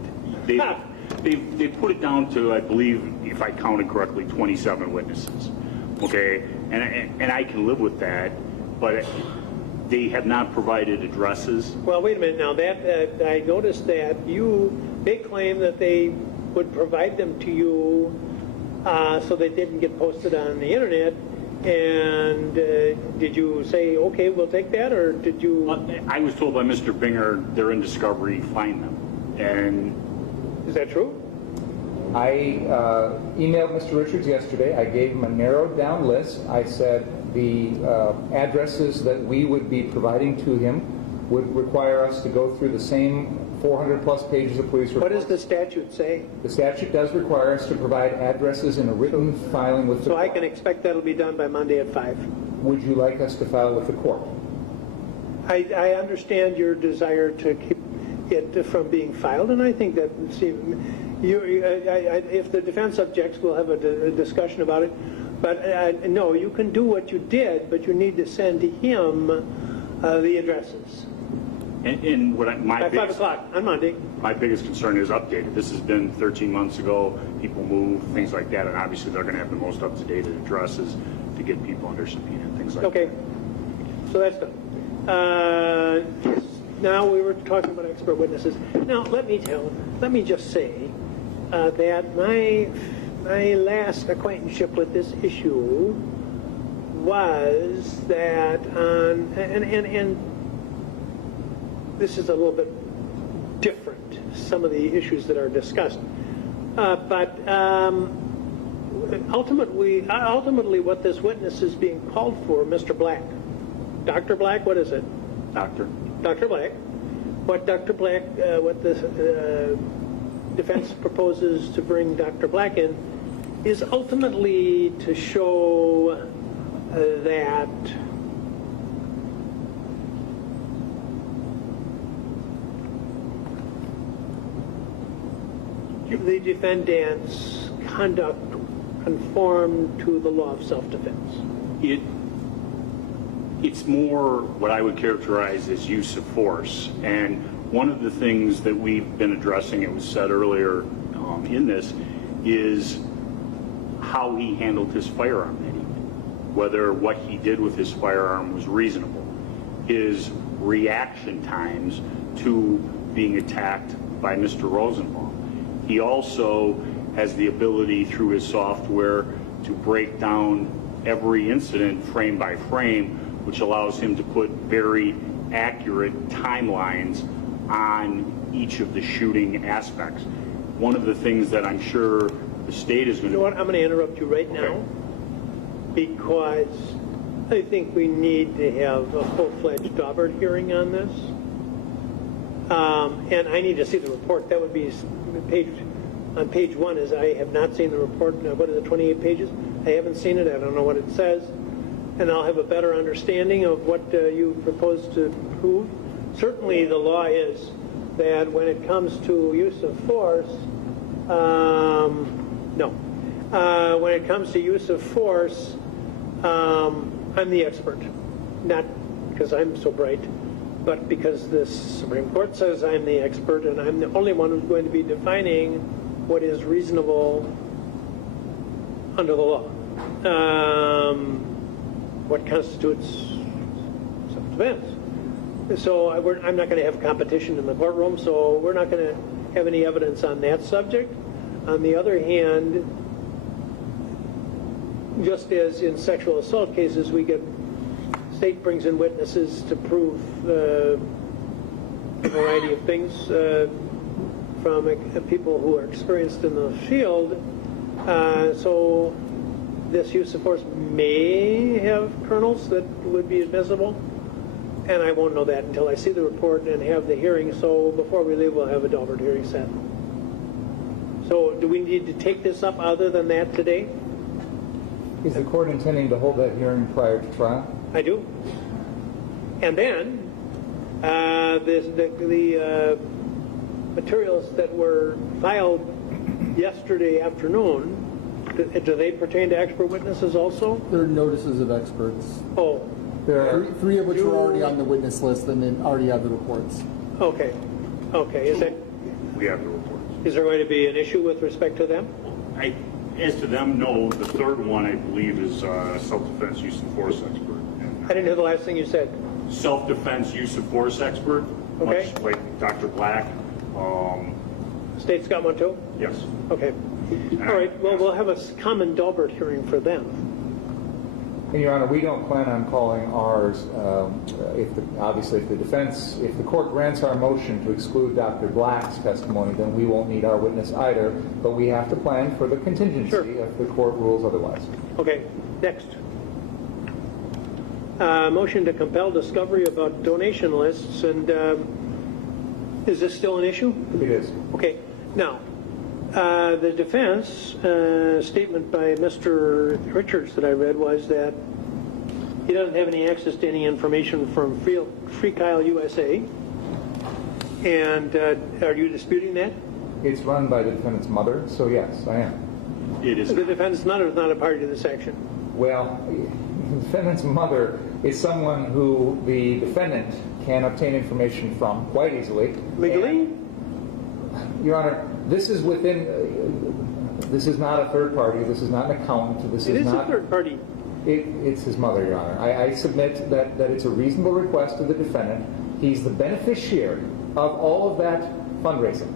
They've put it down to, I believe, if I counted correctly, 27 witnesses. Okay? And I can live with that, but they have not provided addresses. Well, wait a minute now. That I noticed that they claim that they would provide them to you so they didn't get posted on the internet. And did you say, okay, we'll take that, or did you? I was told by Mr. Binger they're in discovery, find them. And is that true? I emailed Mr. Richards yesterday. I gave him a narrowed down list. I said the addresses that we would be providing to him would require us to go through the same 400 plus pages of police reports. What does the statute say? The statute does require us to provide addresses in a written filing with the So court. I can expect that'll be done by Monday at 5. Would you like us to file with the court? I understand your desire to keep it from being filed, and I think that, see, if the defense objects, we'll have a discussion about it. But no, you can do what you did, but you need to send to him the addresses. And By 5 o'clock on Monday. My biggest concern is updated. This has been 13 months ago. People move, things like that, and obviously they're going to have the most up-to-date addresses to get people under subpoena and things like that. Okay, so that's done. Now we were talking about expert witnesses. Now let me just say that my last acquaintanceship with this issue was that and this is a little bit different, some of the issues that are discussed, but ultimately what this witness is being called for, Mr. Black, Dr. Black, what is it? Dr. Black. What Dr. Black, what the defense proposes to bring Dr. Black in is ultimately to show that the defendant's conduct conformed to the law of self-defense. It's more what I would characterize as use of force. And one of the things that we've been addressing, it was said earlier in this, is how he handled his firearm that evening, whether what he did with his firearm was reasonable, his reaction times to being attacked by Mr. Rosenbaum. He also has the ability through his software to break down every incident frame by frame, which allows him to put very accurate timelines on each of the shooting aspects. One of the things that I'm sure the state is going to... You know what, I'm going to interrupt you right now, because I think we need to have a full-fledged Daubert hearing on this. And I need to see the report. That would be on page 1, is I have not seen the report. What is it, 28 pages? I haven't seen it. I don't know what it says. And I'll have a better understanding of what you propose to prove. Certainly the law is that when it comes to use of force, when it comes to use of force, I'm the expert. Not because I'm so bright, but because the Supreme Court says I'm the expert, and I'm the only one who's going to be defining what is reasonable under the law. What constitutes self-defense. So I'm not going to have competition in the courtroom, so we're not going to have any evidence on that subject. On the other hand, just as in sexual assault cases, state brings in witnesses to prove a variety of things from people who are experienced in the field. So this use of force may have kernels that would be admissible, and I won't know that until I see the report and have the hearing. So before we leave, we'll have a Daubert hearing set. So do we need to take this up other than that today? Is the court intending to hold that hearing prior to trial? I do. And then the materials that were filed yesterday afternoon, do they pertain to expert witnesses also? There are notices of experts. Oh. There are Three of which were already on the witness list and then already have the reports. Okay. Okay. We have the reports. Is there going to be an issue with respect to them? As to them, no. The third one, I believe, is self-defense use of force expert. I didn't hear the last thing you said. Self-defense use of force expert, Okay. much like Dr. Black. State's got one too? Yes. Okay. All right. Well, we'll have a common Daubert hearing for them. And Your Honor, we don't plan on calling ours. If the court grants our motion to exclude Dr. Black's testimony, then we won't need our witness either. But we have to plan for the contingency if the court rules otherwise. Okay. Next. Motion to compel discovery about donation lists, and is this still an issue? It is. Okay. Now, the defense statement by Mr. Richards that I read was that he doesn't have any access to any information from Free Kyle USA. And are you disputing that? It's run by the defendant's mother, so yes, I am. It is. The defendant's mother is not a party to this action. Well, the defendant's mother is someone who the defendant can obtain information from quite easily. Legally? Your Honor, this is not a third party. This is not an accountant. It is a third party. It's his mother, Your Honor. I submit that it's a reasonable request of the defendant. He's the beneficiary of all of that fundraising.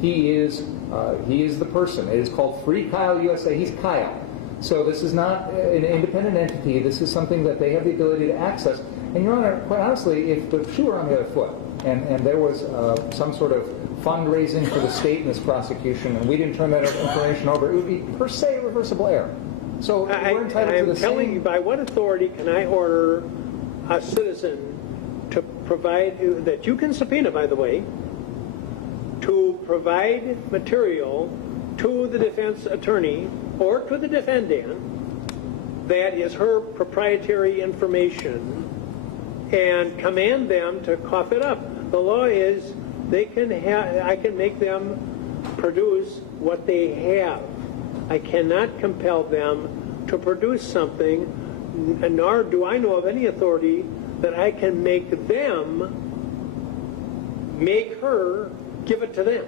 He is the person. It is called Free Kyle USA. He's Kyle. So this is not an independent entity. This is something that they have the ability to access. And Your Honor, quite honestly, if the shoe were on the other foot and there was some sort of fundraising for the state in this prosecution and we didn't turn that information over, it would be per se reversible error. So we're entitled to the same... I'm telling you, by what authority can I order a citizen to provide, that you can subpoena, by the way, to provide material to the defense attorney or to the defendant that is her proprietary information and command them to cough it up? The law is I can make them produce what they have. I cannot compel them to produce something, nor do I know of any authority that I can make her give it to them.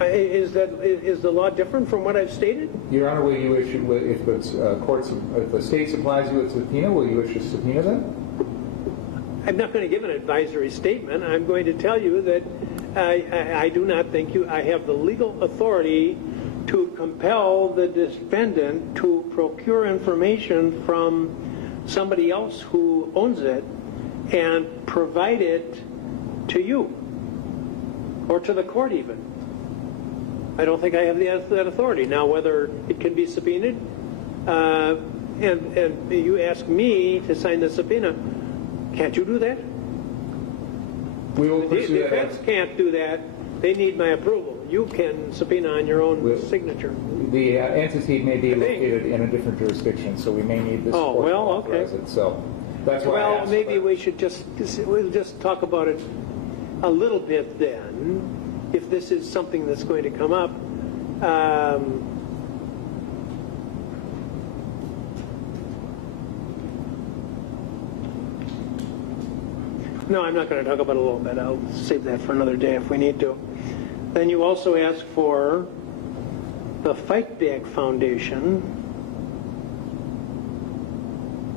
Is the law different from what I've stated? Your Honor, will you issue, if the state supplies you with a subpoena, will you issue a subpoena then? I'm not going to give an advisory statement. I'm going to tell you that I do not think I have the legal authority to compel the defendant to procure information from somebody else who owns it and provide it to you or to the court even. I don't think I have that authority. Now, whether it can be subpoenaed, and you ask me to sign the subpoena, can't you do that? We will The pursue that. defense can't do that. They need my approval. You can subpoena on your own signature. The entity may be located in a different jurisdiction, so we may need this Oh, court to well, authorize okay. it. So that's why I Well, asked. maybe we should we'll just talk about it a little bit then, if this is something that's going to come up. No, I'm not going to talk about it a little bit. I'll save that for another day if we need to. Then you also asked for the Fight Back Foundation.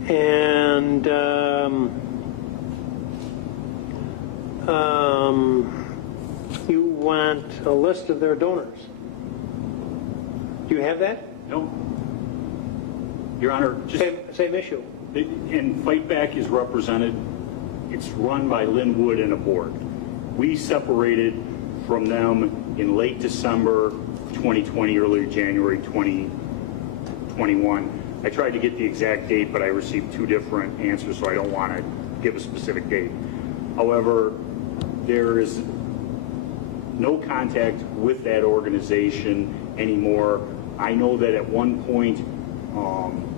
And you want a list of their donors. Do you have that? No. Your Honor, just... Same issue. And Fight Back is represented, it's run by Lynn Wood and a board. We separated from them in late December 2020, early January 2021. I tried to get the exact date, but I received two different answers, so I don't want to give a specific date. However, there is no contact with that organization anymore. I know that at one point,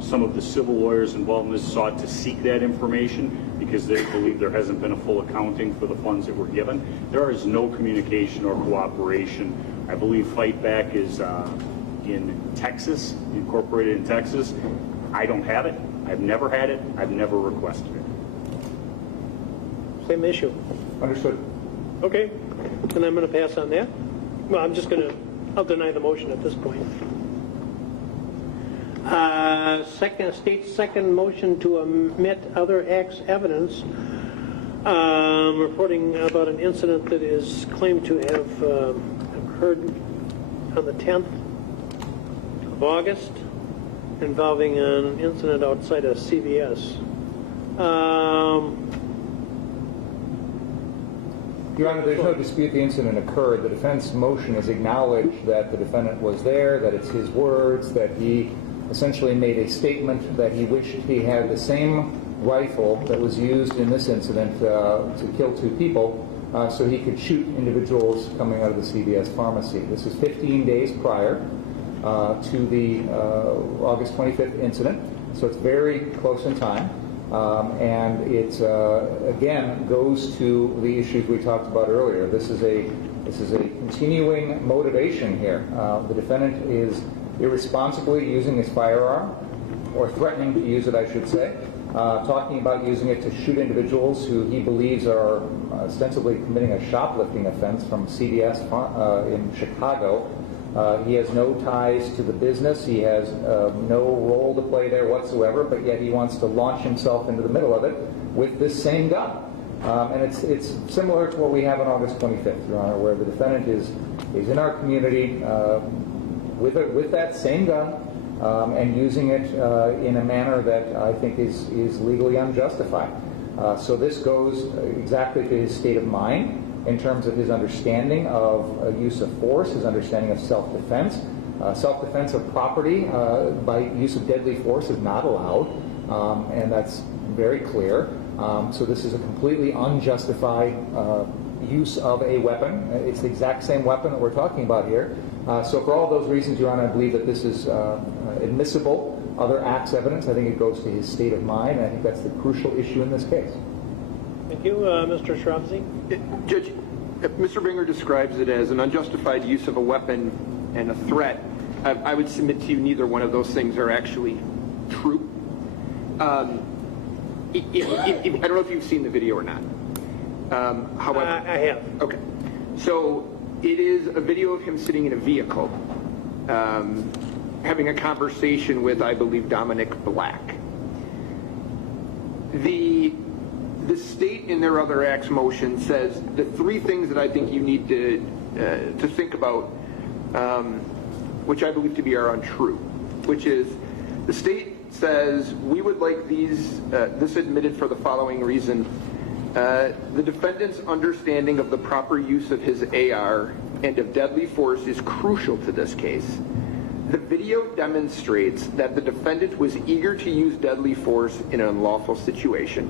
some of the civil lawyers involved in this sought to seek that information because they believe there hasn't been a full accounting for the funds that were given. There is no communication or cooperation. I believe Fight Back is in Texas, incorporated in Texas. I don't have it. I've never had it. I've never requested it. Same issue. Understood. Okay. And I'm going to pass on that. Well, I'll deny the motion at this point. State's second motion to omit other acts evidence, reporting about an incident that is claimed to have occurred on the 10th of August involving an incident outside of CVS. Your Honor, there's no dispute the incident occurred. The defense motion has acknowledged that the defendant was there, that it's his words, that he essentially made a statement that he wished he had the same rifle that was used in this incident to kill two people so he could shoot individuals coming out of the CVS pharmacy. This is 15 days prior to the August 25th incident, so it's very close in time. And it again goes to the issues we talked about earlier. This is a continuing motivation here. The defendant is irresponsibly using his firearm, or threatening to use it, I should say, talking about using it to shoot individuals who he believes are ostensibly committing a shoplifting offense from CVS in Chicago. He has no ties to the business. He has no role to play there whatsoever, but yet he wants to launch himself into the middle of it with this same gun. And it's similar to what we have on August 25th, Your Honor, where the defendant is in our community with that same gun and using it in a manner that I think is legally unjustified. So this goes exactly to his state of mind in terms of his understanding of use of force, his understanding of self-defense. Self-defense of property by use of deadly force is not allowed, and that's very clear. So this is a completely unjustified use of a weapon. It's the exact same weapon that we're talking about here. So for all those reasons, Your Honor, I believe that this is admissible. Other acts evidence, I think it goes to his state of mind, and I think that's the crucial issue in this case. Thank you. Mr. Shravzi? Judge, Mr. Binger describes it as an unjustified use of a weapon and a threat. I would submit to you neither one of those things are actually true. I don't know if you've seen the video or not. However, I have. Okay. So It is a video of him sitting in a vehicle, having a conversation with, I believe, Dominic Black. The state in their other acts motion says the three things that I think you need to think about, which I believe to be are untrue, which is the state says we would like this admitted for the following reason. The defendant's understanding of the proper use of his AR and of deadly force is crucial to this case. The video demonstrates that the defendant was eager to use deadly force in an unlawful situation.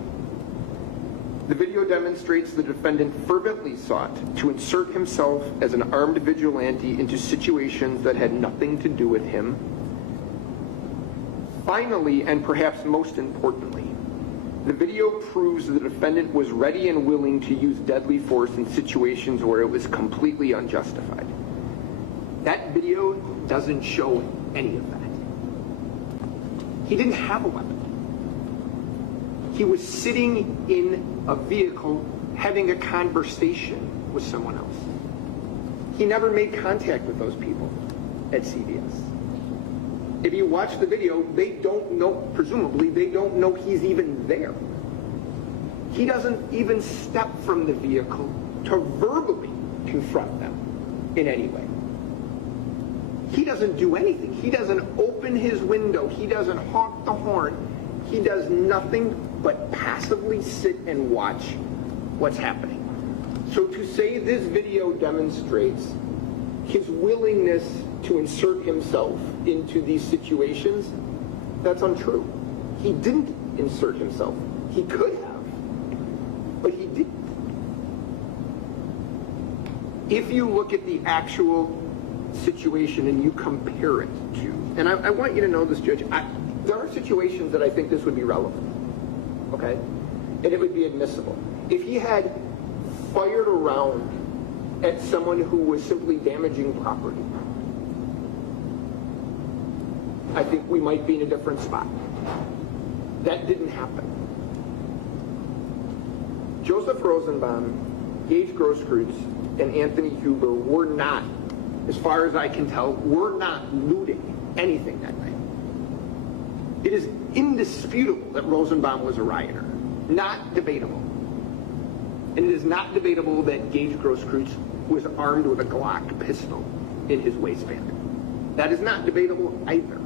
The video demonstrates the defendant fervently sought to insert himself as an armed vigilante into situations that had nothing to do with him. Finally, and perhaps most importantly, the video proves the defendant was ready and willing to use deadly force in situations where it was completely unjustified. That video doesn't show any of that. He didn't have a weapon. He was sitting in a vehicle having a conversation with someone else. He never made contact with those people at CVS. If you watch the video, they don't know, presumably, they don't know he's even there. He doesn't even step from the vehicle to verbally confront them in any way. He doesn't do anything. He doesn't open his window. He doesn't honk the horn. He does nothing but passively sit and watch what's happening. So to say this video demonstrates his willingness to insert himself into these situations, that's untrue. He didn't insert himself. He could have, but he didn't. If you look at the actual situation and you compare it to, and I want you to know this, Judge, there are situations that I think this would be relevant, okay? And it would be admissible. If he had fired around at someone who was simply damaging property, I think we might be in a different spot. That didn't happen. Joseph Rosenbaum, Gage Grosskreutz, and Anthony Huber were not, as far as I can tell, were not looting anything that night. It is indisputable that Rosenbaum was a rioter. Not debatable. And it is not debatable that Gage Grosskreutz was armed with a Glock pistol in his waistband. That is not debatable either.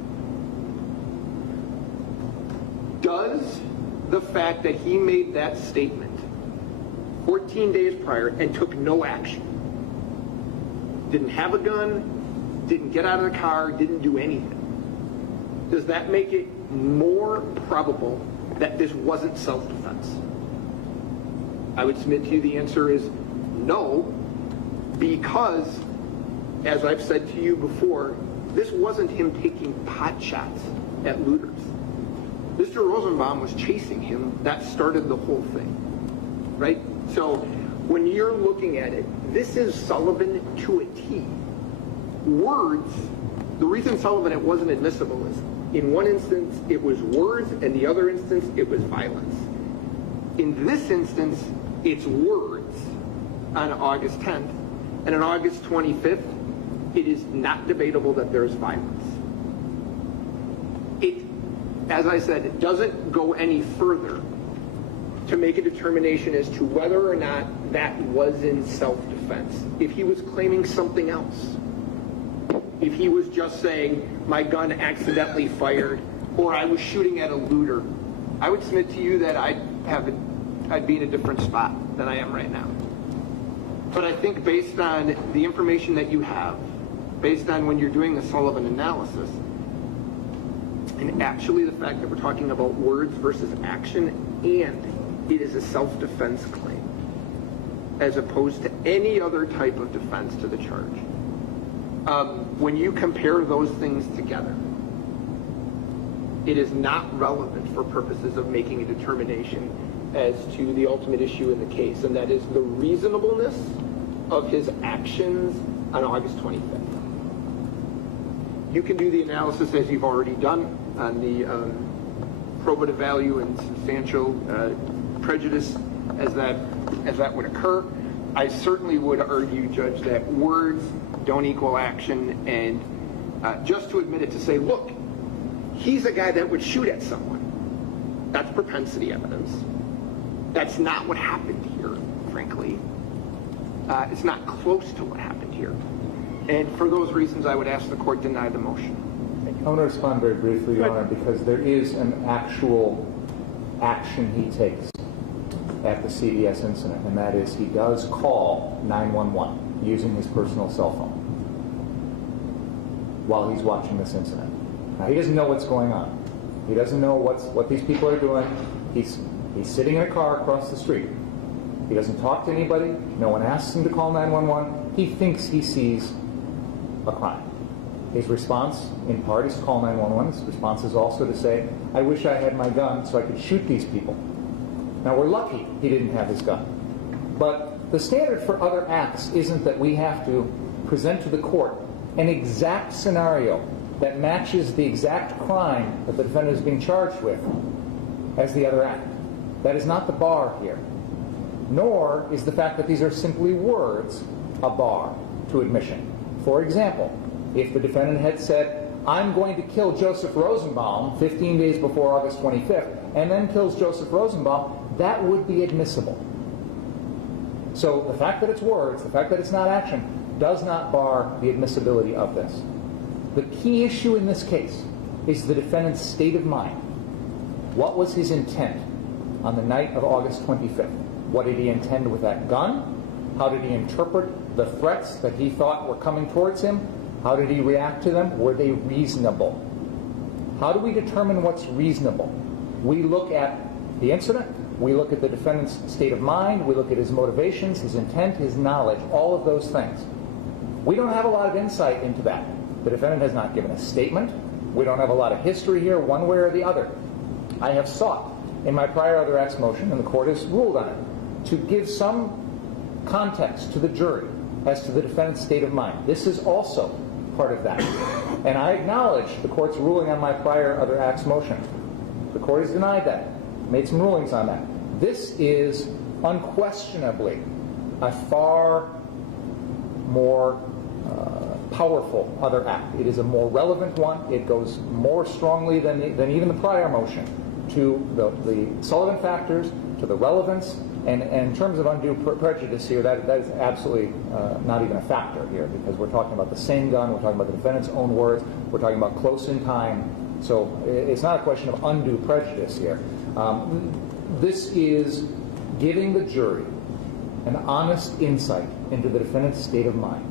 Does the fact that he made that statement 14 days prior and took no action, didn't have a gun, didn't get out of the car, didn't do anything, does that make it more probable that this wasn't self-defense? I would submit to you the answer is no, because, as I've said to you before, this wasn't him taking pot shots at looters. Mr. Rosenbaum was chasing him. That started the whole thing, right? So when you're looking at it, this is Sullivan to a T. Words, the reason Sullivan it wasn't admissible is in one instance it was words, and the other instance it was violence. In this instance, it's words on August 10th, and on August 25th, it is not debatable that there's violence. It, as I said, it doesn't go any further to make a determination as to whether or not that was in self-defense. If he was claiming something else, if he was just saying, my gun accidentally fired, or I was shooting at a looter, I would submit to you that I'd be in a different spot than I am right now. But I think based on the information that you have, based on when you're doing the Sullivan analysis, and actually the fact that we're talking about words versus action, and it is a self-defense claim, as opposed to any other type of defense to the charge. When you compare those things together, it is not relevant for purposes of making a determination as to the ultimate issue in the case, and that is the reasonableness of his actions on August 25th. You can do the analysis as you've already done on the probative value and substantial prejudice as that would occur. I certainly would argue, Judge, that words don't equal action, and just to admit it, to say, look, he's a guy that would shoot at someone, that's propensity evidence. That's not what happened here, frankly. It's not close to what happened here. And for those reasons, I would ask the court deny the motion. I want to respond very briefly, Your Honor, because there is an actual action he takes at the CVS incident, and that is he does call 911 using his personal cell phone while he's watching this incident. Now, he doesn't know what's going on. He doesn't know what these people are doing. He's sitting in a car across the street. He doesn't talk to anybody. No one asks him to call 911. He thinks he sees a crime. His response, in part, is to call 911. His response is also to say, I wish I had my gun so I could shoot these people. Now, we're lucky he didn't have his gun. But the standard for other acts isn't that we have to present to the court an exact scenario that matches the exact crime that the defendant is being charged with as the other act. That is not the bar here. Nor is the fact that these are simply words a bar to admission. For example, if the defendant had said, I'm going to kill Joseph Rosenbaum 15 days before August 25th, and then kills Joseph Rosenbaum, that would be admissible. So the fact that it's words, the fact that it's not action, does not bar the admissibility of this. The key issue in this case is the defendant's state of mind. What was his intent on the night of August 25th? What did he intend with that gun? How did he interpret the threats that he thought were coming towards him? How did he react to them? Were they reasonable? How do we determine what's reasonable? We look at the incident, we look at the defendant's state of mind, we look at his motivations, his intent, his knowledge, all of those things. We don't have a lot of insight into that. The defendant has not given a statement. We don't have a lot of history here, one way or the other. I have sought in my prior other acts motion, and the court has ruled on it, to give some context to the jury as to the defendant's state of mind. This is also part of that. And I acknowledge the court's ruling on my prior other acts motion. The court has denied that, made some rulings on that. This is unquestionably a far more powerful other act. It is a more relevant one. It goes more strongly than even the prior motion to the Sullivan factors, to the relevance, and in terms of undue prejudice here, that is absolutely not even a factor here, because we're talking about the same gun, we're talking about the defendant's own words, we're talking about close in time, so it's not a question of undue prejudice here. This is giving the jury an honest insight into the defendant's state of mind,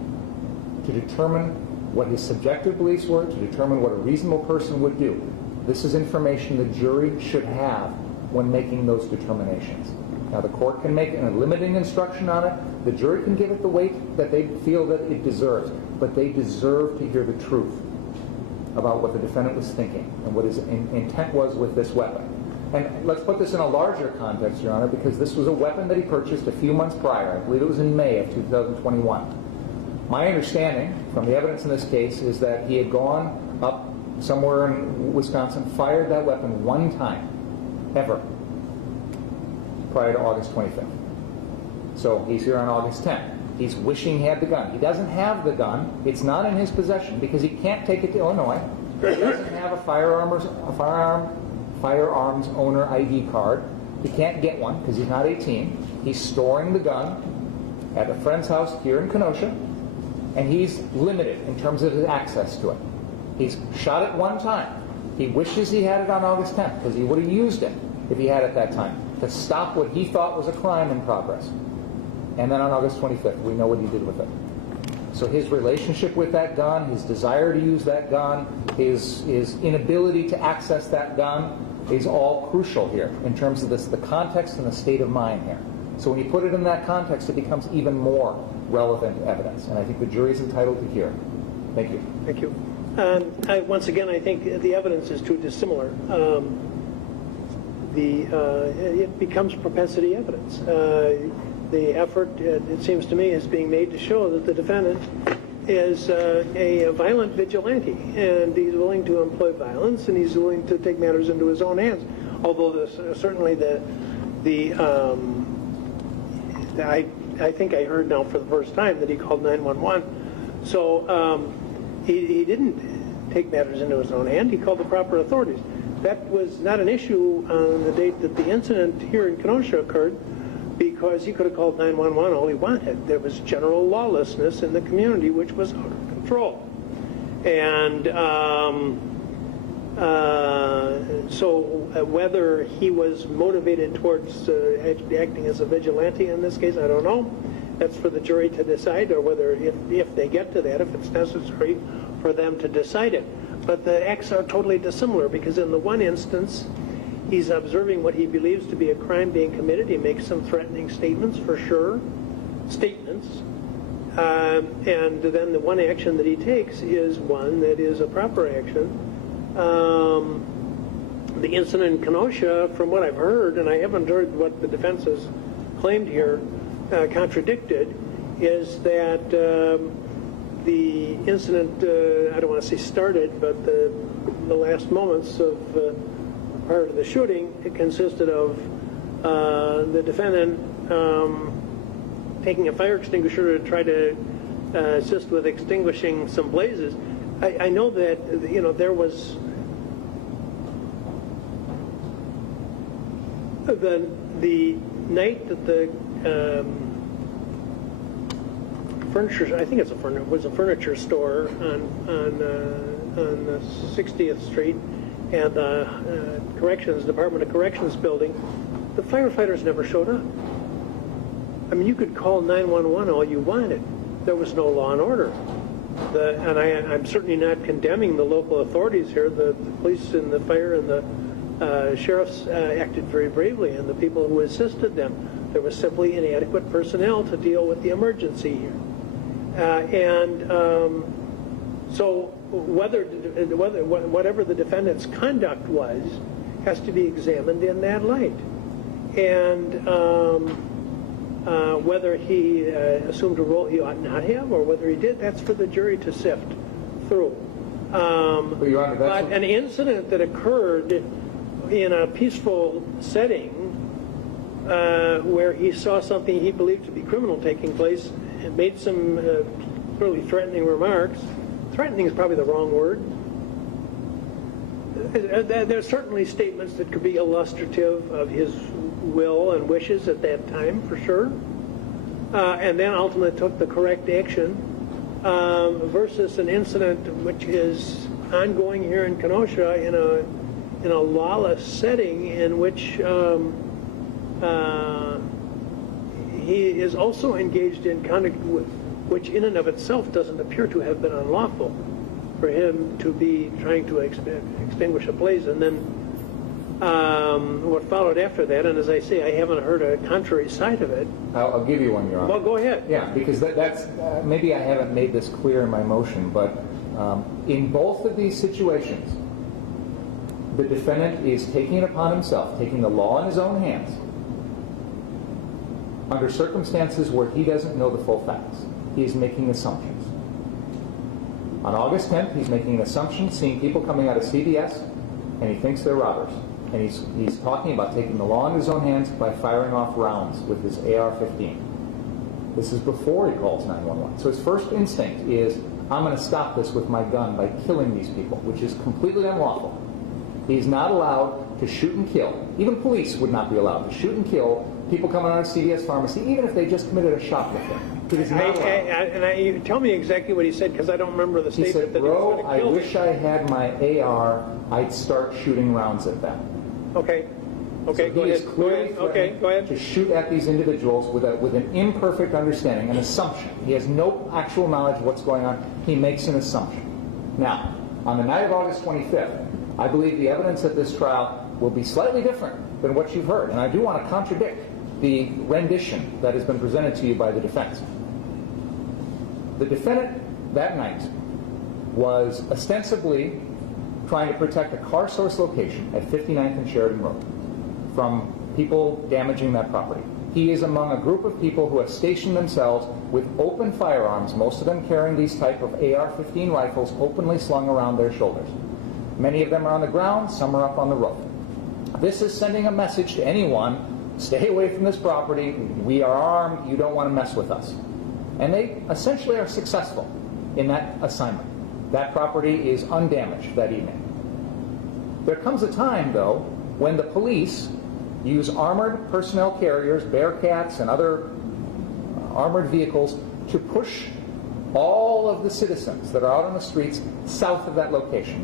to determine what his subjective beliefs were, to determine what a reasonable person would do. This is information the jury should have when making those determinations. Now, the court can make a limiting instruction on it. The jury can give it the weight that they feel that it deserves. But they deserve to hear the truth about what the defendant was thinking and what his intent was with this weapon. And let's put this in a larger context, Your Honor, because this was a weapon that he purchased a few months prior. I believe it was in May of 2021. My understanding from the evidence in this case is that he had gone up somewhere in Wisconsin, fired that weapon one time, ever, prior to August 25th. So he's here on August 10th. He's wishing he had the gun. He doesn't have the gun. It's not in his possession because he can't take it to Illinois. He doesn't have a firearms owner ID card. He can't get one because he's not 18. He's storing the gun at a friend's house here in Kenosha, and he's limited in terms of his access to it. He's shot it one time. He wishes he had it on August 10th because he would have used it if he had it that time to stop what he thought was a crime in progress. And then on August 25th, we know what he did with it. So his relationship with that gun, his desire to use that gun, his inability to access that gun is all crucial here in terms of the context and the state of mind here. So when you put it in that context, it becomes even more relevant evidence. And I think the jury is entitled to hear it. Thank you. Thank you. Once again, I think the evidence is too dissimilar. It becomes propensity evidence. The effort, it seems to me, is being made to show that the defendant is a violent vigilante, and he's willing to employ violence, and he's willing to take matters into his own hands. Although certainly the I think I heard now for the first time that he called 911. So he didn't take matters into his own hand. He called the proper authorities. That was not an issue on the date that the incident here in Kenosha occurred, because he could have called 911 all he wanted. There was general lawlessness in the community, which was out of control. And so whether he was motivated towards acting as a vigilante in this case, I don't know. That's for the jury to decide, or whether, if they get to that, if it's necessary for them to decide it. But the acts are totally dissimilar, because in the one instance, he's observing what he believes to be a crime being committed. He makes some threatening statements, for sure, and then the one action that he takes is one that is a proper action. The incident in Kenosha, from what I've heard, and I haven't heard what the defense has claimed here, contradicted, is that the incident, I don't want to say started, but the last moments of prior to the shooting, it consisted of the defendant taking a fire extinguisher to try to assist with extinguishing some blazes. I know that, you know, there was the night that the furniture, I think it's was a furniture store on 60th Street and the Department of Corrections building, the firefighters never showed up. I mean, you could call 911 all you wanted. There was no law and order. And I'm certainly not condemning the local authorities here. The police and the fire and the sheriffs acted very bravely, and the people who assisted them. There was simply inadequate personnel to deal with the emergency here. So whatever the defendant's conduct was has to be examined in that light. And whether he assumed a role he ought not have, or whether he did, that's for the jury to sift through. But an incident that occurred in a peaceful setting where he saw something he believed to be criminal taking place and made some really threatening remarks. Threatening is probably the wrong word. There's certainly statements that could be illustrative of his will and wishes at that time, for sure, and then ultimately took the correct action, versus an incident which is ongoing here in Kenosha in a lawless setting in which he is also engaged in conduct which in and of itself doesn't appear to have been unlawful, for him to be trying to extinguish a blaze. And then what followed after that, and as I say, I haven't heard a contrary side of it. I'll give you one, Your Honor. Well, go ahead. Yeah, because that's maybe I haven't made this clear in my motion, but in both of these situations, the defendant is taking it upon himself, taking the law in his own hands, under circumstances where he doesn't know the full facts. He is making assumptions. On August 10th, he's making an assumption, seeing people coming out of CVS, and he thinks they're robbers. And he's talking about taking the law in his own hands by firing off rounds with his AR-15. This is before he calls 911. So his first instinct is, I'm going to stop this with my gun by killing these people, which is completely unlawful. He's not allowed to shoot and kill. Even police would not be allowed to shoot and kill people coming out of CVS pharmacy, even if they just committed a shoplifting. It is not allowed. You tell me exactly what he said, because I don't remember the statement. He said, that bro, he was I wish I had my AR, I'd start shooting rounds at them. Okay. Okay, So go he ahead. is clearly Okay, go ahead. to shoot at these individuals with an imperfect understanding, an assumption. He has no actual knowledge of what's going on. He makes an assumption. Now, on the night of August 25th, I believe the evidence at this trial will be slightly different than what you've heard. And I do want to contradict the rendition that has been presented to you by the defense. The defendant that night was ostensibly trying to protect a car source location at 59th and Sheridan Road from people damaging that property. He is among a group of people who have stationed themselves with open firearms, most of them carrying these type of AR-15 rifles openly slung around their shoulders. Many of them are on the ground, some are up on the roof. This is sending a message to anyone stay away from this property, we are armed, you don't want to mess with us. And they essentially are successful in that assignment. That property is undamaged that evening. There comes a time, though, when the police use armored personnel carriers, Bearcats, and other armored vehicles to push all of the citizens that are out on the streets south of that location.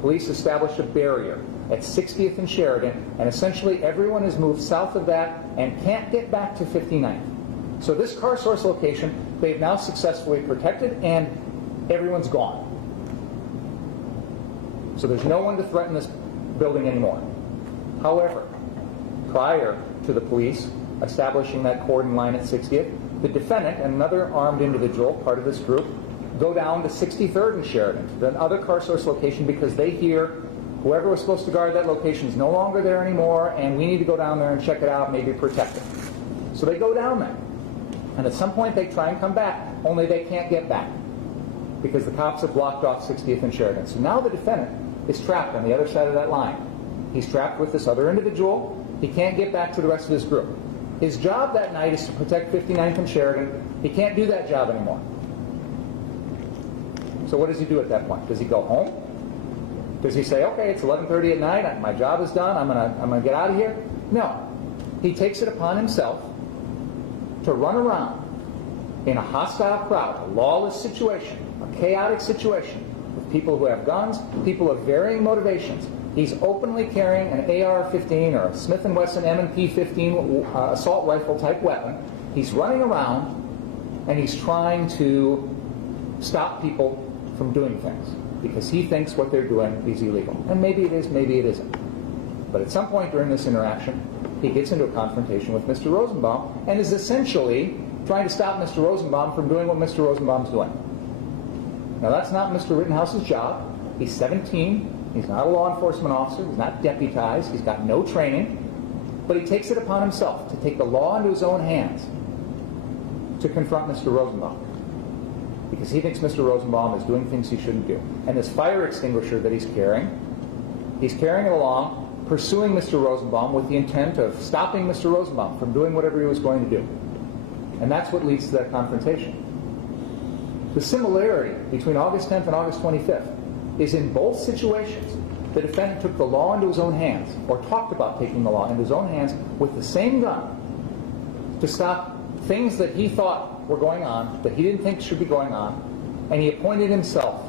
Police established a barrier at 60th and Sheridan, and essentially everyone is moved south of that and can't get back to 59th. So this car source location, they've now successfully protected, and everyone's gone. So there's no one to threaten this building anymore. However, prior to the police establishing that cordon line at 60th, the defendant and another armed individual, part of this group, go down to 63rd and Sheridan, the other car source location, because they hear whoever was supposed to guard that location is no longer there anymore, and we need to go down there and check it out, maybe protect it. So they go down there. And at some point they try and come back, only they can't get back because the cops have blocked off 60th and Sheridan. So now the defendant is trapped on the other side of that line. He's trapped with this other individual. He can't get back to the rest of his group. His job that night is to protect 59th and Sheridan. He can't do that job anymore. So what does he do at that point? Does he go home? Does he say, okay, it's 11:30 at night, my job is done, I'm gonna get out of here? No. He takes it upon himself to run around in a hostile crowd, a lawless situation, a chaotic situation, with people who have guns, people of varying motivations. He's openly carrying an AR-15 or a Smith & Wesson M&P 15 assault rifle type weapon. He's running around and he's trying to stop people from doing things because he thinks what they're doing is illegal. And maybe it is, maybe it isn't. But at some point during this interaction, he gets into a confrontation with Mr. Rosenbaum and is essentially trying to stop Mr. Rosenbaum from doing what Mr. Rosenbaum's doing. Now that's not Mr. Rittenhouse's job. He's 17. He's not a law enforcement officer. He's not deputized. He's got no training. But he takes it upon himself to take the law into his own hands to confront Mr. Rosenbaum because he thinks Mr. Rosenbaum is doing things he shouldn't do. And this fire extinguisher that he's carrying it along, pursuing Mr. Rosenbaum with the intent of stopping Mr. Rosenbaum from doing whatever he was going to do. And that's what leads to that confrontation. The similarity between August 10th and August 25th is in both situations, the defendant took the law into his own hands, or talked about taking the law into his own hands with the same gun to stop things that he thought were going on, that he didn't think should be going on, and he appointed himself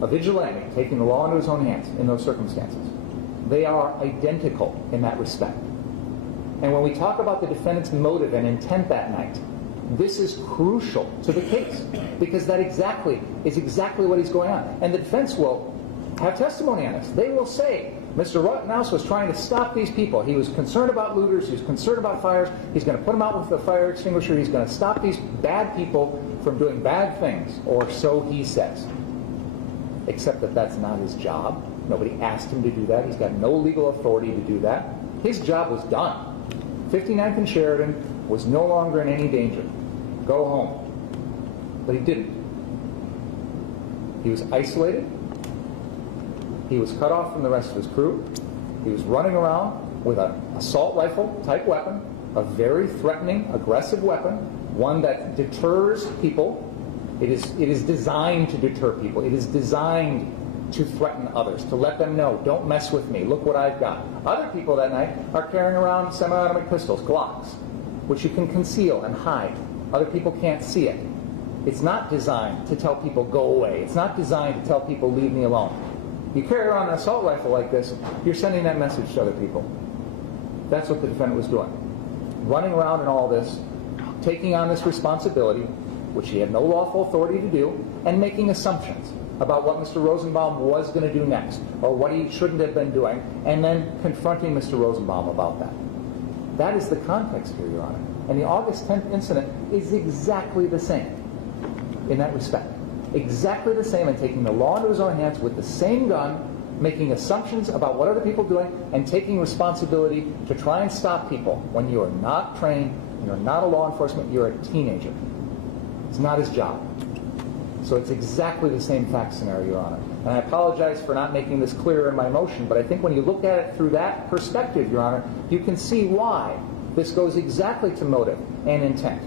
a vigilante, taking the law into his own hands in those circumstances. They are identical in that respect. And when we talk about the defendant's motive and intent that night, this is crucial to the case because that is exactly what is going on. And the defense will have testimony on this. They will say, Mr. Rittenhouse was trying to stop these people. He was concerned about looters. He was concerned about fires. He's going to put them out with the fire extinguisher. He's going to stop these bad people from doing bad things, or so he says. Except that that's not his job. Nobody asked him to do that. He's got no legal authority to do that. His job was done. 59th and Sheridan was no longer in any danger. Go home. But he didn't. He was isolated. He was cut off from the rest of his crew. He was running around with an assault rifle type weapon, a very threatening, aggressive weapon, one that deters people. It is designed to deter people. It is designed to threaten others, to let them know, don't mess with me, look what I've got. Other people that night are carrying around semi-automatic pistols, Glocks, which you can conceal and hide. Other people can't see it. It's not designed to tell people, go away. It's not designed to tell people, leave me alone. You carry around an assault rifle like this, you're sending that message to other people. That's what the defendant was doing. Running around in all this, taking on this responsibility, which he had no lawful authority to do, and making assumptions about what Mr. Rosenbaum was going to do next, or what he shouldn't have been doing, and then confronting Mr. Rosenbaum about that. That is the context here, Your Honor. And the August 10th incident is exactly the same in that respect. Exactly the same in taking the law into his own hands with the same gun, making assumptions about what other people are doing, and taking responsibility to try and stop people when you are not trained, you're not a law enforcement, you're a teenager. It's not his job. So it's exactly the same fact scenario, Your Honor. And I apologize for not making this clearer in my motion, but I think when you look at it through that perspective, Your Honor, you can see why this goes exactly to motive and intent.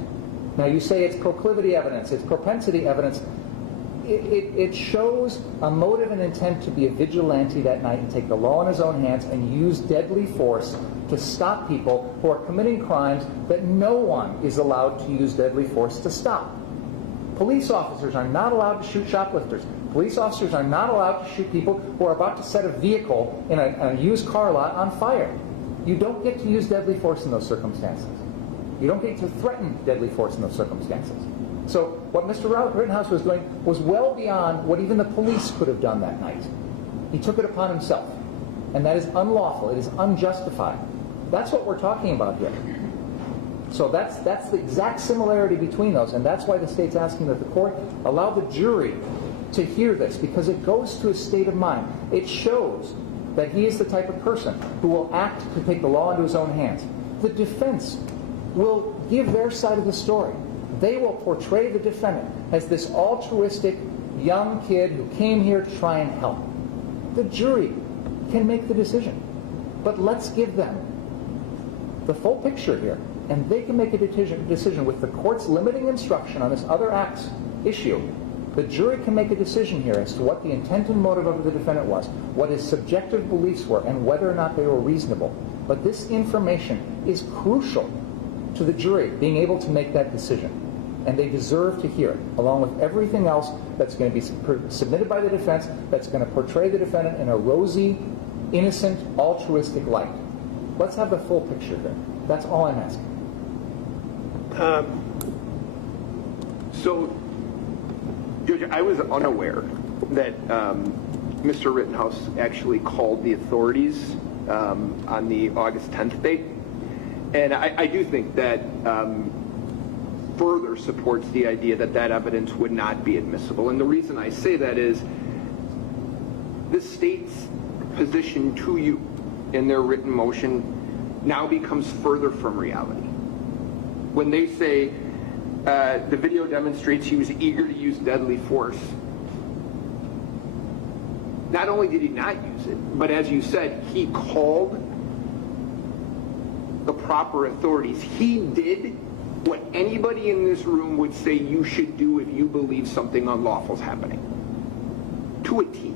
Now, you say it's proclivity evidence, it's propensity evidence. It shows a motive and intent to be a vigilante that night and take the law in his own hands and use deadly force to stop people who are committing crimes that no one is allowed to use deadly force to stop. Police officers are not allowed to shoot shoplifters. Police officers are not allowed to shoot people who are about to set a vehicle in a used car lot on fire. You don't get to use deadly force in those circumstances. You don't get to threaten deadly force in those circumstances. So what Mr. Rittenhouse was doing was well beyond what even the police could have done that night. He took it upon himself. And that is unlawful. It is unjustified. That's what we're talking about here. So that's the exact similarity between those, and that's why the state's asking that the court allow the jury to hear this, because it goes to his state of mind. It shows that he is the type of person who will act to take the law into his own hands. The defense will give their side of the story. They will portray the defendant as this altruistic young kid who came here to try and help. The jury can make the decision, but let's give them the full picture here, and they can make a decision with the court's limiting instruction on this other acts issue. The jury can make a decision here as to what the intent and motive of the defendant was, what his subjective beliefs were, and whether or not they were reasonable. But this information is crucial to the jury being able to make that decision, and they deserve to hear it, along with everything else that's going to be submitted by the defense that's going to portray the defendant in a rosy, innocent, altruistic light. Let's have the full picture here. That's all I'm asking. So, Judge, I was unaware that Mr. Rittenhouse actually called the authorities on the August 10th date. And I do think that further supports the idea that that evidence would not be admissible. And the reason I say that is the state's position to you in their written motion now becomes further from reality. When they say the video demonstrates he was eager to use deadly force, not only did he not use it, but as you said, he called the proper authorities. He did what anybody in this room would say you should do if you believe something unlawful is happening. To a T.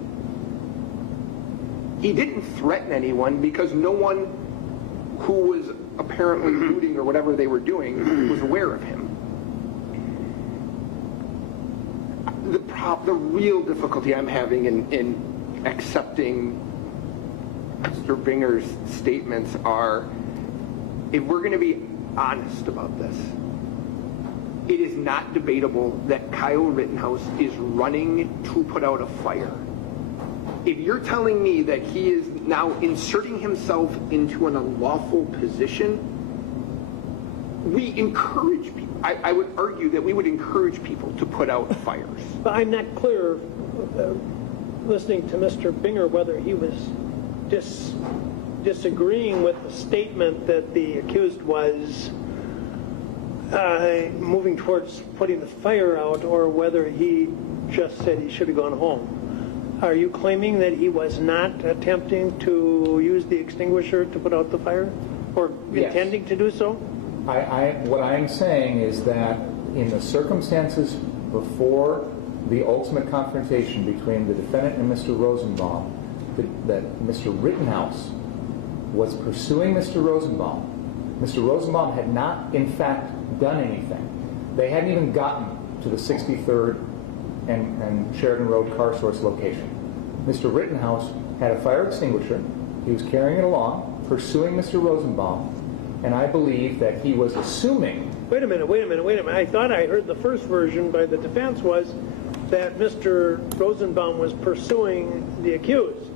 He didn't threaten anyone because no one who was apparently looting or whatever they were doing was aware of him. The real difficulty I'm having in accepting Mr. Binger's statements are, if we're going to be honest about this, it is not debatable that Kyle Rittenhouse is running to put out a fire. If you're telling me that he is now inserting himself into an unlawful position, we encourage people. I would argue that we would encourage people to put out fires. But I'm not clear, listening to Mr. Binger, whether he was disagreeing with the statement that the accused was moving towards putting the fire out, or whether he just said he should have gone home. Are you claiming that he was not attempting to use the extinguisher to put out the fire, or intending to do so? What I'm saying is that in the circumstances before the ultimate confrontation between the defendant and Mr. Rosenbaum, that Mr. Rittenhouse was pursuing Mr. Rosenbaum. Mr. Rosenbaum had not, in fact, done anything. They hadn't even gotten to the 63rd and Sheridan Road car source location. Mr. Rittenhouse had a fire extinguisher. He was carrying it along, pursuing Mr. Rosenbaum, and I believe that he was assuming... Wait a minute. I thought I heard the first version by the defense was that Mr. Rosenbaum was pursuing the accused,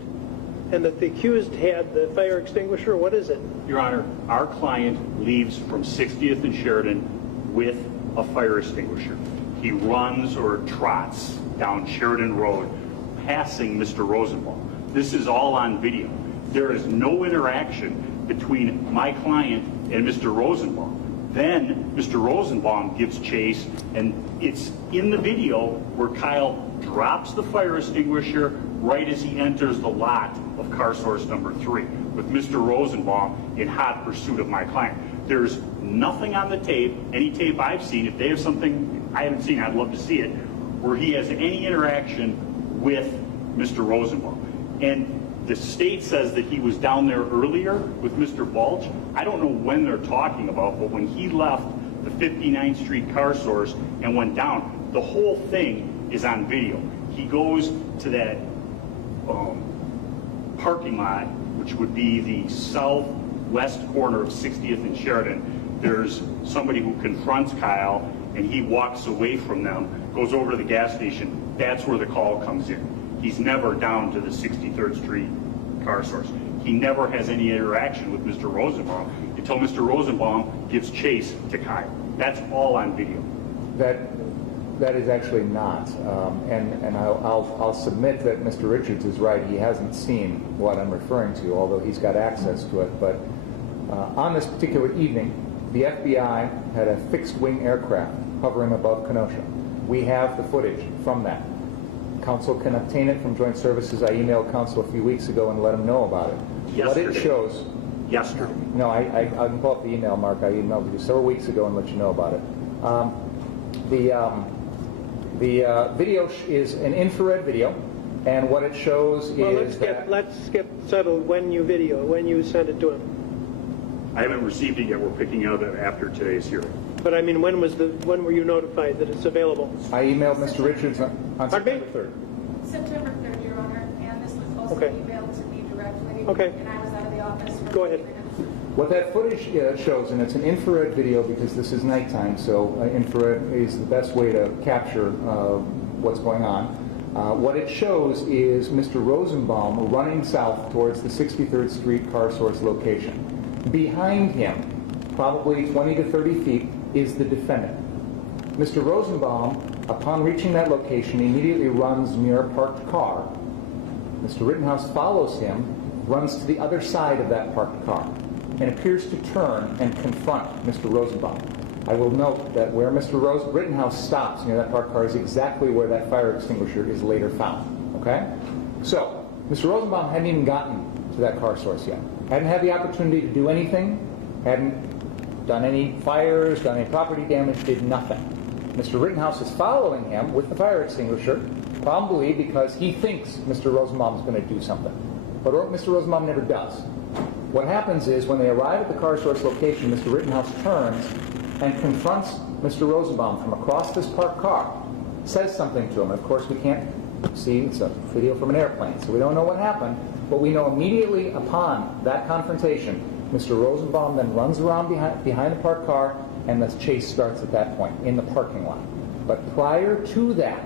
and that the accused had the fire extinguisher. What is it? Your Honor, our client leaves from 60th and Sheridan with a fire extinguisher. He runs or trots down Sheridan Road, passing Mr. Rosenbaum. This is all on video. There is no interaction between my client and Mr. Rosenbaum. Then Mr. Rosenbaum gives chase, and it's in the video where Kyle drops the fire extinguisher, right as he enters the lot of car source number 3, with Mr. Rosenbaum in hot pursuit of my client. There's nothing on the tape, any tape I've seen, if they have something I haven't seen, I'd love to see it, where he has any interaction with Mr. Rosenbaum. And the state says that he was down there earlier with Mr. Balch. I don't know when they're talking about, but when he left the 59th Street car source and went down, the whole thing is on video. He goes to that parking lot, which would be the southwest corner of 60th and Sheridan. There's somebody who confronts Kyle, and he walks away from them, goes over to the gas station. That's where the call comes in. He's never down to the 63rd Street car source. He never has any interaction with Mr. Rosenbaum until Mr. Rosenbaum gives chase to Kyle. That's all on video. That is actually not, and I'll submit that Mr. Richards is right. He hasn't seen what I'm referring to, although he's got access to it. But on this particular evening, the FBI had a fixed-wing aircraft hovering above Kenosha. We have the footage from that. Counsel can obtain it from Joint Services. I emailed Counsel a few weeks ago and let him know about it. Yesterday. What it shows... Yesterday. No, I can pull up the email, Mark. I emailed you several weeks ago and let you know about it. The video is an infrared video, and what it shows is let's get settled when you sent it to him. I haven't received it yet. We're picking it up after today's hearing. But I mean, when were you notified that it's available? I emailed Mr. Richards on September 3rd. September 3rd, Your Honor, and this was also emailed to me directly. Okay. And I was out of the office. Go ahead. What that footage shows, and it's an infrared video because this is nighttime, so infrared is the best way to capture what's going on. What it shows is Mr. Rosenbaum running south towards the 63rd Street car source location. Behind him, probably 20 to 30 feet, is the defendant. Mr. Rosenbaum, upon reaching that location, immediately runs near a parked car. Mr. Rittenhouse follows him, runs to the other side of that parked car, and appears to turn and confront Mr. Rosenbaum. I will note that where Mr. Rittenhouse stops near that parked car is exactly where that fire extinguisher is later found. Okay? So, Mr. Rosenbaum hadn't even gotten to that car source yet. Hadn't had the opportunity to do anything, hadn't done any fires, done any property damage, did nothing. Mr. Rittenhouse is following him with the fire extinguisher, probably because he thinks Mr. Rosenbaum is going to do something. But Mr. Rosenbaum never does. What happens is when they arrive at the car source location, Mr. Rittenhouse turns and confronts Mr. Rosenbaum from across this parked car, says something to him. Of course, we can't see, it's a video from an airplane, so we don't know what happened, but we know immediately upon that confrontation, Mr. Rosenbaum then runs around behind the parked car, and the chase starts at that point, in the parking lot. But prior to that,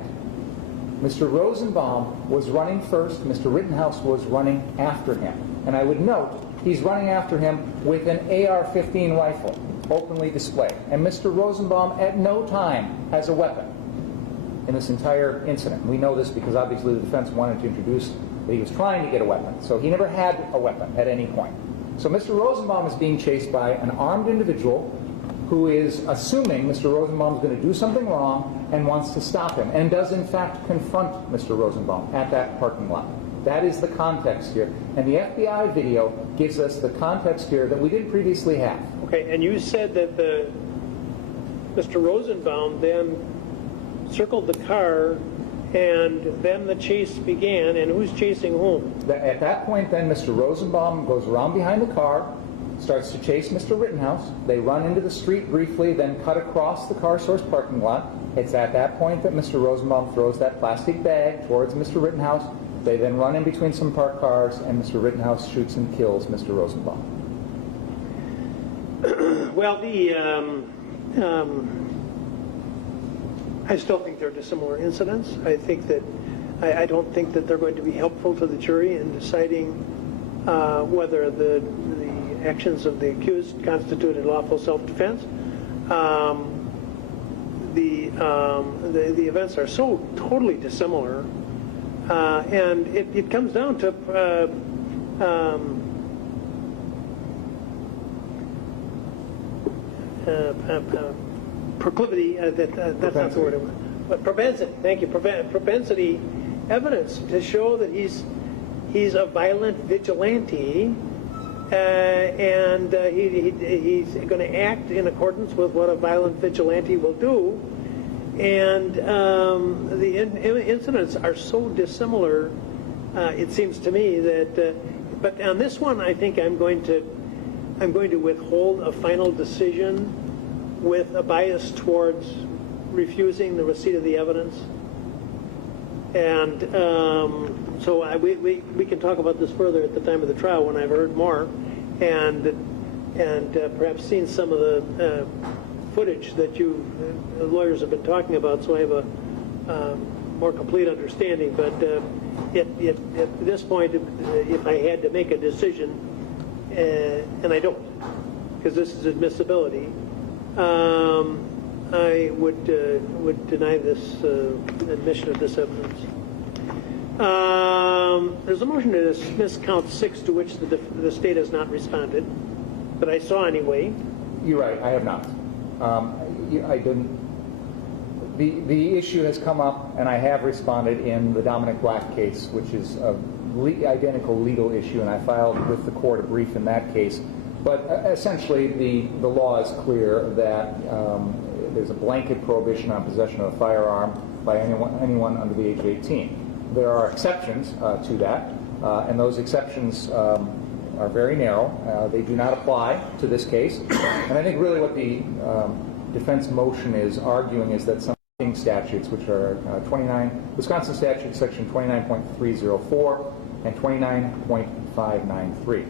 Mr. Rosenbaum was running first, Mr. Rittenhouse was running after him. And I would note, he's running after him with an AR-15 rifle, openly displayed. And Mr. Rosenbaum at no time has a weapon in this entire incident. We know this because obviously the defense wanted to introduce that he was trying to get a weapon. So he never had a weapon at any point. So Mr. Rosenbaum is being chased by an armed individual who is assuming Mr. Rosenbaum is going to do something wrong and wants to stop him, and does in fact confront Mr. Rosenbaum at that parking lot. That is the context here. And the FBI video gives us the context here that we didn't previously have. Okay, and you said that Mr. Rosenbaum then circled the car, and then the chase began, and who's chasing whom? At that point, then, Mr. Rosenbaum goes around behind the car, starts to chase Mr. Rittenhouse. They run into the street briefly, then cut across the car source parking lot. It's at that point that Mr. Rosenbaum throws that plastic bag towards Mr. Rittenhouse. They then run in between some parked cars, and Mr. Rittenhouse shoots and kills Mr. Rosenbaum. Well, I still think they're dissimilar incidents. I think that I don't think that they're going to be helpful to the jury in deciding whether the actions of the accused constituted lawful self-defense. The events are so totally dissimilar, and it comes down to proclivity. That's not the word. But propensity. Thank you. Propensity evidence to show that he's a violent vigilante, and he's going to act in accordance with what a violent vigilante will do. And the incidents are so dissimilar, it seems to me that. But on this one, I think I'm going to withhold a final decision with a bias towards refusing the receipt of the evidence. And so we can talk about this further at the time of the trial when I've heard more, and perhaps seen some of the footage that you lawyers have been talking about, so I have a more complete understanding. But at this point, if I had to make a decision, and I don't, because this is admissibility, I would deny this admission of this evidence. There's a motion to dismiss count 6, to which the state has not responded, but I saw anyway. You're right, I have not. I didn't. The issue has come up, and I have responded in the Dominic Black case, which is a identical legal issue, and I filed with the court a brief in that case. But essentially, the law is clear that there's a blanket prohibition on possession of a firearm by anyone under the age of 18. There are exceptions to that, and those exceptions are very narrow. They do not apply to this case. And I think really what the defense motion is arguing is that some statutes, which are Wisconsin statute section 29.304 and 29.593.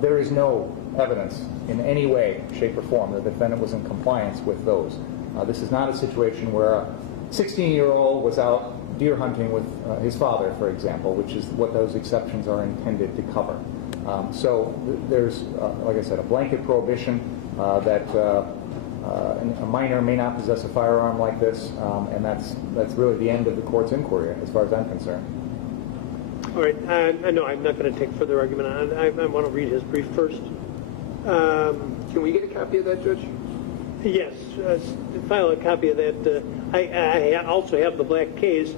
There is no evidence in any way, shape, or form that the defendant was in compliance with those. This is not a situation where a 16-year-old was out deer hunting with his father, for example, which is what those exceptions are intended to cover. So there's, like I said, a blanket prohibition that a minor may not possess a firearm like this, and that's really the end of the court's inquiry, as far as I'm concerned. All right. No, I'm not going to take further argument. I want to read his brief first. Can we get a copy of that, Judge? Yes. File a copy of that. I also have the Black case,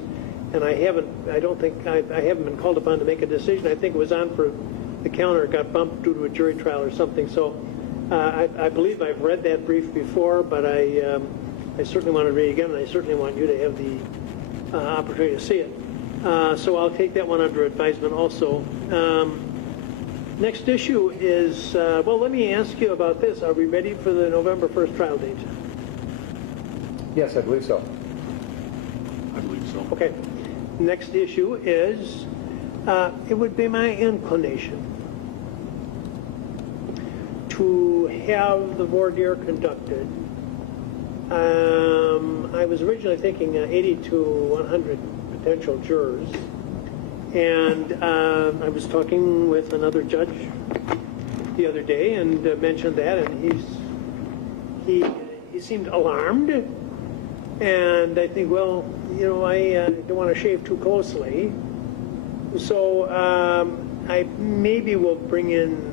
and I haven't been called upon to make a decision. I think it was on for the counter. It got bumped due to a jury trial or something. So I believe I've read that brief before, but I certainly want to read it again, and I certainly want you to have the opportunity to see it. So I'll take that one under advisement also. Next issue is, well, let me ask you about this. Are we ready for the November 1st trial date? Yes, I believe so. I believe so. Okay. Next issue is, it would be my inclination to have the voir dire conducted. I was originally thinking 80 to 100 potential jurors, and I was talking with another judge the other day and mentioned that, and he seemed alarmed, and I think, well, you know, I don't want to shave too closely, so I maybe will bring in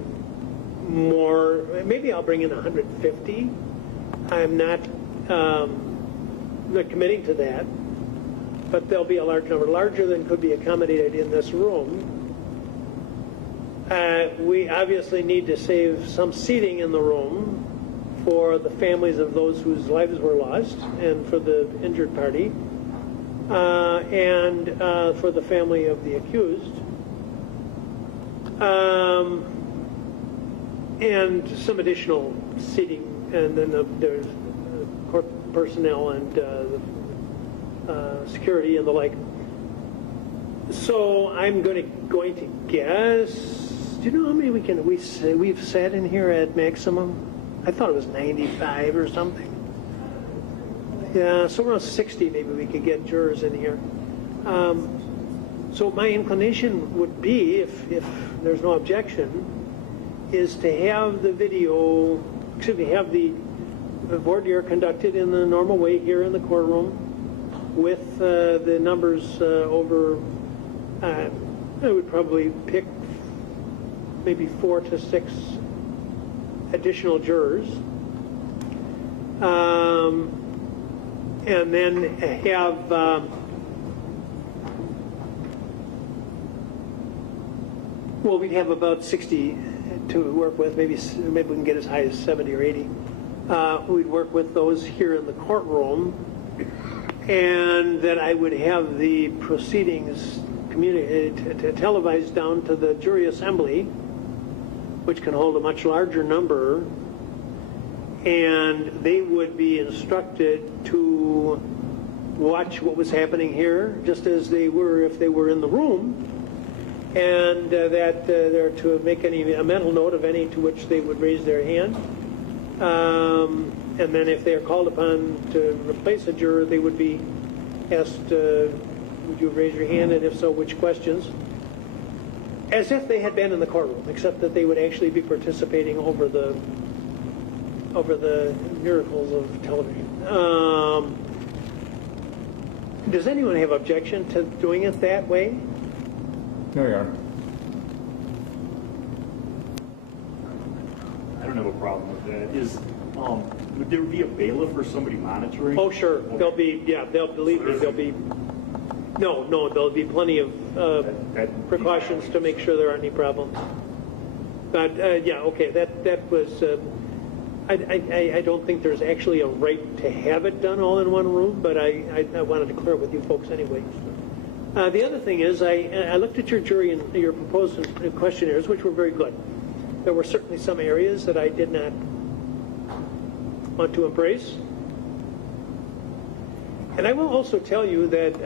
more. Maybe I'll bring in 150. I'm not committing to that, but there'll be a large number, larger than could be accommodated in this room. We obviously need to save some seating in the room for the families of those whose lives were lost and for the injured party, and for the family of the accused. And some additional seating, and then there's court personnel and security and the like. So I'm going to guess. Do you know how many we've sat in here at maximum? I thought it was 95 or something. Yeah, so around 60 maybe we could get jurors in here. So my inclination would be, if there's no objection, is to have the have the voir dire conducted in the normal way here in the courtroom with the numbers over, I would probably pick maybe 4 to 6 additional jurors. And then have Well, we'd have about 60 to work with, maybe we can get as high as 70 or 80. We'd work with those here in the courtroom, and then I would have the proceedings televised down to the jury assembly, which can hold a much larger number, and they would be instructed to watch what was happening here, just as they were if they were in the room, and that they're to make a mental note of any to which they would raise their hand. And then if they're called upon to replace a juror, they would be asked, would you raise your hand, and if so, which questions? As if they had been in the courtroom, except that they would actually be participating over the miracles of television. Does anyone have objection to doing it that way? There you are. I don't have a problem with that. Would there be a bailiff or somebody monitoring? Oh, sure. Okay. There'll be plenty of precautions to make sure there aren't any problems. But yeah, okay, that was. I don't think there's actually a right to have it done all in one room, but I wanted to clear it with you folks anyway. The other thing is, I looked at your jury and your proposed questionnaires, which were very good. There were certainly some areas that I did not want to embrace. And I will also tell you that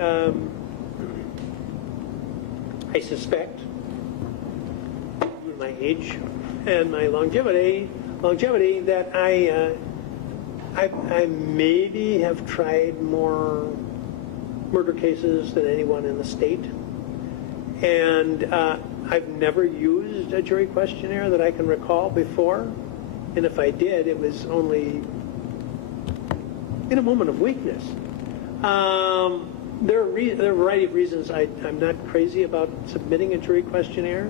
I suspect, with my age and my longevity, that I maybe have tried more murder cases than anyone in the state. And I've never used a jury questionnaire that I can recall before. And if I did, it was only in a moment of weakness. There are a variety of reasons I'm not crazy about submitting a jury questionnaire.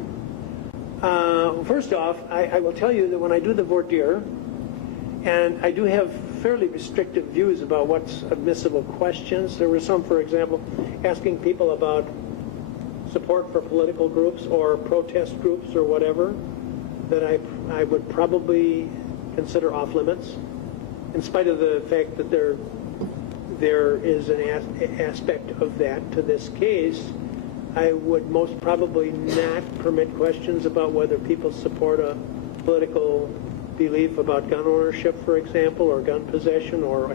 First off, I will tell you that when I do the voir dire, and I do have fairly restrictive views about what's admissible questions. There were some, for example, asking people about support for political groups or protest groups or whatever, that I would probably consider off limits, in spite of the fact that there is an aspect of that to this case. I would most probably not permit questions about whether people support a political belief about gun ownership, for example, or gun possession, or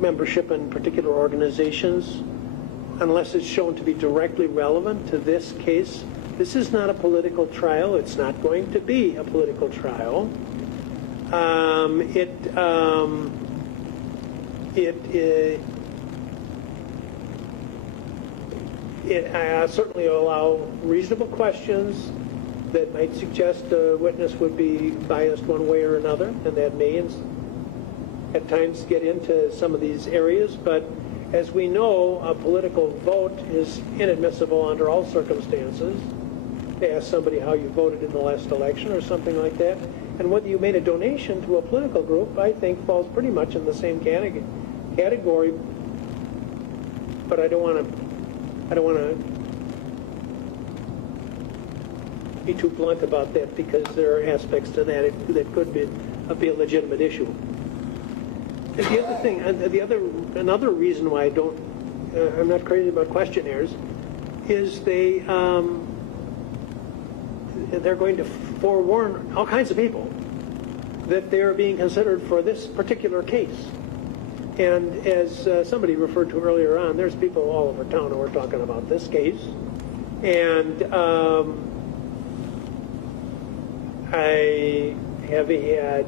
membership in particular organizations, unless it's shown to be directly relevant to this case. This is not a political trial. It's not going to be a political trial. I certainly allow reasonable questions that might suggest a witness would be biased one way or another, and that may at times get into some of these areas. But as we know, a political vote is inadmissible under all circumstances. To ask somebody how you voted in the last election or something like that, and whether you made a donation to a political group, I think falls pretty much in the same category. But I don't want to be too blunt about that, because there are aspects to that that could be a legitimate issue. And the other thing, another reason why I'm not crazy about questionnaires, is they're going to forewarn all kinds of people that they're being considered for this particular case. And as somebody referred to earlier on, there's people all over town who are talking about this case. And I have had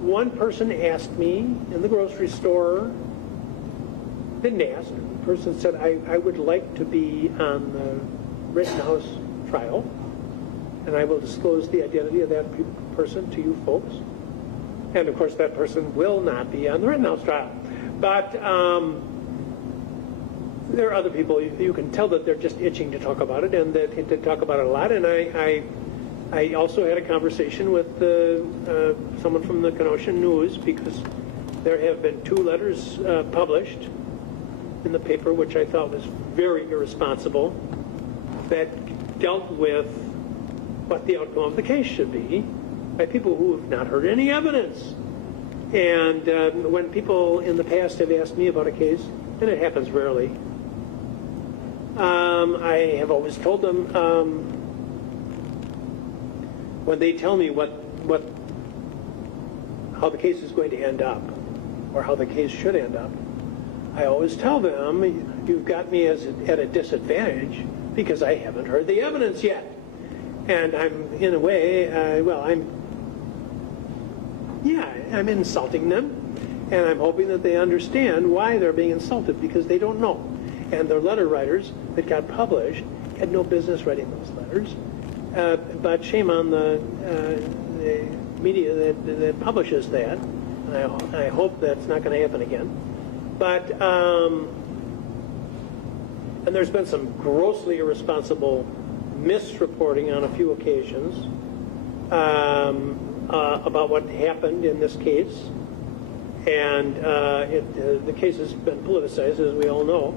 one person ask me in the grocery store, didn't ask, the person said, I would like to be on the Rittenhouse trial, and I will disclose the identity of that person to you folks. And of course that person will not be on the Rittenhouse trial. But there are other people, you can tell that they're just itching to talk about it, and to talk about it a lot. And I also had a conversation with someone from the Kenosha News, because there have been 2 letters published in the paper, which I thought was very irresponsible, that dealt with what the outcome of the case should be by people who have not heard any evidence. And when people in the past have asked me about a case, and it happens rarely, I have always told them, when they tell me how the case is going to end up, or how the case should end up, I always tell them, you've got me at a disadvantage because I haven't heard the evidence yet. And I'm, in a way, I'm insulting them, and I'm hoping that they understand why they're being insulted, because they don't know. And their letter writers that got published had no business writing those letters, but shame on the media that publishes that. And I hope that's not going to happen again. But and there's been some grossly irresponsible misreporting on a few occasions about what happened in this case, and the case has been politicized, as we all know.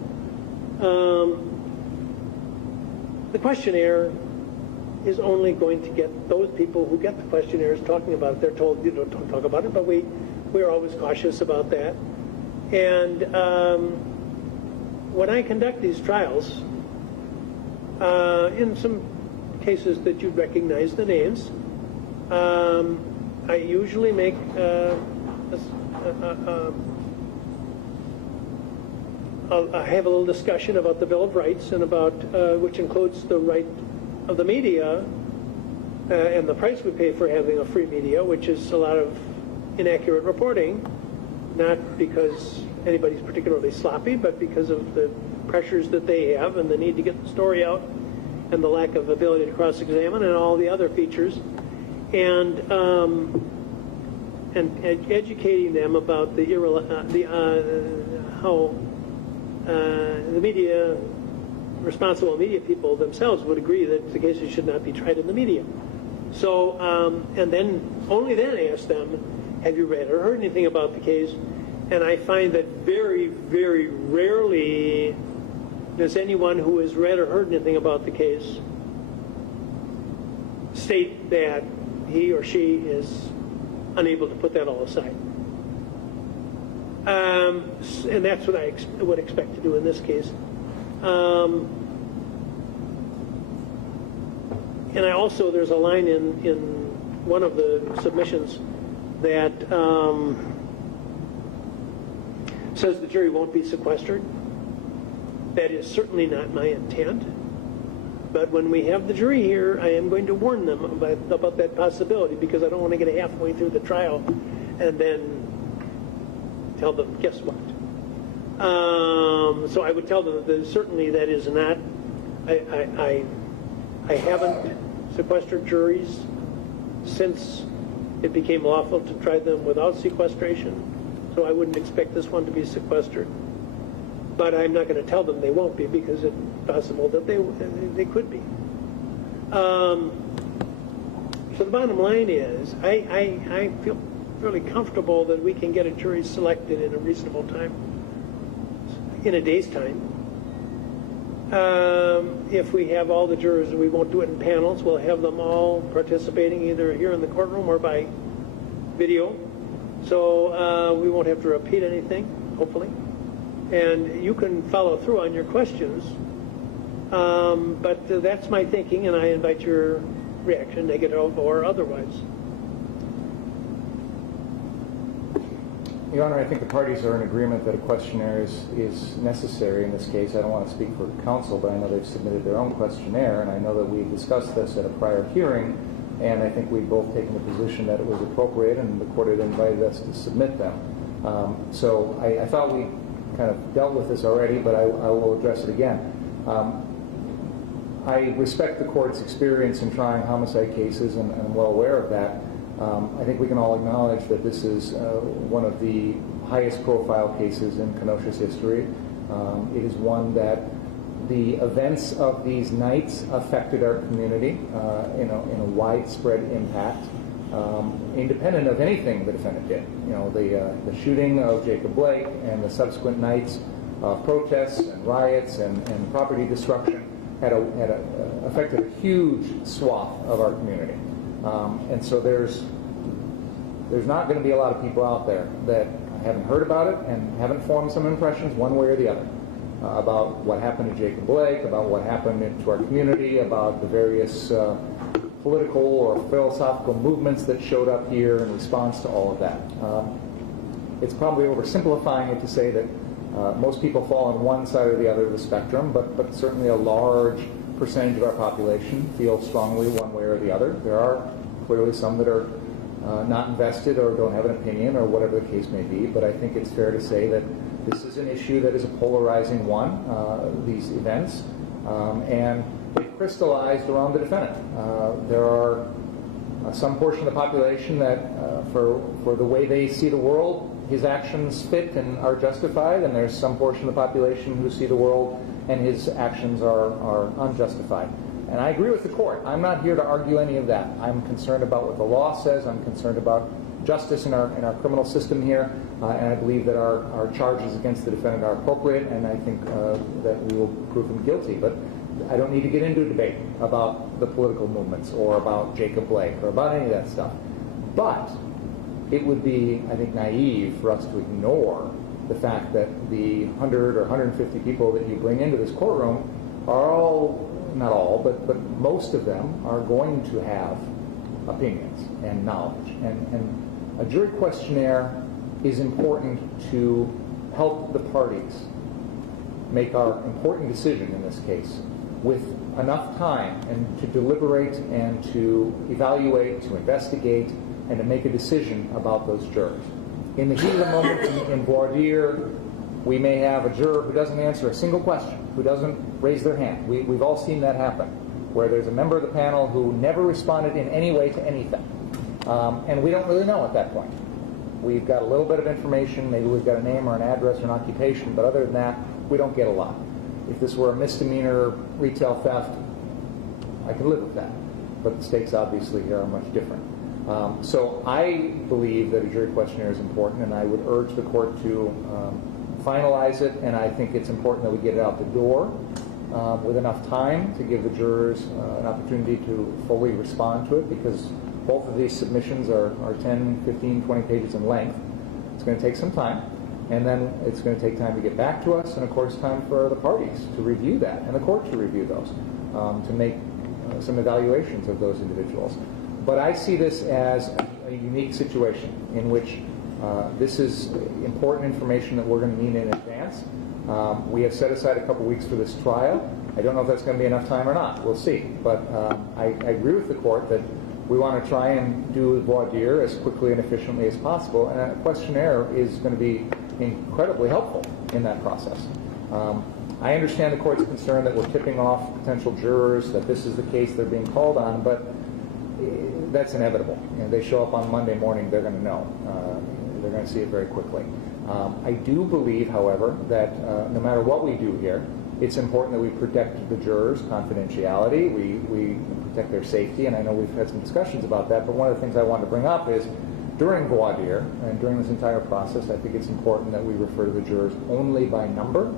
The questionnaire is only going to get those people who get the questionnaires talking about it. They're told, don't talk about it, but we're always cautious about that. And when I conduct these trials, in some cases that you'd recognize the names, I usually make I have a little discussion about the Bill of Rights, and about which includes the right of the media and the price we pay for having a free media, which is a lot of inaccurate reporting, not because anybody's particularly sloppy, but because of the pressures that they have and the need to get the story out, and the lack of ability to cross-examine, and all the other features, and educating them about how the media, responsible media people themselves would agree that the cases should not be tried in the media. So, and then only then ask them, have you read or heard anything about the case? And I find that very, very rarely does anyone who has read or heard anything about the case state that he or she is unable to put that all aside. And that's what I would expect to do in this case. And I also, there's a line in one of the submissions that says the jury won't be sequestered. That is certainly not my intent. But when we have the jury here, I am going to warn them about that possibility, because I don't want to get halfway through the trial and then tell them, guess what? So I would tell them that certainly that is not, I haven't sequestered juries since it became lawful to try them without sequestration, so I wouldn't expect this one to be sequestered. But I'm not going to tell them they won't be, because it's possible that they could be. So the bottom line is, I feel fairly comfortable that we can get a jury selected in a reasonable time, in a day's time. If we have all the jurors, we won't do it in panels. We'll have them all participating either here in the courtroom or by video. So we won't have to repeat anything, hopefully. And you can follow through on your questions. But that's my thinking, and I invite your reaction, negative or otherwise. Your Honor, I think the parties are in agreement that a questionnaire is necessary in this case. I don't want to speak for counsel, but I know they've submitted their own questionnaire, and I know that we discussed this at a prior hearing, and I think we've both taken the position that it was appropriate, and the court had invited us to submit them. So I thought we kind of dealt with this already, but I will address it again. I respect the court's experience in trying homicide cases, and I'm well aware of that. I think we can all acknowledge that this is one of the highest profile cases in Kenosha's history. It is one that the events of these nights affected our community in a widespread impact, independent of anything the defendant did. You know, the shooting of Jacob Blake and the subsequent nights protests and riots and property destruction had affected a huge swath of our community. And so there's not going to be a lot of people out there that haven't heard about it and haven't formed some impressions one way or the other about what happened to Jacob Blake, about what happened to our community, about the various political or philosophical movements that showed up here in response to all of that. It's probably oversimplifying it to say that most people fall on one side or the other of the spectrum, but certainly a large percentage of our population feel strongly one way or the other. There are clearly some that are not invested or don't have an opinion or whatever the case may be, but I think it's fair to say that this is an issue that is a polarizing one, these events, and they crystallized around the defendant. There are some portion of the population that, for the way they see the world, his actions fit and are justified, and there's some portion of the population who see the world and his actions are unjustified. And I agree with the court. I'm not here to argue any of that. I'm concerned about what the law says. I'm concerned about justice in our criminal system here, and I believe that our charges against the defendant are appropriate, and I think that we will prove him guilty. But I don't need to get into a debate about the political movements or about Jacob Blake or about any of that stuff. But it would be, I think, naive for us to ignore the fact that the 100 or 150 people that you bring into this courtroom are all, not all, but most of them are going to have opinions and knowledge. And a jury questionnaire is important to help the parties make our important decision in this case with enough time and to deliberate and to evaluate, to investigate, and to make a decision about those jurors. In the heat of the moment in voir dire, we may have a juror who doesn't answer a single question, who doesn't raise their hand. We've all seen that happen, where there's a member of the panel who never responded in any way to anything. And we don't really know at that point. We've got a little bit of information, maybe we've got a name or an address or an occupation, but other than that, we don't get a lot. If this were a misdemeanor retail theft, I could live with that. But the stakes obviously here are much different. So I believe that a jury questionnaire is important, and I would urge the court to finalize it, and I think it's important that we get it out the door with enough time to give the jurors an opportunity to fully respond to it, because both of these submissions are 10, 15, 20 pages in length. It's going to take some time, and then it's going to take time to get back to us, and of course time for the parties to review that, and the court to review those, to make some evaluations of those individuals. But I see this as a unique situation in which this is important information that we're going to need in advance. We have set aside a couple weeks for this trial. I don't know if that's going to be enough time or not. We'll see. But I agree with the court that we want to try and do voir dire as quickly and efficiently as possible, and a questionnaire is going to be incredibly helpful in that process. I understand the court's concern that we're tipping off potential jurors, that this is the case they're being called on, but that's inevitable. They show up on Monday morning, they're going to know. They're going to see it very quickly. I do believe, however, that no matter what we do here, it's important that we protect the jurors' confidentiality, we protect their safety, and I know we've had some discussions about that, but one of the things I wanted to bring up is during voir dire and during this entire process, I think it's important that we refer to the jurors only by number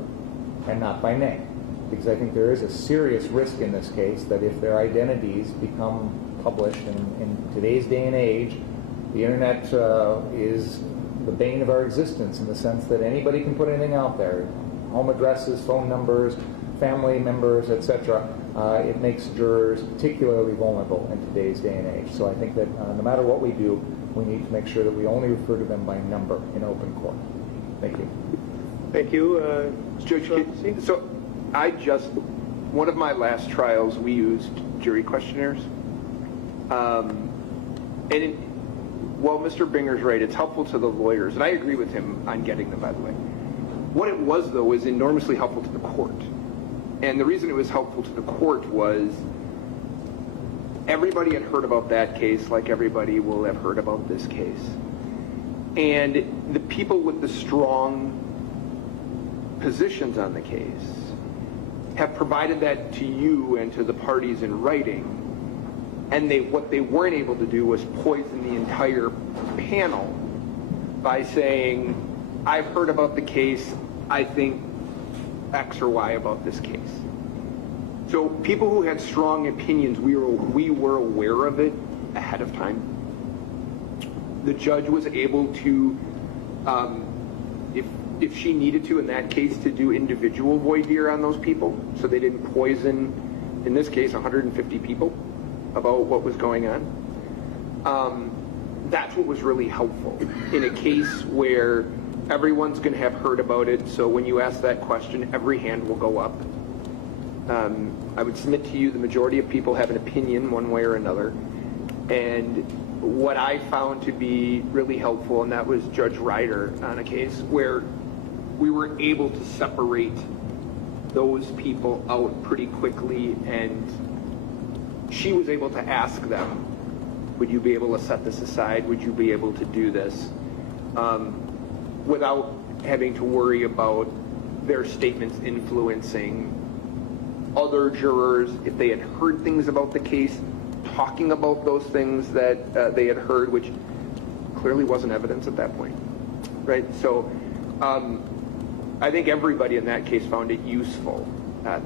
and not by name, because I think there is a serious risk in this case that if their identities become published, and in today's day and age, the internet is the bane of our existence in the sense that anybody can put anything out there, home addresses, phone numbers, family members, etc. It makes jurors particularly vulnerable in today's day and age. So I think that no matter what we do, we need to make sure that we only refer to them by number in open court. Thank you. Thank you. Judge, so one of my last trials, we used jury questionnaires. Well, Mr. Binger's right, it's helpful to the lawyers, and I agree with him on getting them, by the way. What it was, though, was enormously helpful to the court. And the reason it was helpful to the court was everybody had heard about that case like everybody will have heard about this case. And the people with the strong positions on the case have provided that to you and to the parties in writing. And what they weren't able to do was poison the entire panel by saying, I've heard about the case, I think X or Y about this case. So people who had strong opinions, we were aware of it ahead of time. The judge was able to, if she needed to in that case, to do individual voir dire on those people, so they didn't poison, in this case, 150 people about what was going on. That's what was really helpful in a case where everyone's going to have heard about it, so when you ask that question, every hand will go up. I would submit to you the majority of people have an opinion one way or another. And what I found to be really helpful, and that was Judge Ryder on a case where we were able to separate those people out pretty quickly, and she was able to ask them, would you be able to set this aside? Would you be able to do this? Without having to worry about their statements influencing other jurors, if they had heard things about the case, talking about those things that they had heard, which clearly wasn't evidence at that point, right? So I think everybody in that case found it useful.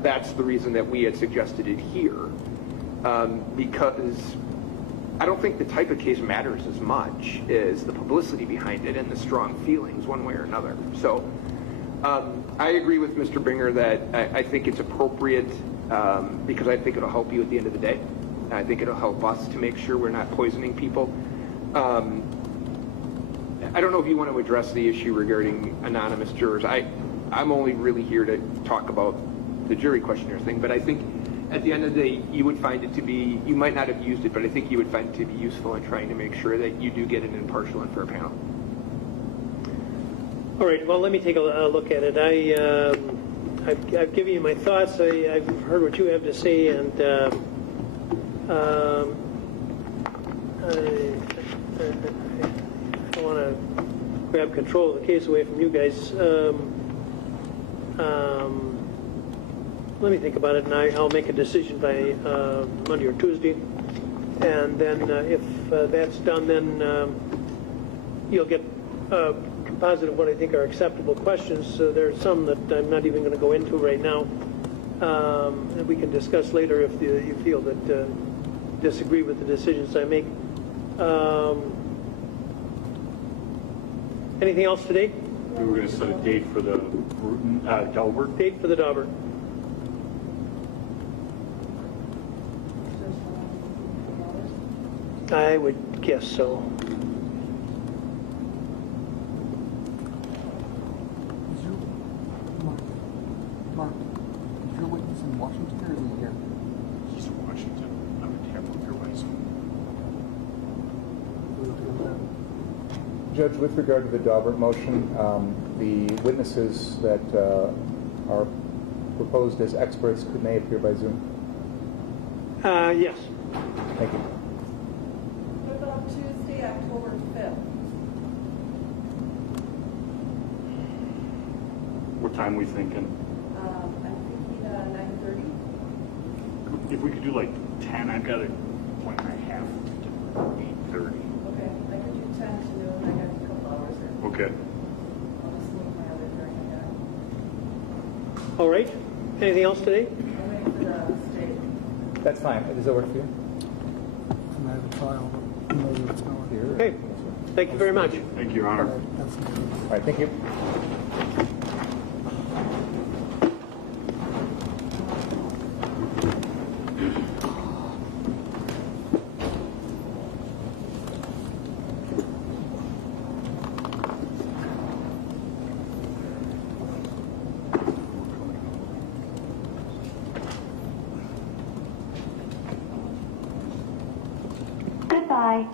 That's the reason that we had suggested it here, because I don't think the type of case matters as much as the publicity behind it and the strong feelings one way or another. So I agree with Mr. Binger that I think it's appropriate because I think it'll help you at the end of the day. I think it'll help us to make sure we're not poisoning people. I don't know if you want to address the issue regarding anonymous jurors. I'm only really here to talk about the jury questionnaire thing, but I think at the end of the day, you would find it to be, you might not have used it, but I think you would find it to be useful in trying to make sure that you do get an impartial and fair panel. All right, well, let me take a look at it. I've given you my thoughts. I've heard what you have to say, and I don't want to grab control of the case away from you guys. Let me think about it, and I'll make a decision by Monday or Tuesday. And then if that's done, then you'll get a composite of what I think are acceptable questions. So there are some that I'm not even going to go into right now. And we can discuss later if you feel that disagree with the decisions I make. Anything else today? We were going to set a date for the Daubert. Date for the Daubert. I would guess so. Mark, is your witness in Washington or is he here? He's in Washington. I'm in Tampa, your ways. Judge, with regard to the Daubert motion, the witnesses that are proposed as experts, could they appear by Zoom? Yes. Thank you. What about Tuesday, October 5th? What time are we thinking? I'm thinking 9:30. If we could do like 10, I've got an appointment I have to 8:30. Okay, I could do 10 to noon. I got a couple hours there. Okay. I'll just leave my other hearing again. All right. Anything else today? I'll wait for the state. That's fine. Does that work for you? I have a trial, but who knows what's going on here. Okay. Thank you very much. Thank you, Your Honor. All right, thank you. Goodbye.